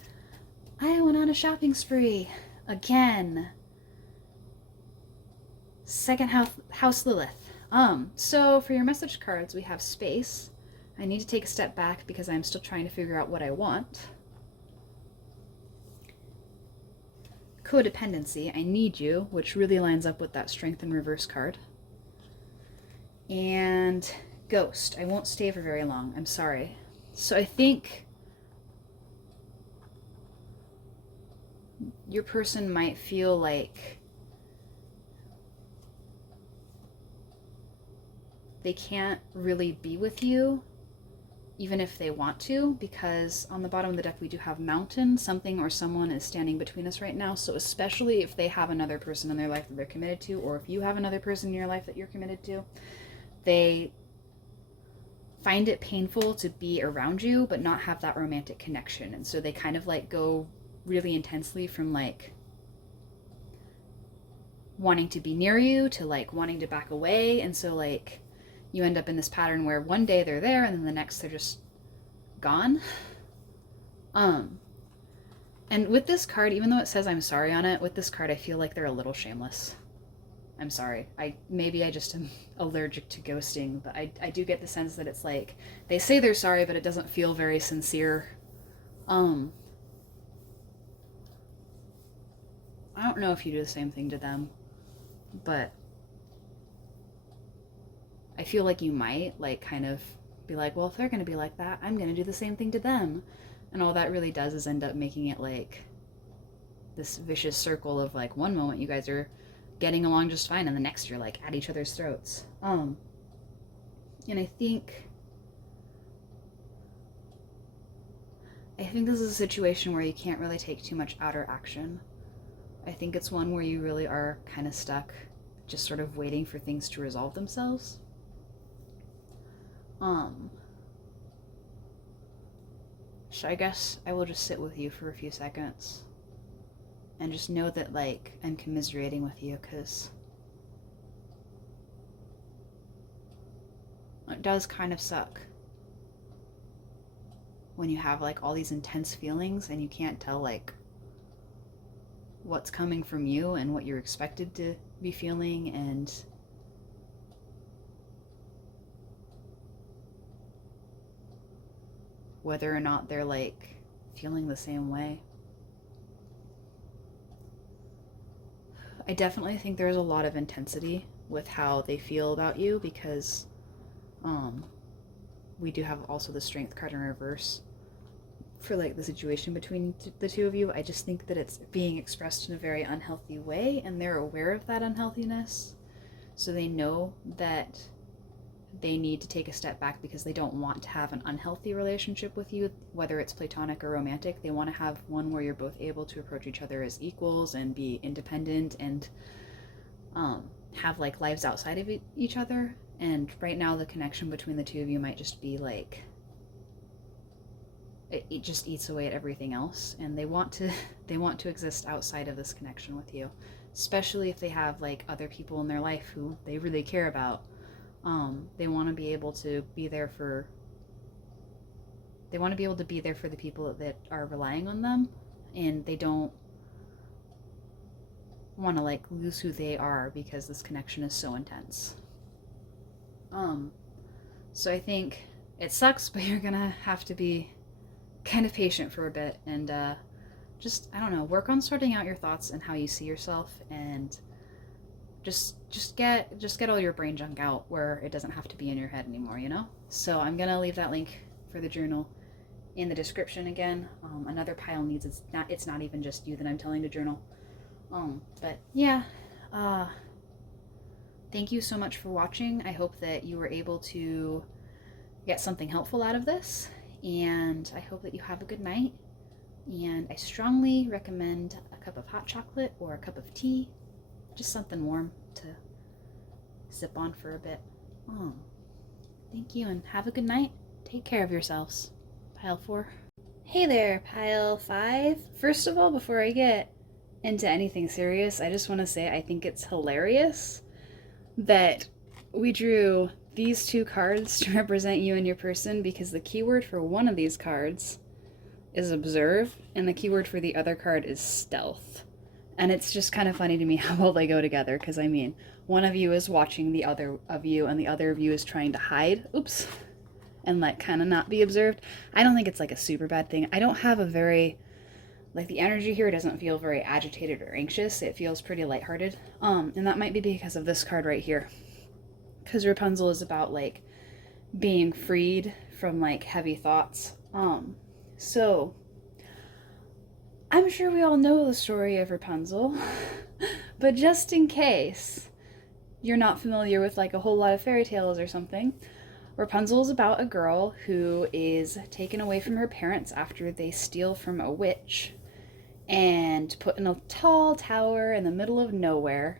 I went on a shopping spree again. Second house Lilith. So for your message cards, we have space. I need to take a step back because I'm still trying to figure out what I want. Codependency, I need you, which really lines up with that strength in reverse card. And ghost, I won't stay for very long, I'm sorry. So I think your person might feel like they can't really be with you even if they want to, because on the bottom of the deck we do have mountain. Something or someone is standing between us right now. So especially if they have another person in their life that they're committed to, or if you have another person in your life that you're committed to, they find it painful to be around you but not have that romantic connection. And so they kind of like go really intensely from like wanting to be near you to like wanting to back away. And so like you end up in this pattern where one day they're there and then the next they're just gone. And with this card, even though it says I'm sorry on it, with this card I feel like they're a little shameless. I'm sorry. Maybe I just am allergic to ghosting, but I do get the sense that it's like they say they're sorry, but it doesn't feel very sincere. I don't know if you do the same thing to them, but I feel like you might, like, kind of be like, well, if they're going to be like that, I'm going to do the same thing to them. And all that really does is end up making it, like, this vicious circle of, like, one moment you guys are getting along just fine, and the next you're, like, at each other's throats. And I think this is a situation where you can't really take too much outer action. I think it's one where you really are kind of stuck, just sort of waiting for things to resolve themselves. So I guess I will just sit with you for a few seconds and just know that, like, I'm commiserating with you, because it does kind of suck when you have, like, all these intense feelings and you can't tell, like, what's coming from you and what you're expected to be feeling, and whether or not they're, like, feeling the same way. I definitely think there's a lot of intensity with how they feel about you, because we do have also the strength card in reverse for, like, the situation between the two of you. I just think that it's being expressed in a very unhealthy way, and they're aware of that unhealthiness, so they know that they need to take a step back because they don't want to have an unhealthy relationship with you, whether it's platonic or romantic. They want to have one where you're both able to approach each other as equals and be independent and have, like, lives outside of each other. And right now the connection between the two of you might just be like, it just eats away at everything else, and they want to exist outside of this connection with you, especially if they have, like, other people in their life who they really care about. They want to be able to be there for the people that are relying on them, and they don't want to like lose who they are because this connection is so intense. So I think it sucks, but you're gonna have to be kind of patient for a bit and just, I don't know, work on sorting out your thoughts and how you see yourself, and just get all your brain junk out where it doesn't have to be in your head anymore, you know? So I'm gonna leave that link for the journal in the description again. Another pile needs, it's not even just you that I'm telling to journal. But yeah, thank you so much for watching. I hope that you were able to get something helpful out of this, and I hope that you have a good night. And I strongly recommend a cup of hot chocolate or a cup of tea, just something warm to sip on for a bit. Thank you, and have a good night. Take care of yourselves. Pile 4. Hey there, Pile 5. First of all, before I get into anything serious, I just want to say I think it's hilarious that we drew these 2 cards to represent you and your person, because the keyword for one of these cards is observe, and the keyword for the other card is stealth. And it's just kind of funny to me how well they go together, because I mean, one of you is watching the other of you, and the other of you is trying to hide, oops, and like kind of not be observed. I don't think it's like a super bad thing. I don't have a very, like, the energy here doesn't feel very agitated or anxious. It feels pretty lighthearted. And that might be because of this card right here. Because Rapunzel is about like being freed from like heavy thoughts. So I'm sure we all know the story of Rapunzel, but just in case you're not familiar with like a whole lot of fairy tales or something, Rapunzel is about a girl who is taken away from her parents after they steal from a witch and put in a tall tower in the middle of nowhere,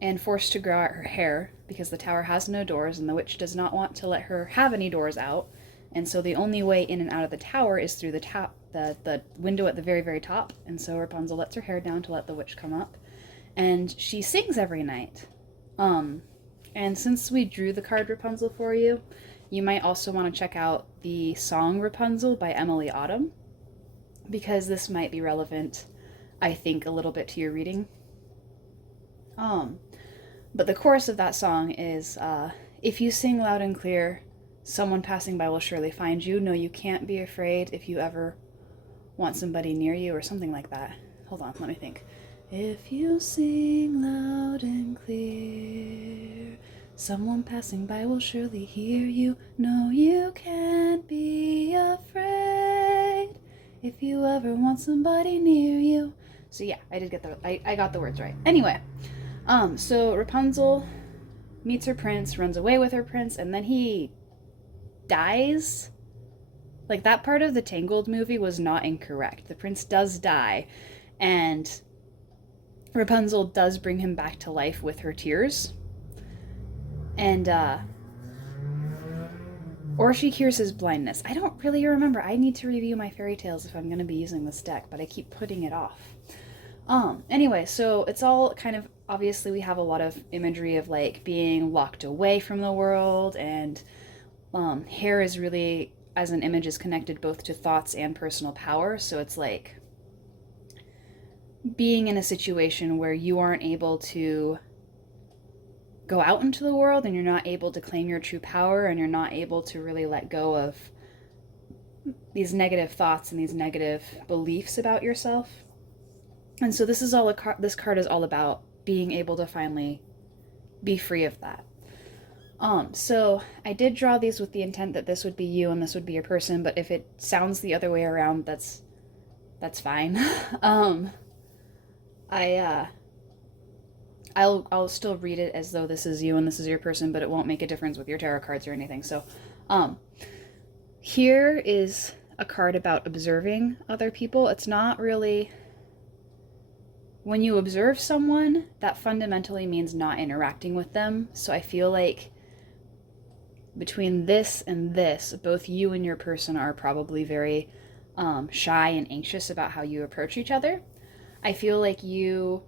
and forced to grow out her hair because the tower has no doors and the witch does not want to let her have any doors out. And so the only way in and out of the tower is through the window at the very, very top. And so Rapunzel lets her hair down to let the witch come up. And she sings every night. And since we drew the card Rapunzel for you, you might also want to check out the song Rapunzel by Emily Autumn, because this might be relevant, I think, a little bit to your reading. But the chorus of that song is, if you sing loud and clear, someone passing by will surely find you. No, you can't be afraid if you ever want somebody near you, or something like that. Hold on, let me think. If you sing loud and clear, someone passing by will surely hear you. No, you can't be afraid if you ever want somebody near you. So yeah, I did get I got the words right. Anyway, so Rapunzel meets her prince, runs away with her prince, and then he dies. Like, that part of the Tangled movie was not incorrect. The prince does die, and Rapunzel does bring him back to life with her tears. And, or she cures his blindness. I don't really remember. I need to review my fairy tales if I'm going to be using this deck, but I keep putting it off. Anyway, so it's all kind of, obviously we have a lot of imagery of like being locked away from the world, and hair is really, as an image, is connected both to thoughts and personal power. So it's like being in a situation where you aren't able to go out into the world, and you're not able to claim your true power, and you're not able to really let go of these negative thoughts and these negative beliefs about yourself. And so this is all this card is all about being able to finally be free of that. So I did draw these with the intent that this would be you and this would be your person, but if it sounds the other way around, that's fine. I'll still read it as though this is you and this is your person, but it won't make a difference with your tarot cards or anything. So, here is a card about observing other people. It's not really, when you observe someone, that fundamentally means not interacting with them. So I feel like between this and this, both you and your person are probably very shy and anxious about how you approach each other. I feel like you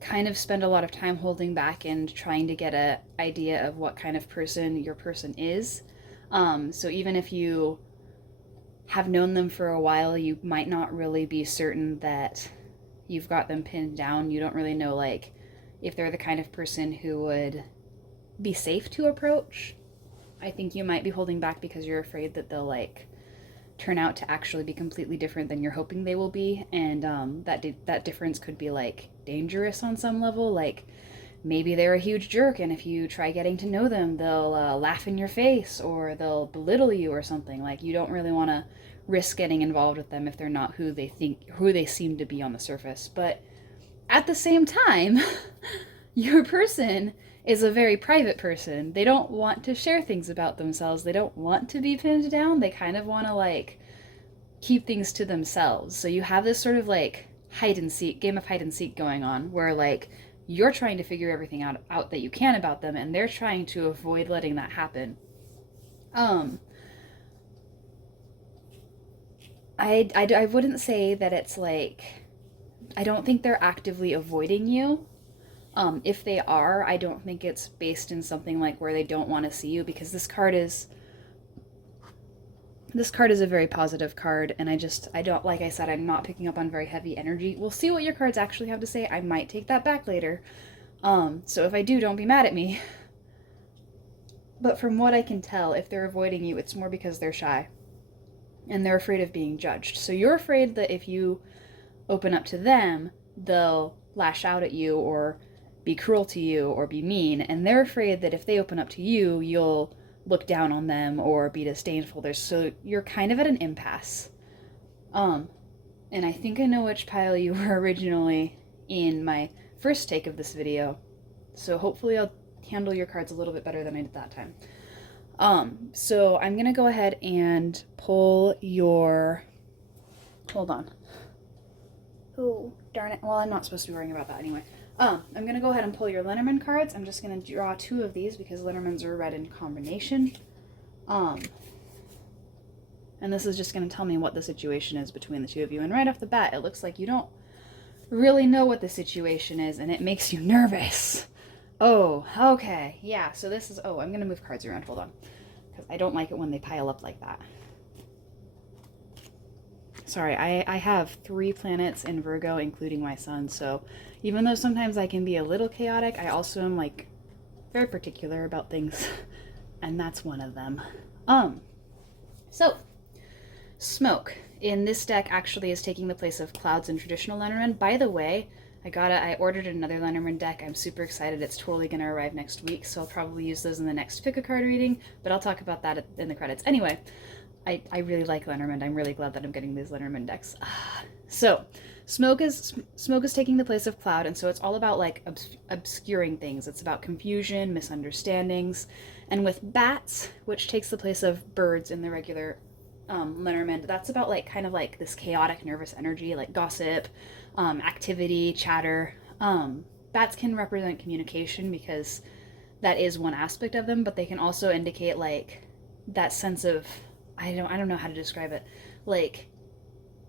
kind of spend a lot of time holding back and trying to get an idea of what kind of person your person is. So even if you have known them for a while, you might not really be certain that you've got them pinned down. You don't really know, like, if they're the kind of person who would be safe to approach. I think you might be holding back because you're afraid that they'll, like, turn out to actually be completely different than you're hoping they will be, and that difference could be, like, dangerous on some level. Like, maybe they're a huge jerk, and if you try getting to know them, they'll laugh in your face, or they'll belittle you or something. Like, you don't really want to risk getting involved with them if they're not who they seem to be on the surface. But at the same time, your person is a very private person. They don't want to share things about themselves. They don't want to be pinned down. They kind of want to, like, keep things to themselves. So you have this sort of, like, game of hide and seek going on, where, like, you're trying to figure everything out that you can about them, and they're trying to avoid letting that happen. I wouldn't say that it's like, I don't think they're actively avoiding you. If they are, I don't think it's based in something like where they don't want to see you, because this card is a very positive card, and I don't, like I said, I'm not picking up on very heavy energy. We'll see what your cards actually have to say. I might take that back later. So if I do, don't be mad at me. But from what I can tell, if they're avoiding you, it's more because they're shy and they're afraid of being judged. So you're afraid that if you open up to them, they'll lash out at you or be cruel to you or be mean, and they're afraid that if they open up to you, you'll look down on them or be disdainful. So you're kind of at an impasse. And I think I know which pile you were originally in my first take of this video, so hopefully I'll handle your cards a little bit better than I did that time. So I'm gonna go ahead and pull your, hold on. Oh, darn it. Well, I'm not supposed to be worrying about that anyway. I'm going to go ahead and pull your Lenormand cards. I'm just going to draw 2 of these because Lenormands are red in combination. And this is just going to tell me what the situation is between the two of you. And right off the bat, it looks like you don't really know what the situation is, and it makes you nervous. Oh, okay. Yeah, so this is... Oh, I'm going to move cards around. Hold on. Because I don't like it when they pile up like that. Sorry, I have 3 planets in Virgo, including my sun, so even though sometimes I can be a little chaotic, I also am, like, very particular about things, and that's one of them. So, Smoke in this deck actually is taking the place of Clouds in traditional Lenormand. By the way, I ordered another Lenormand deck. I'm super excited. It's totally going to arrive next week, so I'll probably use those in the next pick a card reading, but I'll talk about that in the credits. Anyway, I really like Lenormand. I'm really glad that I'm getting these Lenormand decks. So, Smoke is taking the place of Cloud, and so it's all about, like, obscuring things. It's about confusion, misunderstandings, and with Bats, which takes the place of birds in the regular Lenormand, that's about, like, kind of like this chaotic, nervous energy, like gossip, activity, chatter. Bats can represent communication because that is one aspect of them, but they can also indicate, like, that sense of, I don't know how to describe it. Like,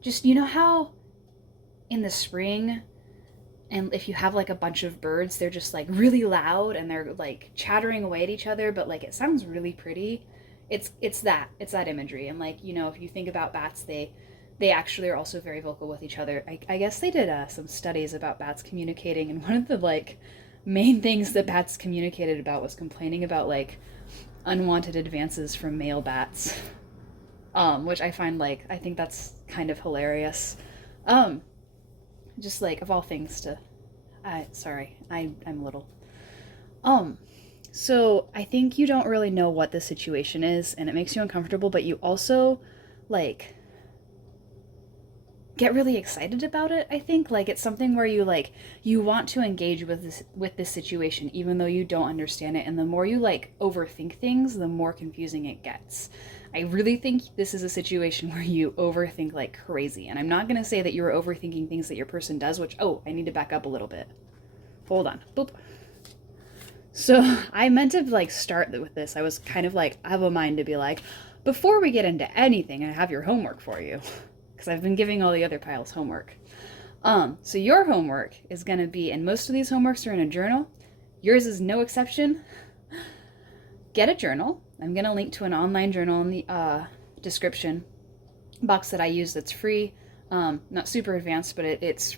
just, you know how in the spring, and if you have, like, a bunch of birds, they're just, like, really loud and they're, like, chattering away at each other, but, like, it sounds really pretty. It's that imagery. And, like, you know, if you think about bats, they actually are also very vocal with each other. I guess they did some studies about bats communicating, and one of the, like, main things that bats communicated about was complaining about, like, unwanted advances from male bats. Which I find, like, I think that's kind of hilarious. Just, like, of all things to, sorry, I'm a little, so I think you don't really know what the situation is, and it makes you uncomfortable, but you also, like, get really excited about it, I think. Like, it's something where you, like, you want to engage with this situation, even though you don't understand it, and the more you, like, overthink things, the more confusing it gets. I really think this is a situation where you overthink like crazy. And I'm not going to say that you're overthinking things that your person does, which, oh, I need to back up a little bit. Hold on. Boop. So I meant to, like, start with this. I was kind of like, I have a mind to be like, before we get into anything, I have your homework for you. Because I've been giving all the other piles homework. So your homework is going to be, and most of these homeworks are in a journal. Yours is no exception. Get a journal. I'm going to link to an online journal in the description box that I use that's free. Not super advanced, but it's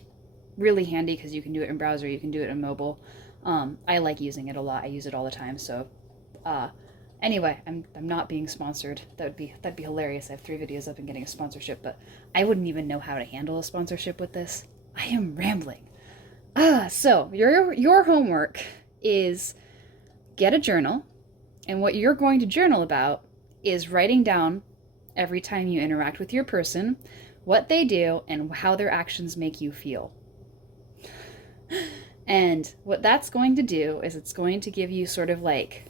really handy because you can do it in browser, you can do it in mobile. I like using it a lot. I use it all the time. So anyway, I'm not being sponsored. That'd be hilarious. I have 3 videos up and getting a sponsorship, but I wouldn't even know how to handle a sponsorship with this. I am rambling. So your homework is get a journal, and what you're going to journal about is writing down every time you interact with your person, what they do, and how their actions make you feel. And what that's going to do is it's going to give you sort of like,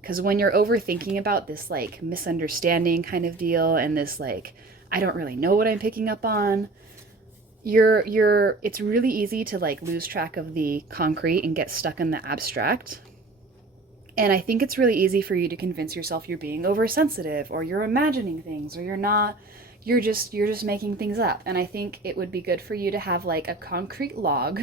because when you're overthinking about this like misunderstanding kind of deal and this like, I don't really know what I'm picking up on, it's really easy to like lose track of the concrete and get stuck in the abstract. And I think it's really easy for you to convince yourself you're being oversensitive, or you're imagining things, or you're just making things up. And I think it would be good for you to have like a concrete log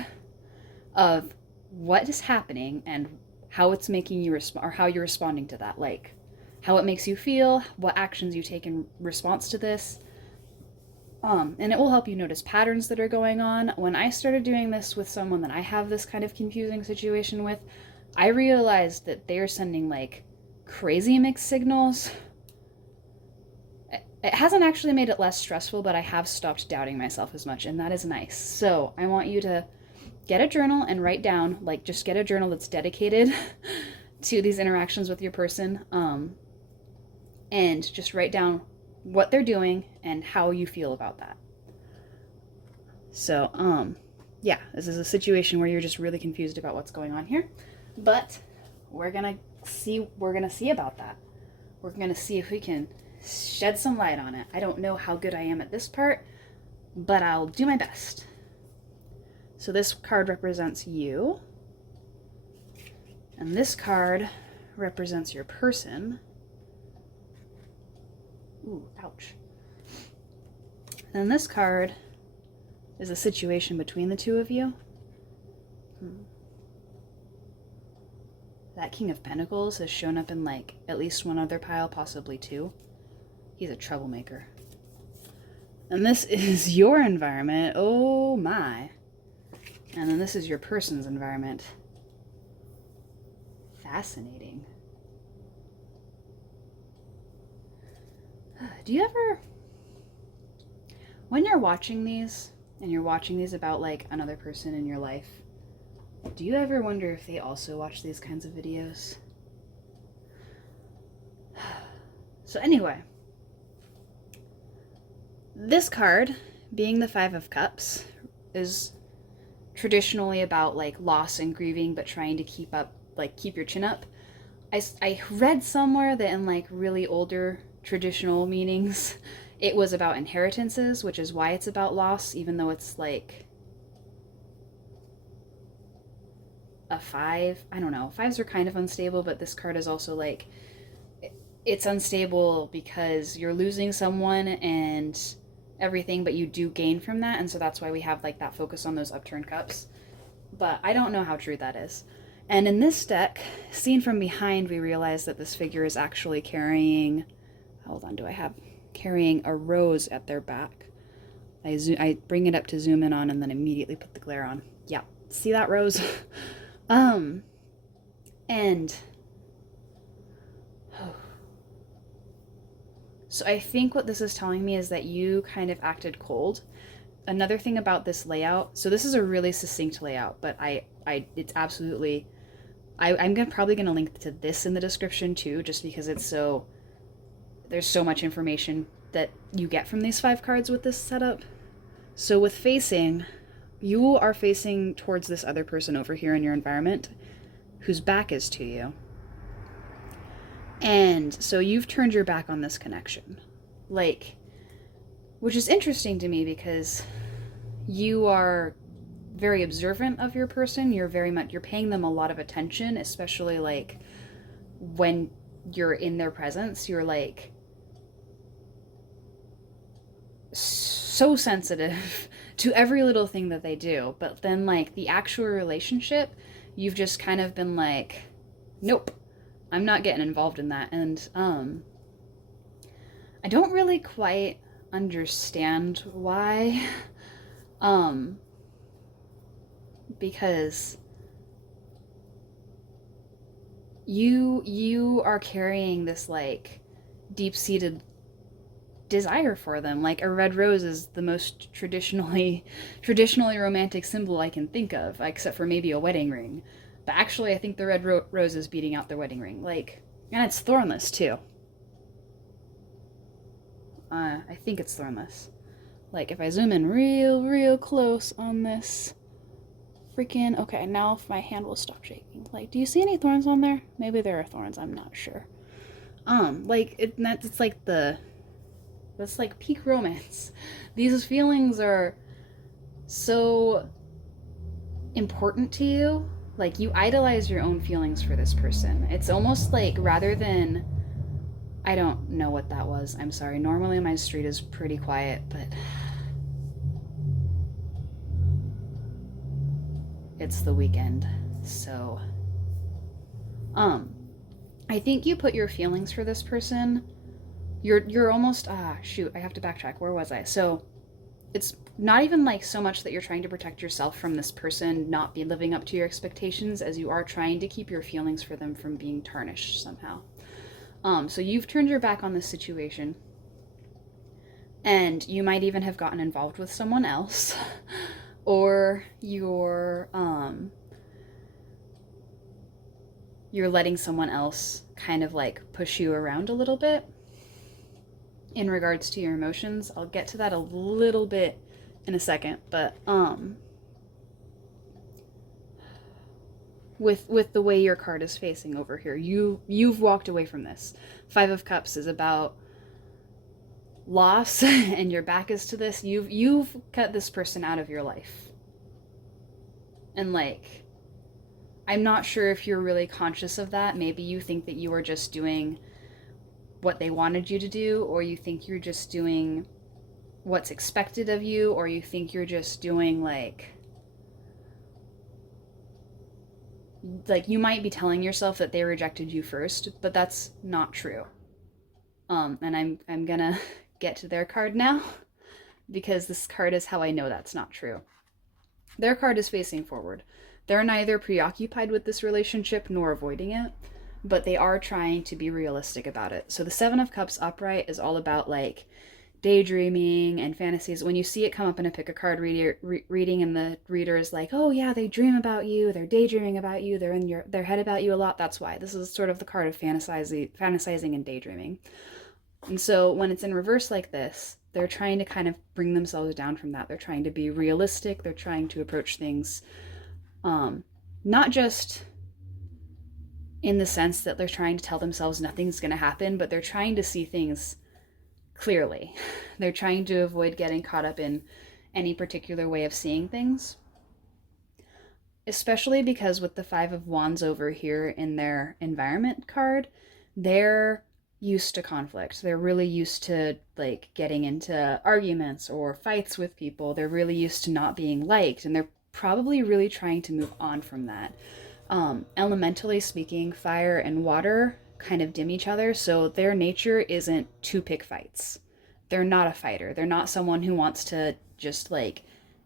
of what is happening and how it's making you respond, or how you're responding to that, like how it makes you feel, what actions you take in response to this. And it will help you notice patterns that are going on. When I started doing this with someone that I have this kind of confusing situation with, I realized that they are sending like crazy mixed signals. It hasn't actually made it less stressful, but I have stopped doubting myself as much, and that is nice. So I want you to get a journal and write down, like, just get a journal that's dedicated to these interactions with your person, and just write down what they're doing and how you feel about that. So, yeah, this is a situation where you're just really confused about what's going on here. But we're gonna see about that. We're gonna see if we can shed some light on it. I don't know how good I am at this part, but I'll do my best. So this card represents you, and this card represents your person. Ooh, ouch. And this card is a situation between the two of you. That King of Pentacles has shown up in like at least one other pile, possibly 2. He's a troublemaker. And this is your environment. Oh my. And then this is your person's environment. Fascinating. Do you ever, when you're watching these, and you're watching these about like another person in your life, do you ever wonder if they also watch these kinds of videos? So anyway, this card, being the 5 of Cups, is traditionally about like loss and grieving, but trying to keep your chin up. I read somewhere that in like really older traditional meanings, it was about inheritances, which is why it's about loss, even though it's like a 5. I don't know. 5s are kind of unstable, but this card is also like, it's unstable because you're losing someone and everything, but you do gain from that, and so that's why we have like that focus on those upturned cups. But I don't know how true that is. And in this deck, seen from behind, we realize that this figure is actually carrying, hold on, carrying a rose at their back. I bring it up to zoom in on and then immediately put the glare on. Yeah, see that rose? And so I think what this is telling me is that you kind of acted cold. Another thing about this layout, so this is a really succinct layout, but it's absolutely, I'm probably gonna link to this in the description too, just because there's so much information that you get from these 5 cards with this setup. So with facing, you are facing towards this other person over here in your environment, whose back is to you. And so you've turned your back on this connection. Like, which is interesting to me because you are very observant of your person. You're paying them a lot of attention, especially like when you're in their presence. You're like so sensitive to every little thing that they do. But then like the actual relationship, you've just kind of been like, nope, I'm not getting involved in that. And I don't really quite understand why. because you are carrying this like deep-seated desire for them. Like a red rose is the most traditionally romantic symbol I can think of, except for maybe a wedding ring. But actually, I think the red rose is beating out their wedding ring. Like, and it's thornless too. I think it's thornless. Like if I zoom in real close on this freaking, okay, now if my hand will stop shaking. Like, do you see any thorns on there? Maybe there are thorns. I'm not sure. Like it's like that's like peak romance. These feelings are so important to you. Like you idolize your own feelings for this person. It's almost like rather than, I don't know what that was. I'm sorry. Normally my street is pretty quiet, but it's the weekend. So um I think you put your feelings for this person. You're almost, shoot, I have to backtrack. Where was I? So it's not even like so much that you're trying to protect yourself from this person not be living up to your expectations as you are trying to keep your feelings for them from being tarnished somehow. So you've turned your back on this situation, and you might even have gotten involved with someone else, or you're letting someone else kind of like push you around a little bit in regards to your emotions. I'll get to that a little bit in a second, but with the way your card is facing over here, you've walked away from this. 5 of Cups is about loss and your back is to this. You've cut this person out of your life. And like, I'm not sure if you're really conscious of that. Maybe you think that you are just doing what they wanted you to do, or you think you're just doing what's expected of you, or you think you're just doing like you might be telling yourself that they rejected you first, but that's not true. And I'm gonna get to their card now because this card is how I know that's not true. Their card is facing forward. They're neither preoccupied with this relationship nor avoiding it, but they are trying to be realistic about it. So the 7 of Cups upright is all about like daydreaming and fantasies. When you see it come up in a pick a card reading and the reader is like, oh yeah, they dream about you, they're daydreaming about you, they're in their head about you a lot, that's why. This is sort of the card of fantasizing and daydreaming. And so when it's in reverse like this, they're trying to kind of bring themselves down from that. They're trying to be realistic. They're trying to approach things not just in the sense that they're trying to tell themselves nothing's going to happen, but they're trying to see things clearly. They're trying to avoid getting caught up in any particular way of seeing things. Especially because with the 5 of Wands over here in their environment card, they're used to conflict. They're really used to like getting into arguments or fights with people. They're really used to not being liked, and they're probably really trying to move on from that. Elementally speaking, fire and water kind of dim each other, so their nature isn't to pick fights. They're not a fighter. They're not someone who wants to just like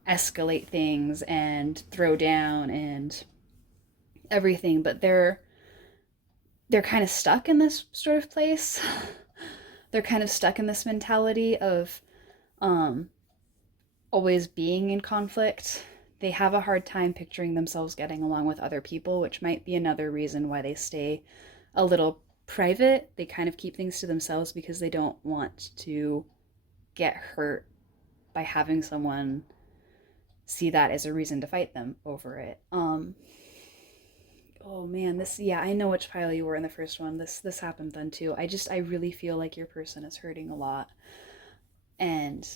escalate things and throw down and everything, but they're kind of stuck in this sort of place. They're kind of stuck in this mentality of always being in conflict. They have a hard time picturing themselves getting along with other people, which might be another reason why they stay a little private. They kind of keep things to themselves because they don't want to get hurt by having someone see that as a reason to fight them over it. Oh man, I know which pile you were in the first one. This happened then too. I really feel like your person is hurting a lot. And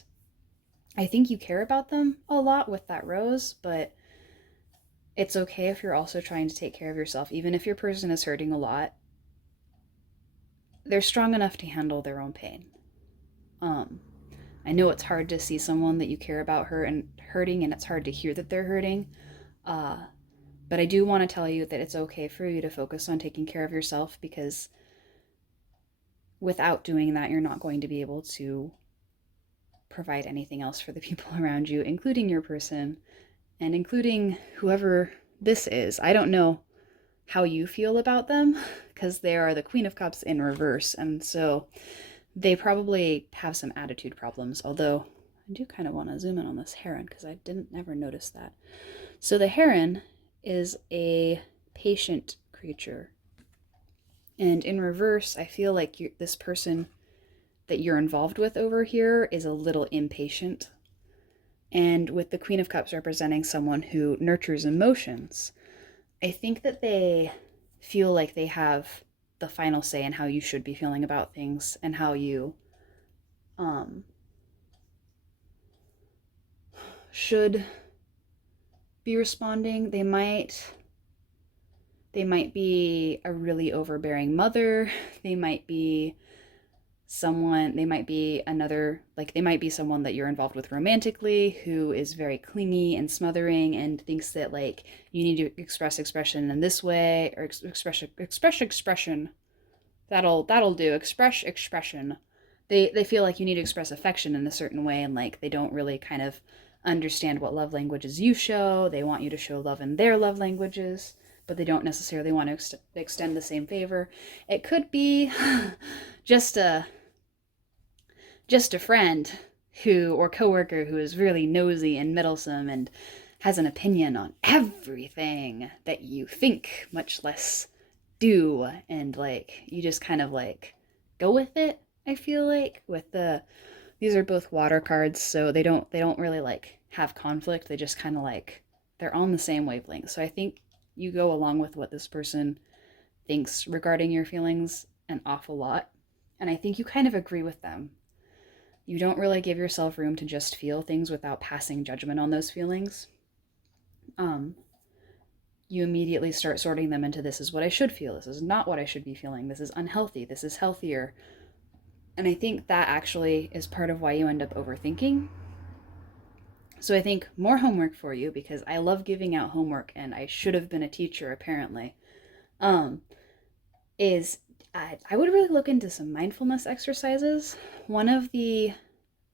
I think you care about them a lot with that rose, but it's okay if you're also trying to take care of yourself. Even if your person is hurting a lot, they're strong enough to handle their own pain. I know it's hard to see someone that you care about hurting, and it's hard to hear that they're hurting. But I do want to tell you that it's okay for you to focus on taking care of yourself, because without doing that, you're not going to be able to provide anything else for the people around you, including your person, and including whoever this is. I don't know how you feel about them because they are the Queen of Cups in reverse, and so they probably have some attitude problems, although I do kind of want to zoom in on this heron because I didn't ever notice that. So the heron is a patient creature, and in reverse, I feel like this person that you're involved with over here is a little impatient. And with the Queen of Cups representing someone who nurtures emotions, I think that they feel like they have the final say in how you should be feeling about things and how you should be responding. They might be a really overbearing mother. They might be someone that you're involved with romantically who is very clingy and smothering and thinks that like you need to express expression in this way, or expression. That'll do. Expression. They feel like you need to express affection in a certain way, and like they don't really kind of understand what love languages you show. They want you to show love in their love languages, but they don't necessarily want to extend the same favor. It could be just a friend or coworker who is really nosy and meddlesome and has an opinion on everything that you think, much less do, and like you just kind of like go with it. I feel like these are both water cards, so they don't really like have conflict. They just kind of like they're on the same wavelength. So I think you go along with what this person thinks regarding your feelings an awful lot, and I think you kind of agree with them. You don't really give yourself room to just feel things without passing judgment on those feelings. You immediately start sorting them into this is what I should feel, this is not what I should be feeling, this is unhealthy, this is healthier. And I think that actually is part of why you end up overthinking. So I think more homework for you, because I love giving out homework and I should have been a teacher apparently, is I would really look into some mindfulness exercises. One of the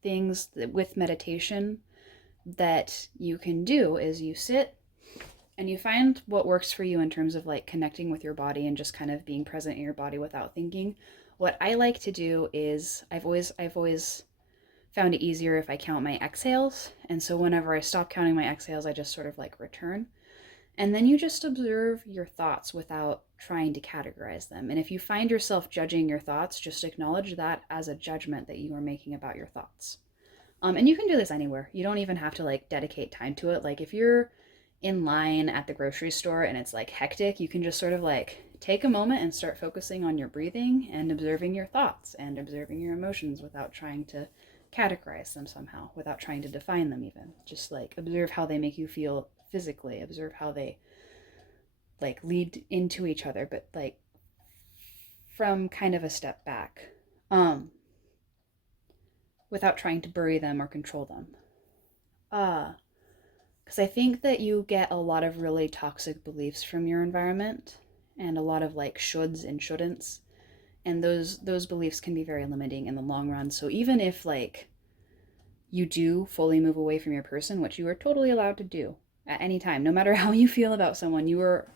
things with meditation that you can do is you sit and you find what works for you in terms of like connecting with your body and just kind of being present in your body without thinking. What I like to do is I've always found it easier if I count my exhales. And so whenever I stop counting my exhales, I just sort of like return. And then you just observe your thoughts without trying to categorize them. And if you find yourself judging your thoughts, just acknowledge that as a judgment that you are making about your thoughts. And you can do this anywhere. You don't even have to like dedicate time to it. Like if you're in line at the grocery store and it's like hectic, you can just sort of like take a moment and start focusing on your breathing and observing your thoughts and observing your emotions without trying to categorize them somehow, without trying to define them even. Just like observe how they make you feel physically, observe how they like lead into each other, but like from kind of a step back, without trying to bury them or control them. Because I think that you get a lot of really toxic beliefs from your environment and a lot of like shoulds and shouldn'ts, and those beliefs can be very limiting in the long run. So even if like you do fully move away from your person, which you are totally allowed to do at any time, no matter how you feel about someone, you are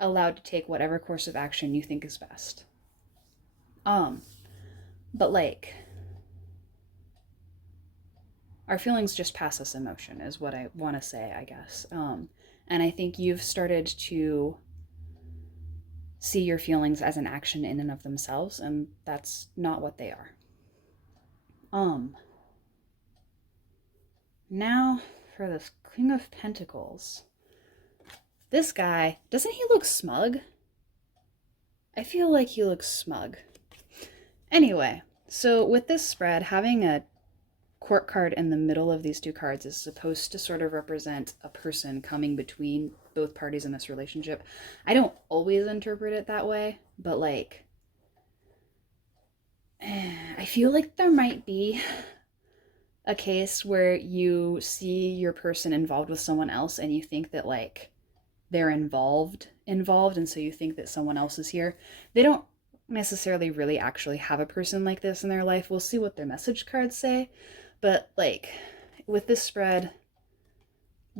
allowed to take whatever course of action you think is best. But like our feelings just pass us emotion is what I want to say, I guess. And I think you've started to see your feelings as an action in and of themselves, and that's not what they are. Now for this King of Pentacles. This guy, doesn't he look smug? I feel like he looks smug. Anyway, so with this spread, having a court card in the middle of these two cards is supposed to sort of represent a person coming between both parties in this relationship. I don't always interpret it that way, but like I feel like there might be a case where you see your person involved with someone else and you think that like they're involved, and so you think that someone else is here. They don't necessarily really actually have a person like this in their life. We'll see what their message cards say, but like with this spread,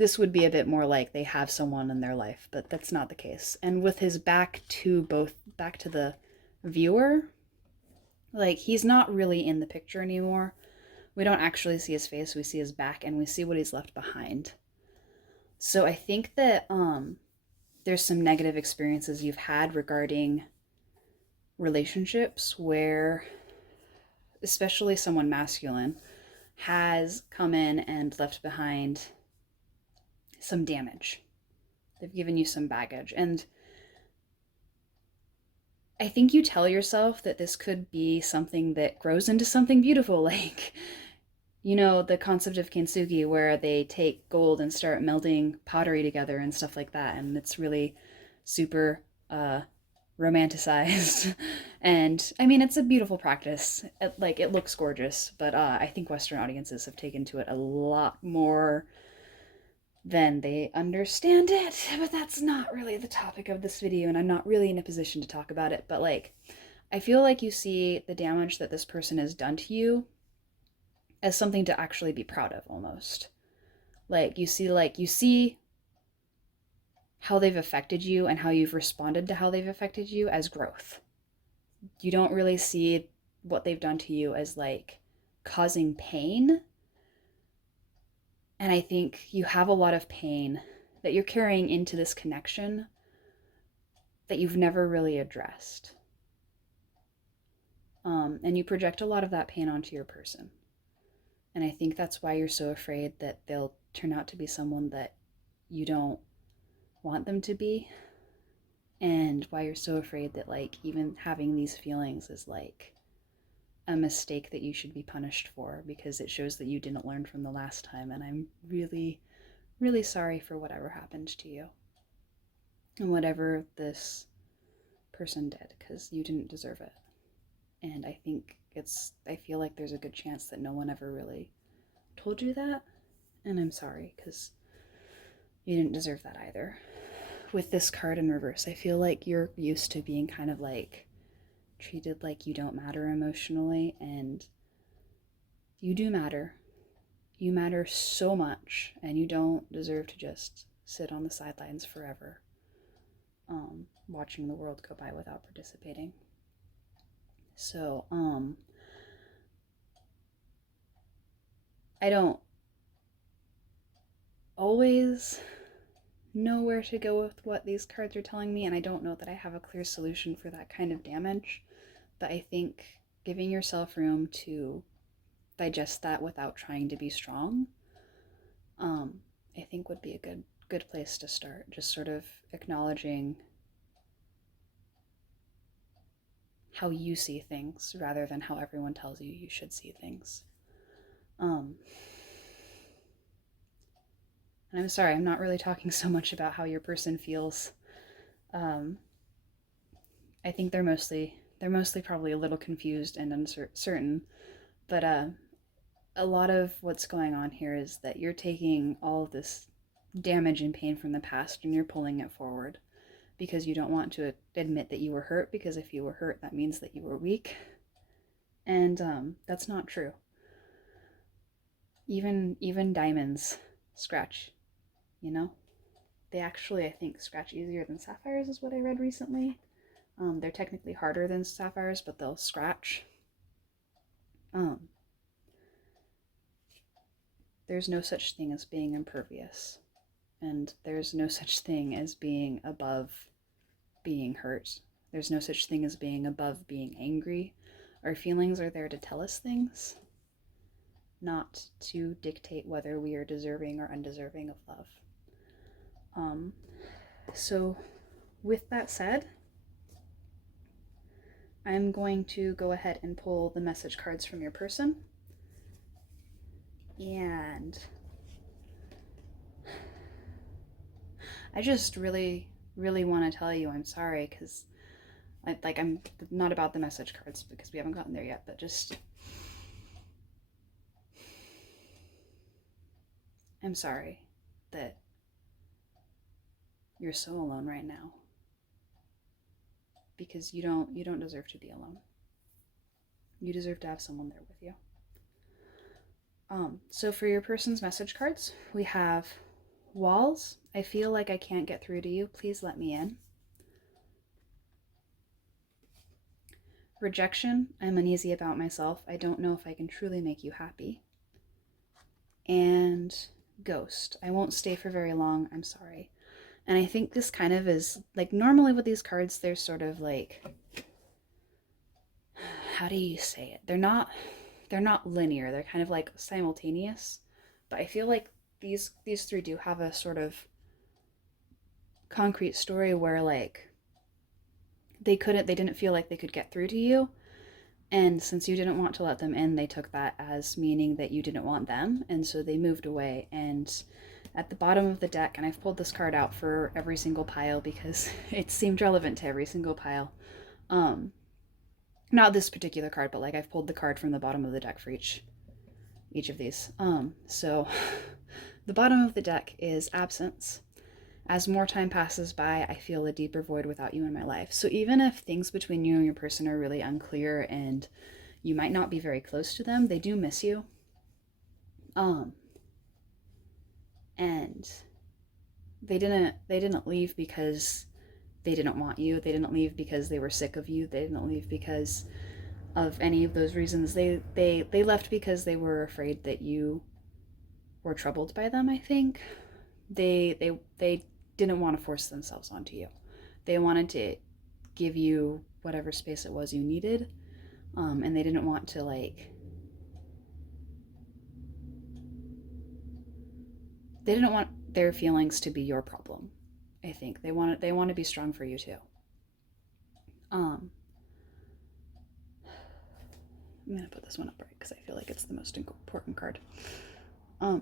this would be a bit more like they have someone in their life, but that's not the case. And with his back to the viewer, like he's not really in the picture anymore. We don't actually see his face, we see his back and we see what he's left behind. So I think that there's some negative experiences you've had regarding relationships where especially someone masculine has come in and left behind some damage. They've given you some baggage. And I think you tell yourself that this could be something that grows into something beautiful, like, you know, the concept of kintsugi, where they take gold and start melting pottery together and stuff like that. And it's really super romanticized. And I mean, it's a beautiful practice. It looks gorgeous, but I think Western audiences have taken to it a lot more than they understand it. But that's not really the topic of this video, and I'm not really in a position to talk about it. But like, I feel like you see the damage that this person has done to you as something to actually be proud of, almost. You see how they've affected you and how you've responded to how they've affected you as growth. You don't really see what they've done to you as like causing pain. And I think you have a lot of pain that you're carrying into this connection that you've never really addressed. And you project a lot of that pain onto your person. And I think that's why you're so afraid that they'll turn out to be someone that you don't want them to be. And why you're so afraid that like even having these feelings is like a mistake that you should be punished for, because it shows that you didn't learn from the last time. And I'm really, really sorry for whatever happened to you and whatever this person did, because you didn't deserve it. And I feel like there's a good chance that no one ever really told you that. And I'm sorry, because you didn't deserve that either. With this card in reverse, I feel like you're used to being kind of like treated like you don't matter emotionally, and you do matter. You matter so much, and you don't deserve to just sit on the sidelines forever, watching the world go by without participating. So, I don't always know where to go with what these cards are telling me, and I don't know that I have a clear solution for that kind of damage, but I think giving yourself room to digest that without trying to be strong, I think would be a good place to start. Just sort of acknowledging how you see things rather than how everyone tells you should see things. And I'm sorry, I'm not really talking so much about how your person feels. I think they're mostly probably a little confused and uncertain, but a lot of what's going on here is that you're taking all of this damage and pain from the past and you're pulling it forward because you don't want to admit that you were hurt, because if you were hurt, that means that you were weak. And that's not true. Even diamonds scratch, you know? They actually, I think, scratch easier than sapphires is what I read recently. They're technically harder than sapphires, but they'll scratch. There's no such thing as being impervious. And there's no such thing as being above being hurt. There's no such thing as being above being angry. Our feelings are there to tell us things, not to dictate whether we are deserving or undeserving of love. So with that said, I'm going to go ahead and pull the message cards from your person. And I just really, really want to tell you I'm sorry, because I'm not about the message cards because we haven't gotten there yet, but just I'm sorry that you're so alone right now, because you don't deserve to be alone. You deserve to have someone there with you. So for your person's message cards, we have Walls, I feel like I can't get through to you. Please let me in. Rejection, I'm uneasy about myself. I don't know if I can truly make you happy. And ghost, I won't stay for very long. I'm sorry. And I think this kind of is like normally with these cards, they're sort of like, how do you say it? They're not linear. They're kind of like simultaneous. But I feel like these three do have a sort of concrete story where like they didn't feel like they could get through to you. And since you didn't want to let them in, they took that as meaning that you didn't want them. And so they moved away. And at the bottom of the deck, and I've pulled this card out for every single pile because it seemed relevant to every single pile. Not this particular card, but like I've pulled the card from the bottom of the deck for each of these. So the bottom of the deck is absence. As more time passes by, I feel a deeper void without you in my life. So even if things between you and your person are really unclear and you might not be very close to them, they do miss you. And they didn't leave because they didn't want you. They didn't leave because they were sick of you. They didn't leave because of any of those reasons. They left because they were afraid that you were troubled by them, I think. They didn't want to force themselves onto you. They wanted to give you whatever space it was you needed. And they didn't want to they didn't want their feelings to be your problem. I think they want to be strong for you too. I'm gonna put this one up right because I feel like it's the most important card. I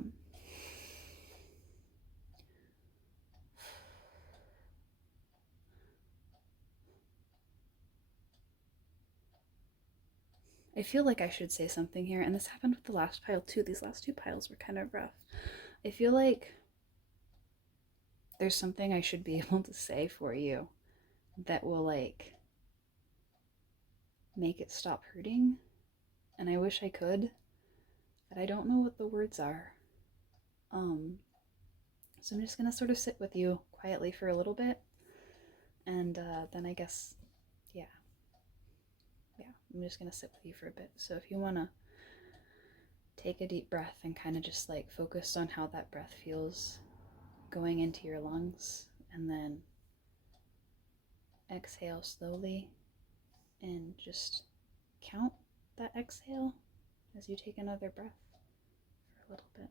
feel like I should say something here, and this happened with the last pile too. These last two piles were kind of rough. I feel like there's something I should be able to say for you that will like make it stop hurting. And I wish I could, but I don't know what the words are. So I'm just gonna sort of sit with you quietly for a little bit, and then I guess, yeah, I'm just gonna sit with you for a bit. So if you wanna take a deep breath and kind of just like focus on how that breath feels going into your lungs, and then exhale slowly and just count that exhale as you take another breath for a little bit.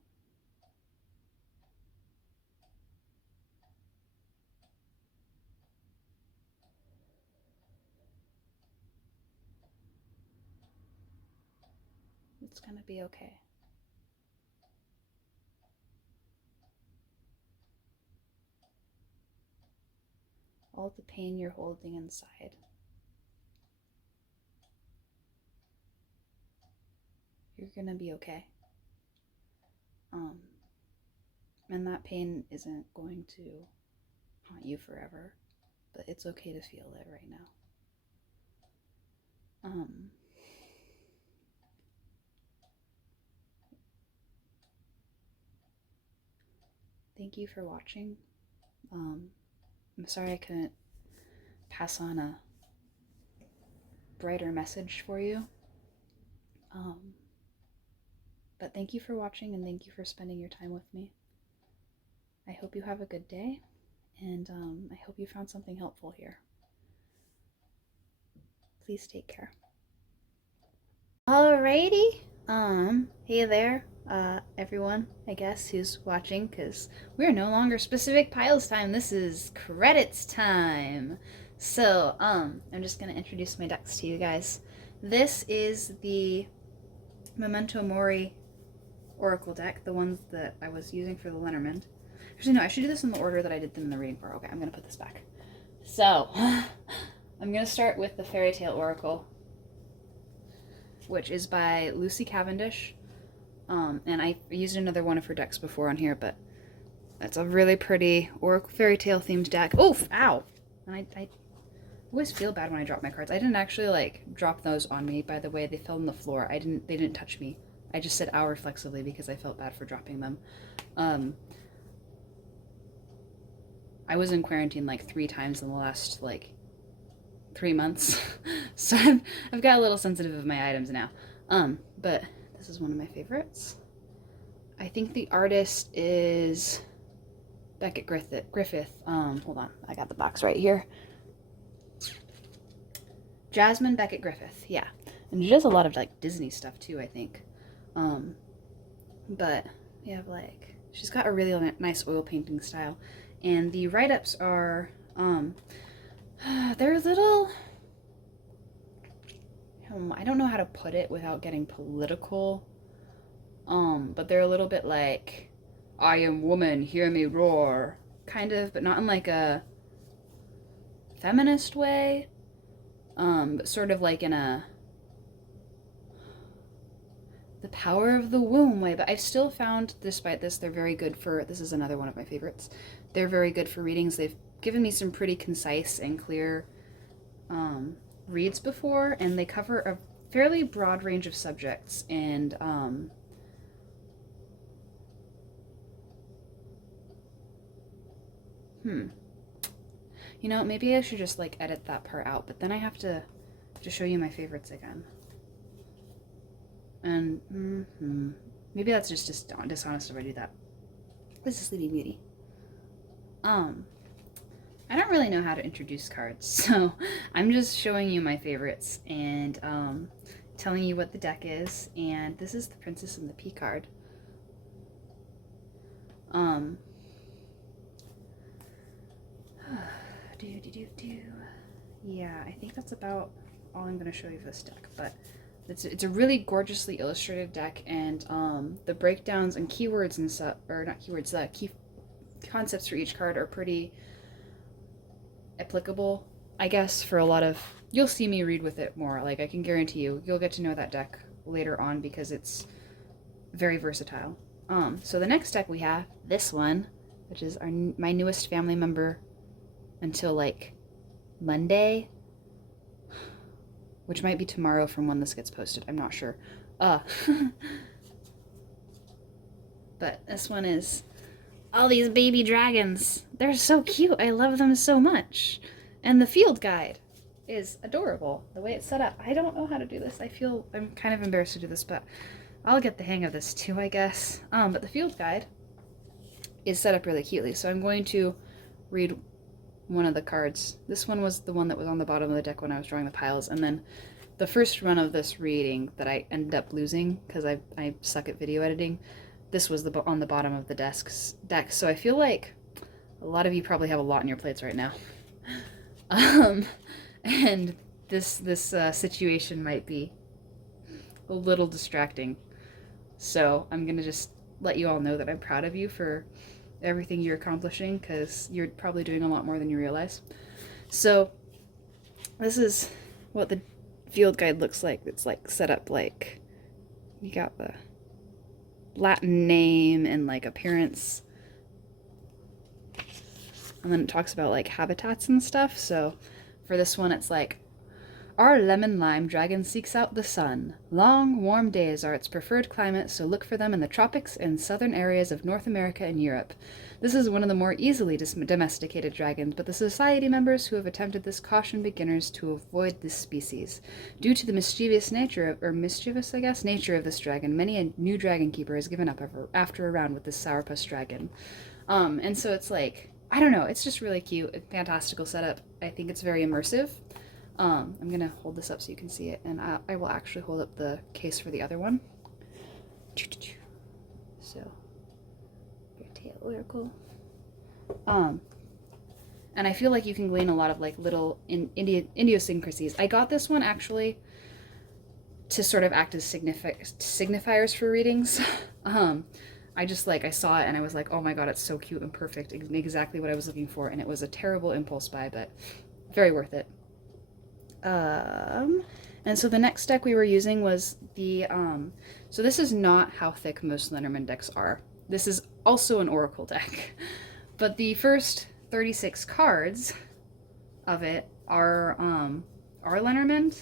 It's gonna be okay. All the pain you're holding inside, you're gonna be okay. And that pain isn't going to haunt you forever, but it's okay to feel it right now. Thank you for watching. I'm sorry I couldn't pass on a brighter message for you. But thank you for watching, and thank you for spending your time with me. I hope you have a good day, and I hope you found something helpful here. Please take care. Alrighty. Hey there, everyone, I guess, who's watching, because we're no longer specific piles time. This is credits time. So, I'm just gonna introduce my decks to you guys. This is the Memento Mori Oracle deck, the ones that I was using for the Lenormand. Actually, no, I should do this in the order that I did them in the reading for. Okay, I'm gonna put this back. So, I'm gonna start with the Fairy Tale Oracle, which is by Lucy Cavendish. And I used another one of her decks before on here, but that's a really pretty Oracle Fairy Tale themed deck. Oof! Ow! And I always feel bad when I drop my cards. I didn't actually like drop those on me, by the way. They fell on the floor. They didn't touch me. I just said ow reflexively because I felt bad for dropping them. I was in quarantine like 3 times in the last like 3 months. So I've got a little sensitive of my items now. But this is one of my favorites. I think the artist is Beckett Griffith. Hold on, I got the box right here. Jasmine Beckett Griffith, yeah. And she does a lot of like Disney stuff too, I think. But we have like, she's got a really nice oil painting style. And the write-ups are, they're a little, I don't know how to put it without getting political. But they're a little bit like, I am woman, hear me roar, kind of, but not in like a feminist way. But sort of like in a the power of the womb way. But I've still found, despite this, they're very good for, this is another one of my favorites. They're very good for readings. They've given me some pretty concise and clear reads before, and they cover a fairly broad range of subjects. And you know, maybe I should just like edit that part out, but then I have to show you my favorites again. And maybe that's just dishonest if I do that. This is Sleeping Beauty. I don't really know how to introduce cards, so I'm just showing you my favorites and telling you what the deck is. And this is the Princess and the Pea card. Yeah, I think that's about all I'm going to show you for this deck, but it's a really gorgeously illustrated deck, and the breakdowns and keywords and stuff, or not keywords, the key concepts for each card are pretty applicable, I guess, for a lot of, you'll see me read with it more, like I can guarantee you'll get to know that deck later on because it's very versatile. So the next deck we have, this one, which is my newest family member until like Monday, which might be tomorrow from when this gets posted, I'm not sure. But this one is all these baby dragons. They're so cute. I love them so much. And the field guide is adorable. The way it's set up. I don't know how to do this. I'm kind of embarrassed to do this, but I'll get the hang of this too, I guess. But the field guide is set up really cutely. So I'm going to read one of the cards. This one was the one that was on the bottom of the deck when I was drawing the piles, and then the first run of this reading that I ended up losing because I suck at video editing, this was on the bottom of the deck. So I feel like a lot of you probably have a lot on your plates right now. And this situation might be a little distracting. So I'm gonna just let you all know that I'm proud of you for everything you're accomplishing, because you're probably doing a lot more than you realize. So this is what the field guide looks like. It's like set up like you got the Latin name and like appearance, and then it talks about like habitats and stuff. So for this one it's like, our lemon lime dragon seeks out the sun. Long, warm days are its preferred climate, so look for them in the tropics and southern areas of North America and Europe. This is one of the more easily domesticated dragons, but the society members who have attempted this caution beginners to avoid this species. Due to the mischievous nature of this dragon, many a new dragon keeper has given up after a round with this sourpuss dragon. And so it's like, I don't know, it's just really cute, a fantastical setup. I think it's very immersive. I'm gonna hold this up so you can see it, and I will actually hold up the case for the other one. So, your tail oracle. And I feel like you can glean a lot of like little idiosyncrasies. I got this one actually to sort of act as signifiers for readings. I saw it and I was like, oh my god, it's so cute and perfect, exactly what I was looking for, and it was a terrible impulse buy, but very worth it. And so the next deck we were using was the, so this is not how thick most Lenormand decks are. This is also an Oracle deck, but the first 36 cards of it are Lenormand.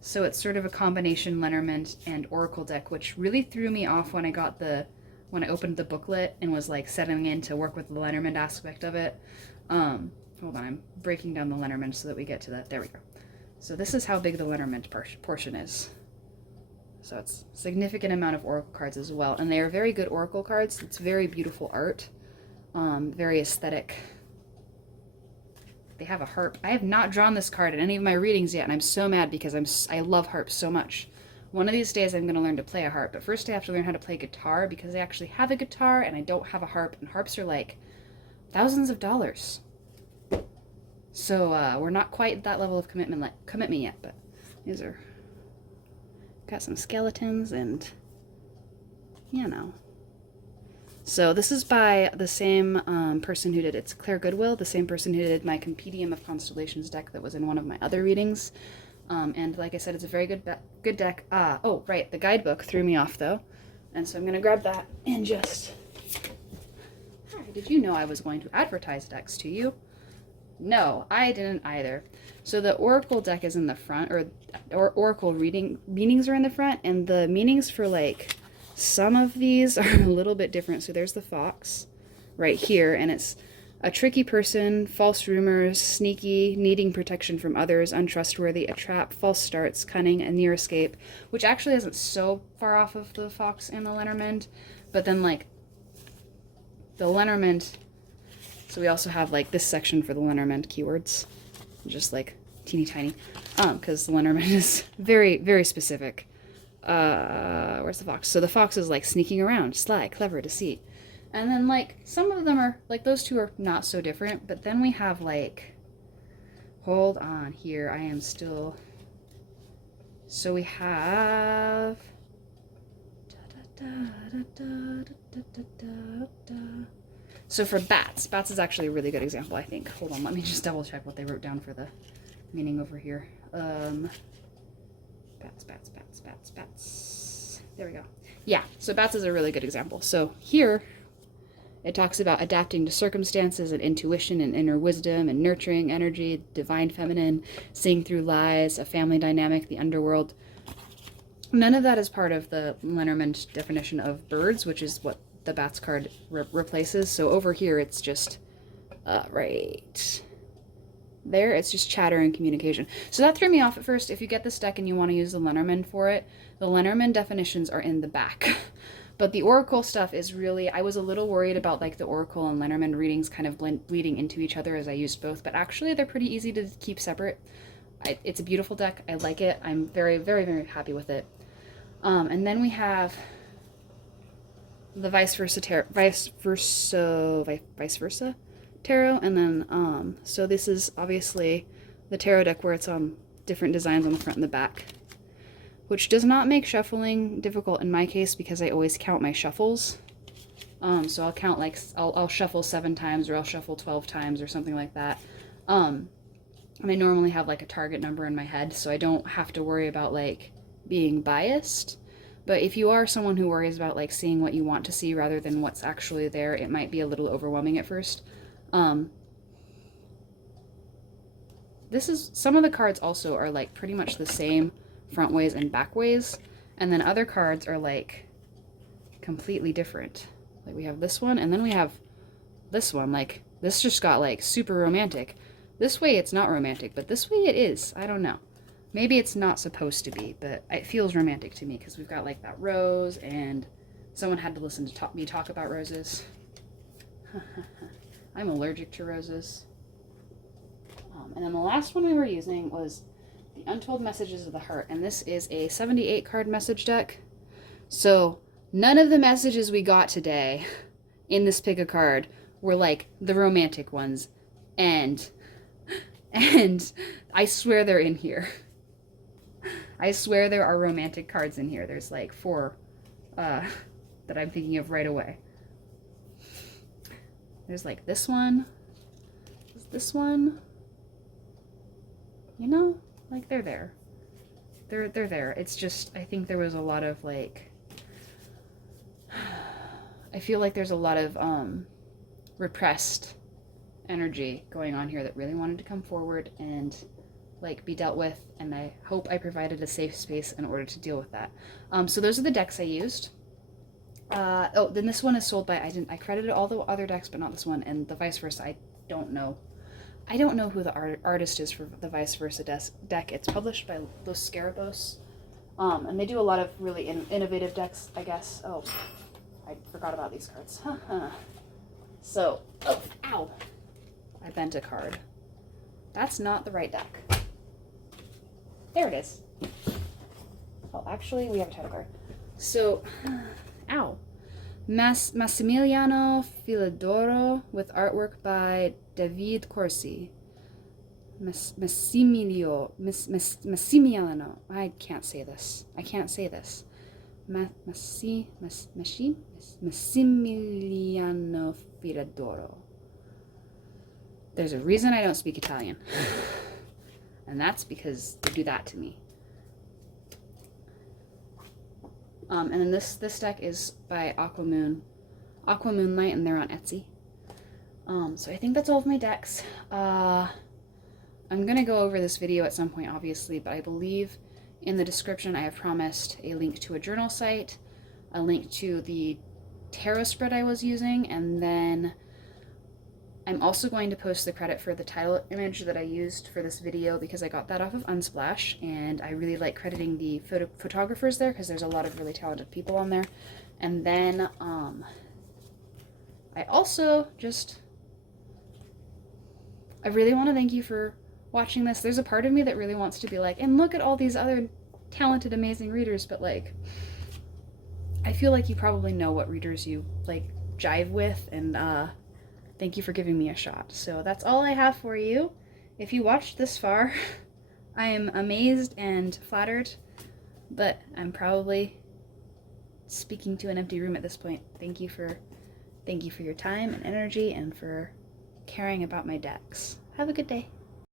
So it's sort of a combination Lenormand and Oracle deck, which really threw me off when when I opened the booklet and was like setting in to work with the Lenormand aspect of it. Hold on, I'm breaking down the Lenormand so that we get to that. There we go. So this is how big the Lenormand portion is. So it's a significant amount of oracle cards as well. And they are very good oracle cards. It's very beautiful art. Very aesthetic. They have a harp. I have not drawn this card in any of my readings yet, and I'm so mad because I love harps so much. One of these days I'm going to learn to play a harp, but first I have to learn how to play guitar because I actually have a guitar and I don't have a harp, and harps are like thousands of dollars. So we're not quite at that level of commitment yet, but these are, got some skeletons and, you know. So this is by the same person who did, it's Claire Goodwill, the same person who did my Compendium of Constellations deck that was in one of my other readings. And like I said, it's a very good deck. Oh, right, the guidebook threw me off though. And so I'm going to grab that and just... Did you know I was going to advertise decks to you? No, I didn't either. So the Oracle deck is in the front, or Oracle meanings are in the front, and the meanings for like some of these are a little bit different. So there's the fox right here, and it's a tricky person, false rumors, sneaky, needing protection from others, untrustworthy, a trap, false starts, cunning, a near escape, which actually isn't so far off of the fox and the Lenormand, but then like the Lenormand. So we also have like this section for the Lenormand keywords, just like teeny tiny, because the Lenormand is very, very specific. Where's the fox? So the fox is like sneaking around, sly, clever, deceit. And then like some of them are, like those two are not so different, but then we have like, hold on here, I am still, so we have, so for bats is actually a really good example, I think. Hold on, let me just double check what they wrote down for the meaning over here. Bats. There we go. Yeah, so bats is a really good example. So here, it talks about adapting to circumstances and intuition and inner wisdom and nurturing energy, divine feminine, seeing through lies, a family dynamic, the underworld. None of that is part of the Lenormand definition of birds, which is what the bats card replaces. So over here it's just right there, it's just chatter and communication. So that threw me off at first. If you get this deck and you want to use the Lenormand for it, the Lenormand definitions are in the back. But the Oracle stuff is really, I was a little worried about like the Oracle and Lenormand readings kind of bleeding into each other as I used both, but actually they're pretty easy to keep separate. It's a beautiful deck. I like it. I'm very, very, very happy with it. And then we have the vice versa tarot, and then so this is obviously the tarot deck where it's different designs on the front and the back, which does not make shuffling difficult in my case because I always count my shuffles. So I'll count like I'll shuffle 7 times, or I'll shuffle 12 times or something like that. And I normally have like a target number in my head, so I don't have to worry about like being biased. But if you are someone who worries about like seeing what you want to see rather than what's actually there, it might be a little overwhelming at first. This is, some of the cards also are like pretty much the same front ways and back ways, and then other cards are like completely different. Like we have this one, and then we have this one. Like this just got like super romantic. This way it's not romantic, but this way it is. I don't know. Maybe it's not supposed to be, but it feels romantic to me because we've got like that rose, and someone had to listen to me talk about roses. I'm allergic to roses. And then the last one we were using was the Untold Messages of the Heart, and this is a 78 card message deck. So none of the messages we got today in this pick a card were like the romantic ones, and I swear they're in here. I swear there are romantic cards in here. There's like 4 that I'm thinking of right away. There's like this one. There's this one. You know, like they're there. They're there. It's just, I think there was a lot of like, I feel like there's a lot of repressed energy going on here that really wanted to come forward and like be dealt with, and I hope I provided a safe space in order to deal with that. So those are the decks I used. Oh, then this one is sold by, I credited all the other decks, but not this one, and the vice versa, I don't know. I don't know who the artist is for the vice versa deck. It's published by Los Scarabos. And they do a lot of really innovative decks, I guess. Oh, I forgot about these cards. So, oh, ow. I bent a card. That's not the right deck. There it is. Oh, actually, we have a title card. So, ow. Massimiliano Filodoro with artwork by David Corsi. Massimiliano. I can't say this. Massimiliano Filodoro. There's a reason I don't speak Italian. And that's because they do that to me. And then this deck is by Aquamoonlight, and they're on Etsy. So I think that's all of my decks. I'm gonna go over this video at some point, obviously, but I believe in the description I have promised a link to a journal site, a link to the tarot spread I was using, and then I'm also going to post the credit for the title image that I used for this video because I got that off of Unsplash, and I really like crediting the photographers there because there's a lot of really talented people on there. And then I also I really want to thank you for watching this. There's a part of me that really wants to be like, and look at all these other talented, amazing readers, but like, I feel like you probably know what readers you like jive with, and thank you for giving me a shot. So that's all I have for you. If you watched this far, I am amazed and flattered, but I'm probably speaking to an empty room at this point. Thank you for your time and energy and for caring about my decks. Have a good day.